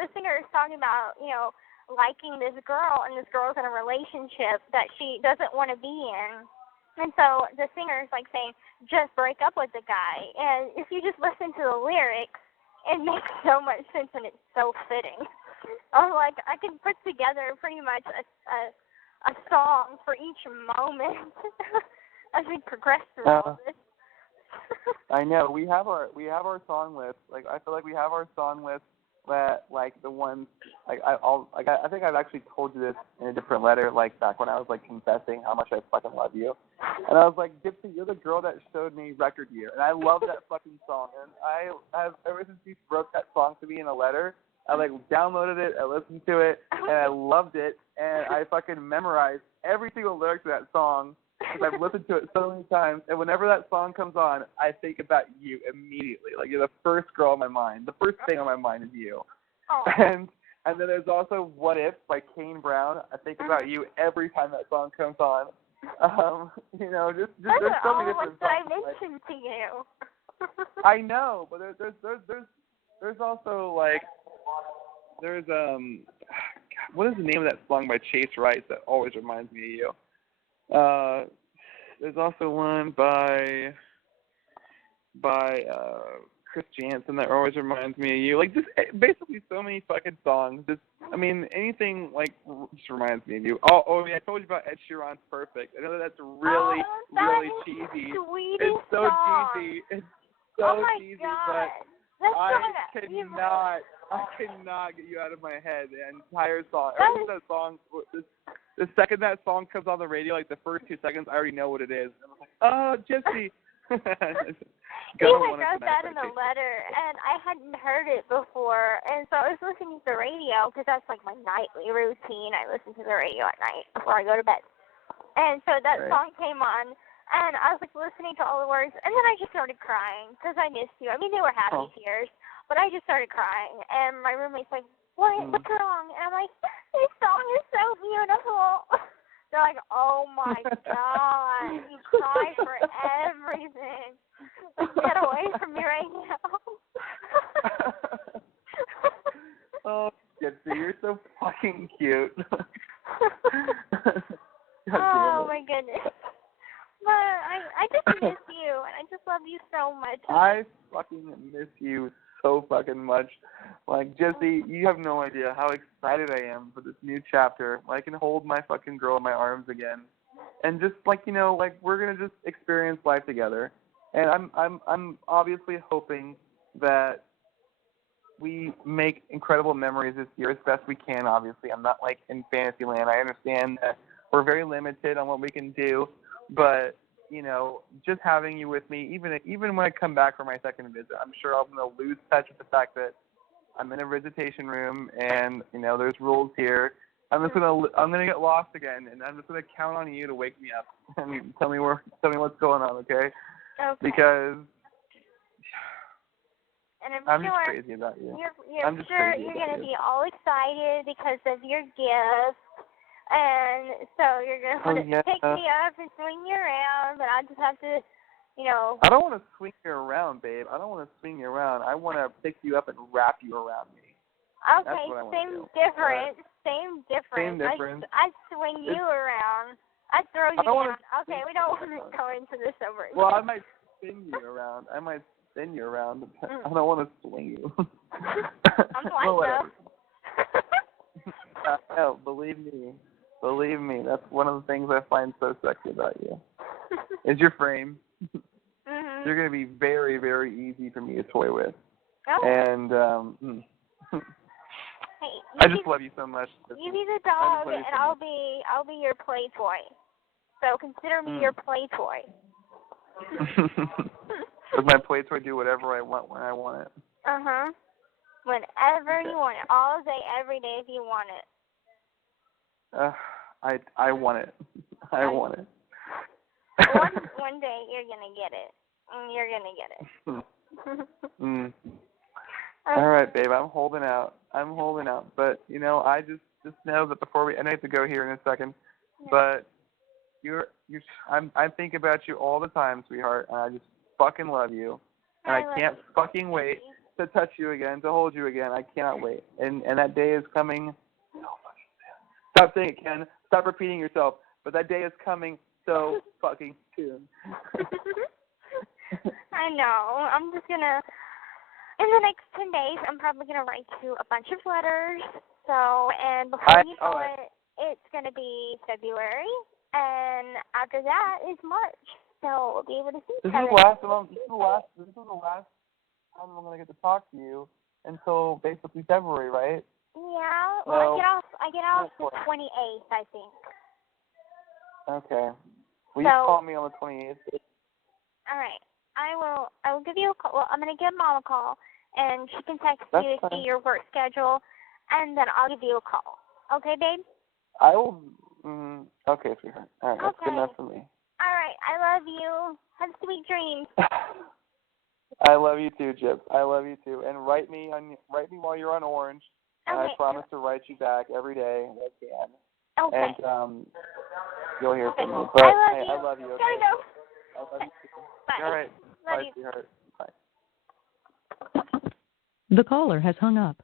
the singer is talking about, liking this girl, and this girl's in a relationship that she doesn't want to be in. And so the singer is saying, just break up with the guy. And if you just listen to the lyrics, it makes so much sense, and it's so fitting. I can put together pretty much a song for each moment as we progress through all this. I know we have our song list. I feel like we have our song list that the ones I think I've actually told you this in a different letter, back when I was confessing how much I fucking love you, and I was like, Gypsy, you're the girl that showed me Record Year, and I love that fucking song, and I have ever since you wrote that song to me in a letter, I downloaded it, I listened to it, and I loved it, and I fucking memorized every single lyric to that song. Because I've listened to it so many times, and whenever that song comes on, I think about you immediately. You're the first girl on my mind. The first thing on my mind is you. Oh. And then there's also What If by Kane Brown. I think about you every time that song comes on. Just there's so many different songs. That I mentioned to you. I know, but there's also there's what is the name of that song by Chase Rice that always reminds me of you? There's also one by Chris Jansen that always reminds me of you. Just basically so many fucking songs. Anything just reminds me of you. Oh yeah, I told you about Ed Sheeran's Perfect. I know that's really cheesy. It's so cheesy. It's so cheesy, God. but I cannot get you out of my head. The entire song. Ever since that song, the second that song comes on the radio, the first 2 seconds, I already know what it is. And I'm like, oh, Gypsy. You wrote that in a letter, and I hadn't heard it before, and so I was listening to the radio, because that's my nightly routine. I listen to the radio at night before I go to bed. And so that song came on, and I was listening to all the words, and then I just started crying, because I missed you. They were happy tears, but I just started crying, and my roommate's like, what's wrong? And I'm like, this song is so beautiful. They're like, oh my God, you cry for everything. Get away from me right now. fucking cute. Oh my goodness. But I just miss you, and I just love you so much. I fucking miss you so fucking much. Like, Gypsy, you have no idea how excited I am for this new chapter. I can hold my fucking girl in my arms again. And just, like, you know, like, we're going to just experience life together. And I'm obviously hoping that we make incredible memories this year as best we can, obviously. I'm not, like, in Fantasyland. I understand that we're very limited on what we can do. But, you know, just having you with me, even when I come back for my second visit, I'm sure I'm going to lose touch with the fact that I'm in a visitation room and, you know, there's rules here. I'm gonna get lost again, and I'm just gonna count on you to wake me up and tell me what's going on, okay? Okay. Because and I'm just crazy about you. I'm sure you're gonna be all excited because of your gift, and so you're gonna want to pick me up and swing me around, but I just have to, you know. I don't want to swing you around, babe. I don't want to swing you around. I want to pick you up and wrap you around me. Okay, same difference. Same difference. I swing you around. I throw you down. Okay, we don't want to go into this over again. Well, I might spin you around. But I don't want to swing you. I'm like, no, believe me, that's one of the things I find so sexy about you. Is your frame. Mm-hmm. You're going to be very, very easy for me to toy with. Oh. And hey, I just love you so much. You be the dog, and I'll be your play toy. So consider me your play toy. Does my play toy do whatever I want when I want it? Uh-huh. Whenever you want it. All day, every day if you want it. I want it. I want it. One day you're going to get it. You're going to get it. Okay. All right, babe. I'm holding out. But, you know, I just know that before I have to go here in a second. But I'm thinking about you all the time, sweetheart. And I just fucking love you. And I can't fucking wait to touch you again, to hold you again. I cannot wait. And that day is coming so fucking soon. Stop saying it, Ken. Stop repeating yourself. But that day is coming so fucking soon. I know. I'm just going to, in the next 10 days, I'm probably going to write you a bunch of letters. So, and before you know it, it's going to be February. And after that is March. So we'll be able to see each other. This is the last time I'm going to get to talk to you until basically February, right? Yeah. Well, I get off the 28th, I think. Okay. Will you call me on the 28th? All right. I will give you a call. Well, I'm going to give Mom a call, and she can text you to see your work schedule, and then I'll give you a call. Okay, babe? I will. Okay, sweetheart. All right, that's good enough for me. All right. I love you. Have sweet dreams. I love you too, Gyps. I love you too. And write me while you're on Orange, and I promise to write you back every day if I can. Okay. And you'll hear from me. But I love you. Okay? Gotta go. I love you too. Bye. All right. Love Bye, you. sweetheart. Bye. The caller has hung up.